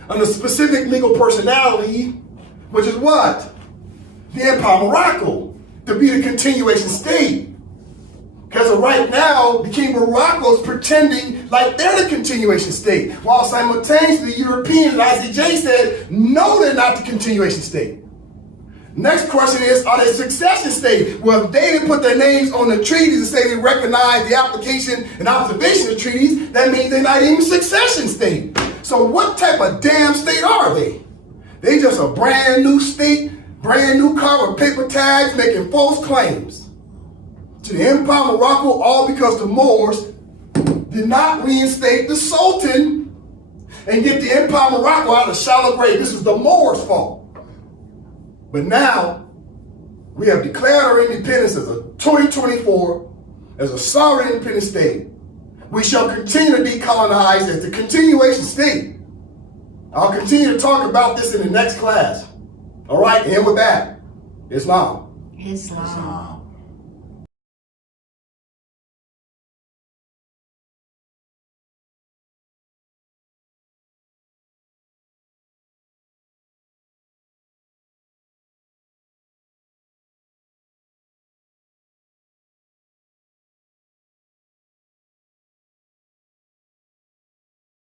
on the specific legal personality, which is what? The Empire of Morocco, to be the continuation state. Because right now, the King of Morocco is pretending like they're the continuation state, while simultaneously the Europeans and ICJ said, no, they're not the continuation state. Next question is, are they succession state? Well, if they didn't put their names on the treaties and say they recognize the application and observation of treaties, that means they're not even succession state. So what type of damn state are they? They just a brand new state, brand new car with paper tags making false claims to the Empire of Morocco, all because the Moors did not reinstate the Sultan and get the Empire of Morocco out of shallow grave. This is the Moors' fault. But now, we have declared our independence as a 2024, as a sovereign independent state. We shall continue to decolonize as the continuation state. I'll continue to talk about this in the next class. All right, and with that, Islam. Islam.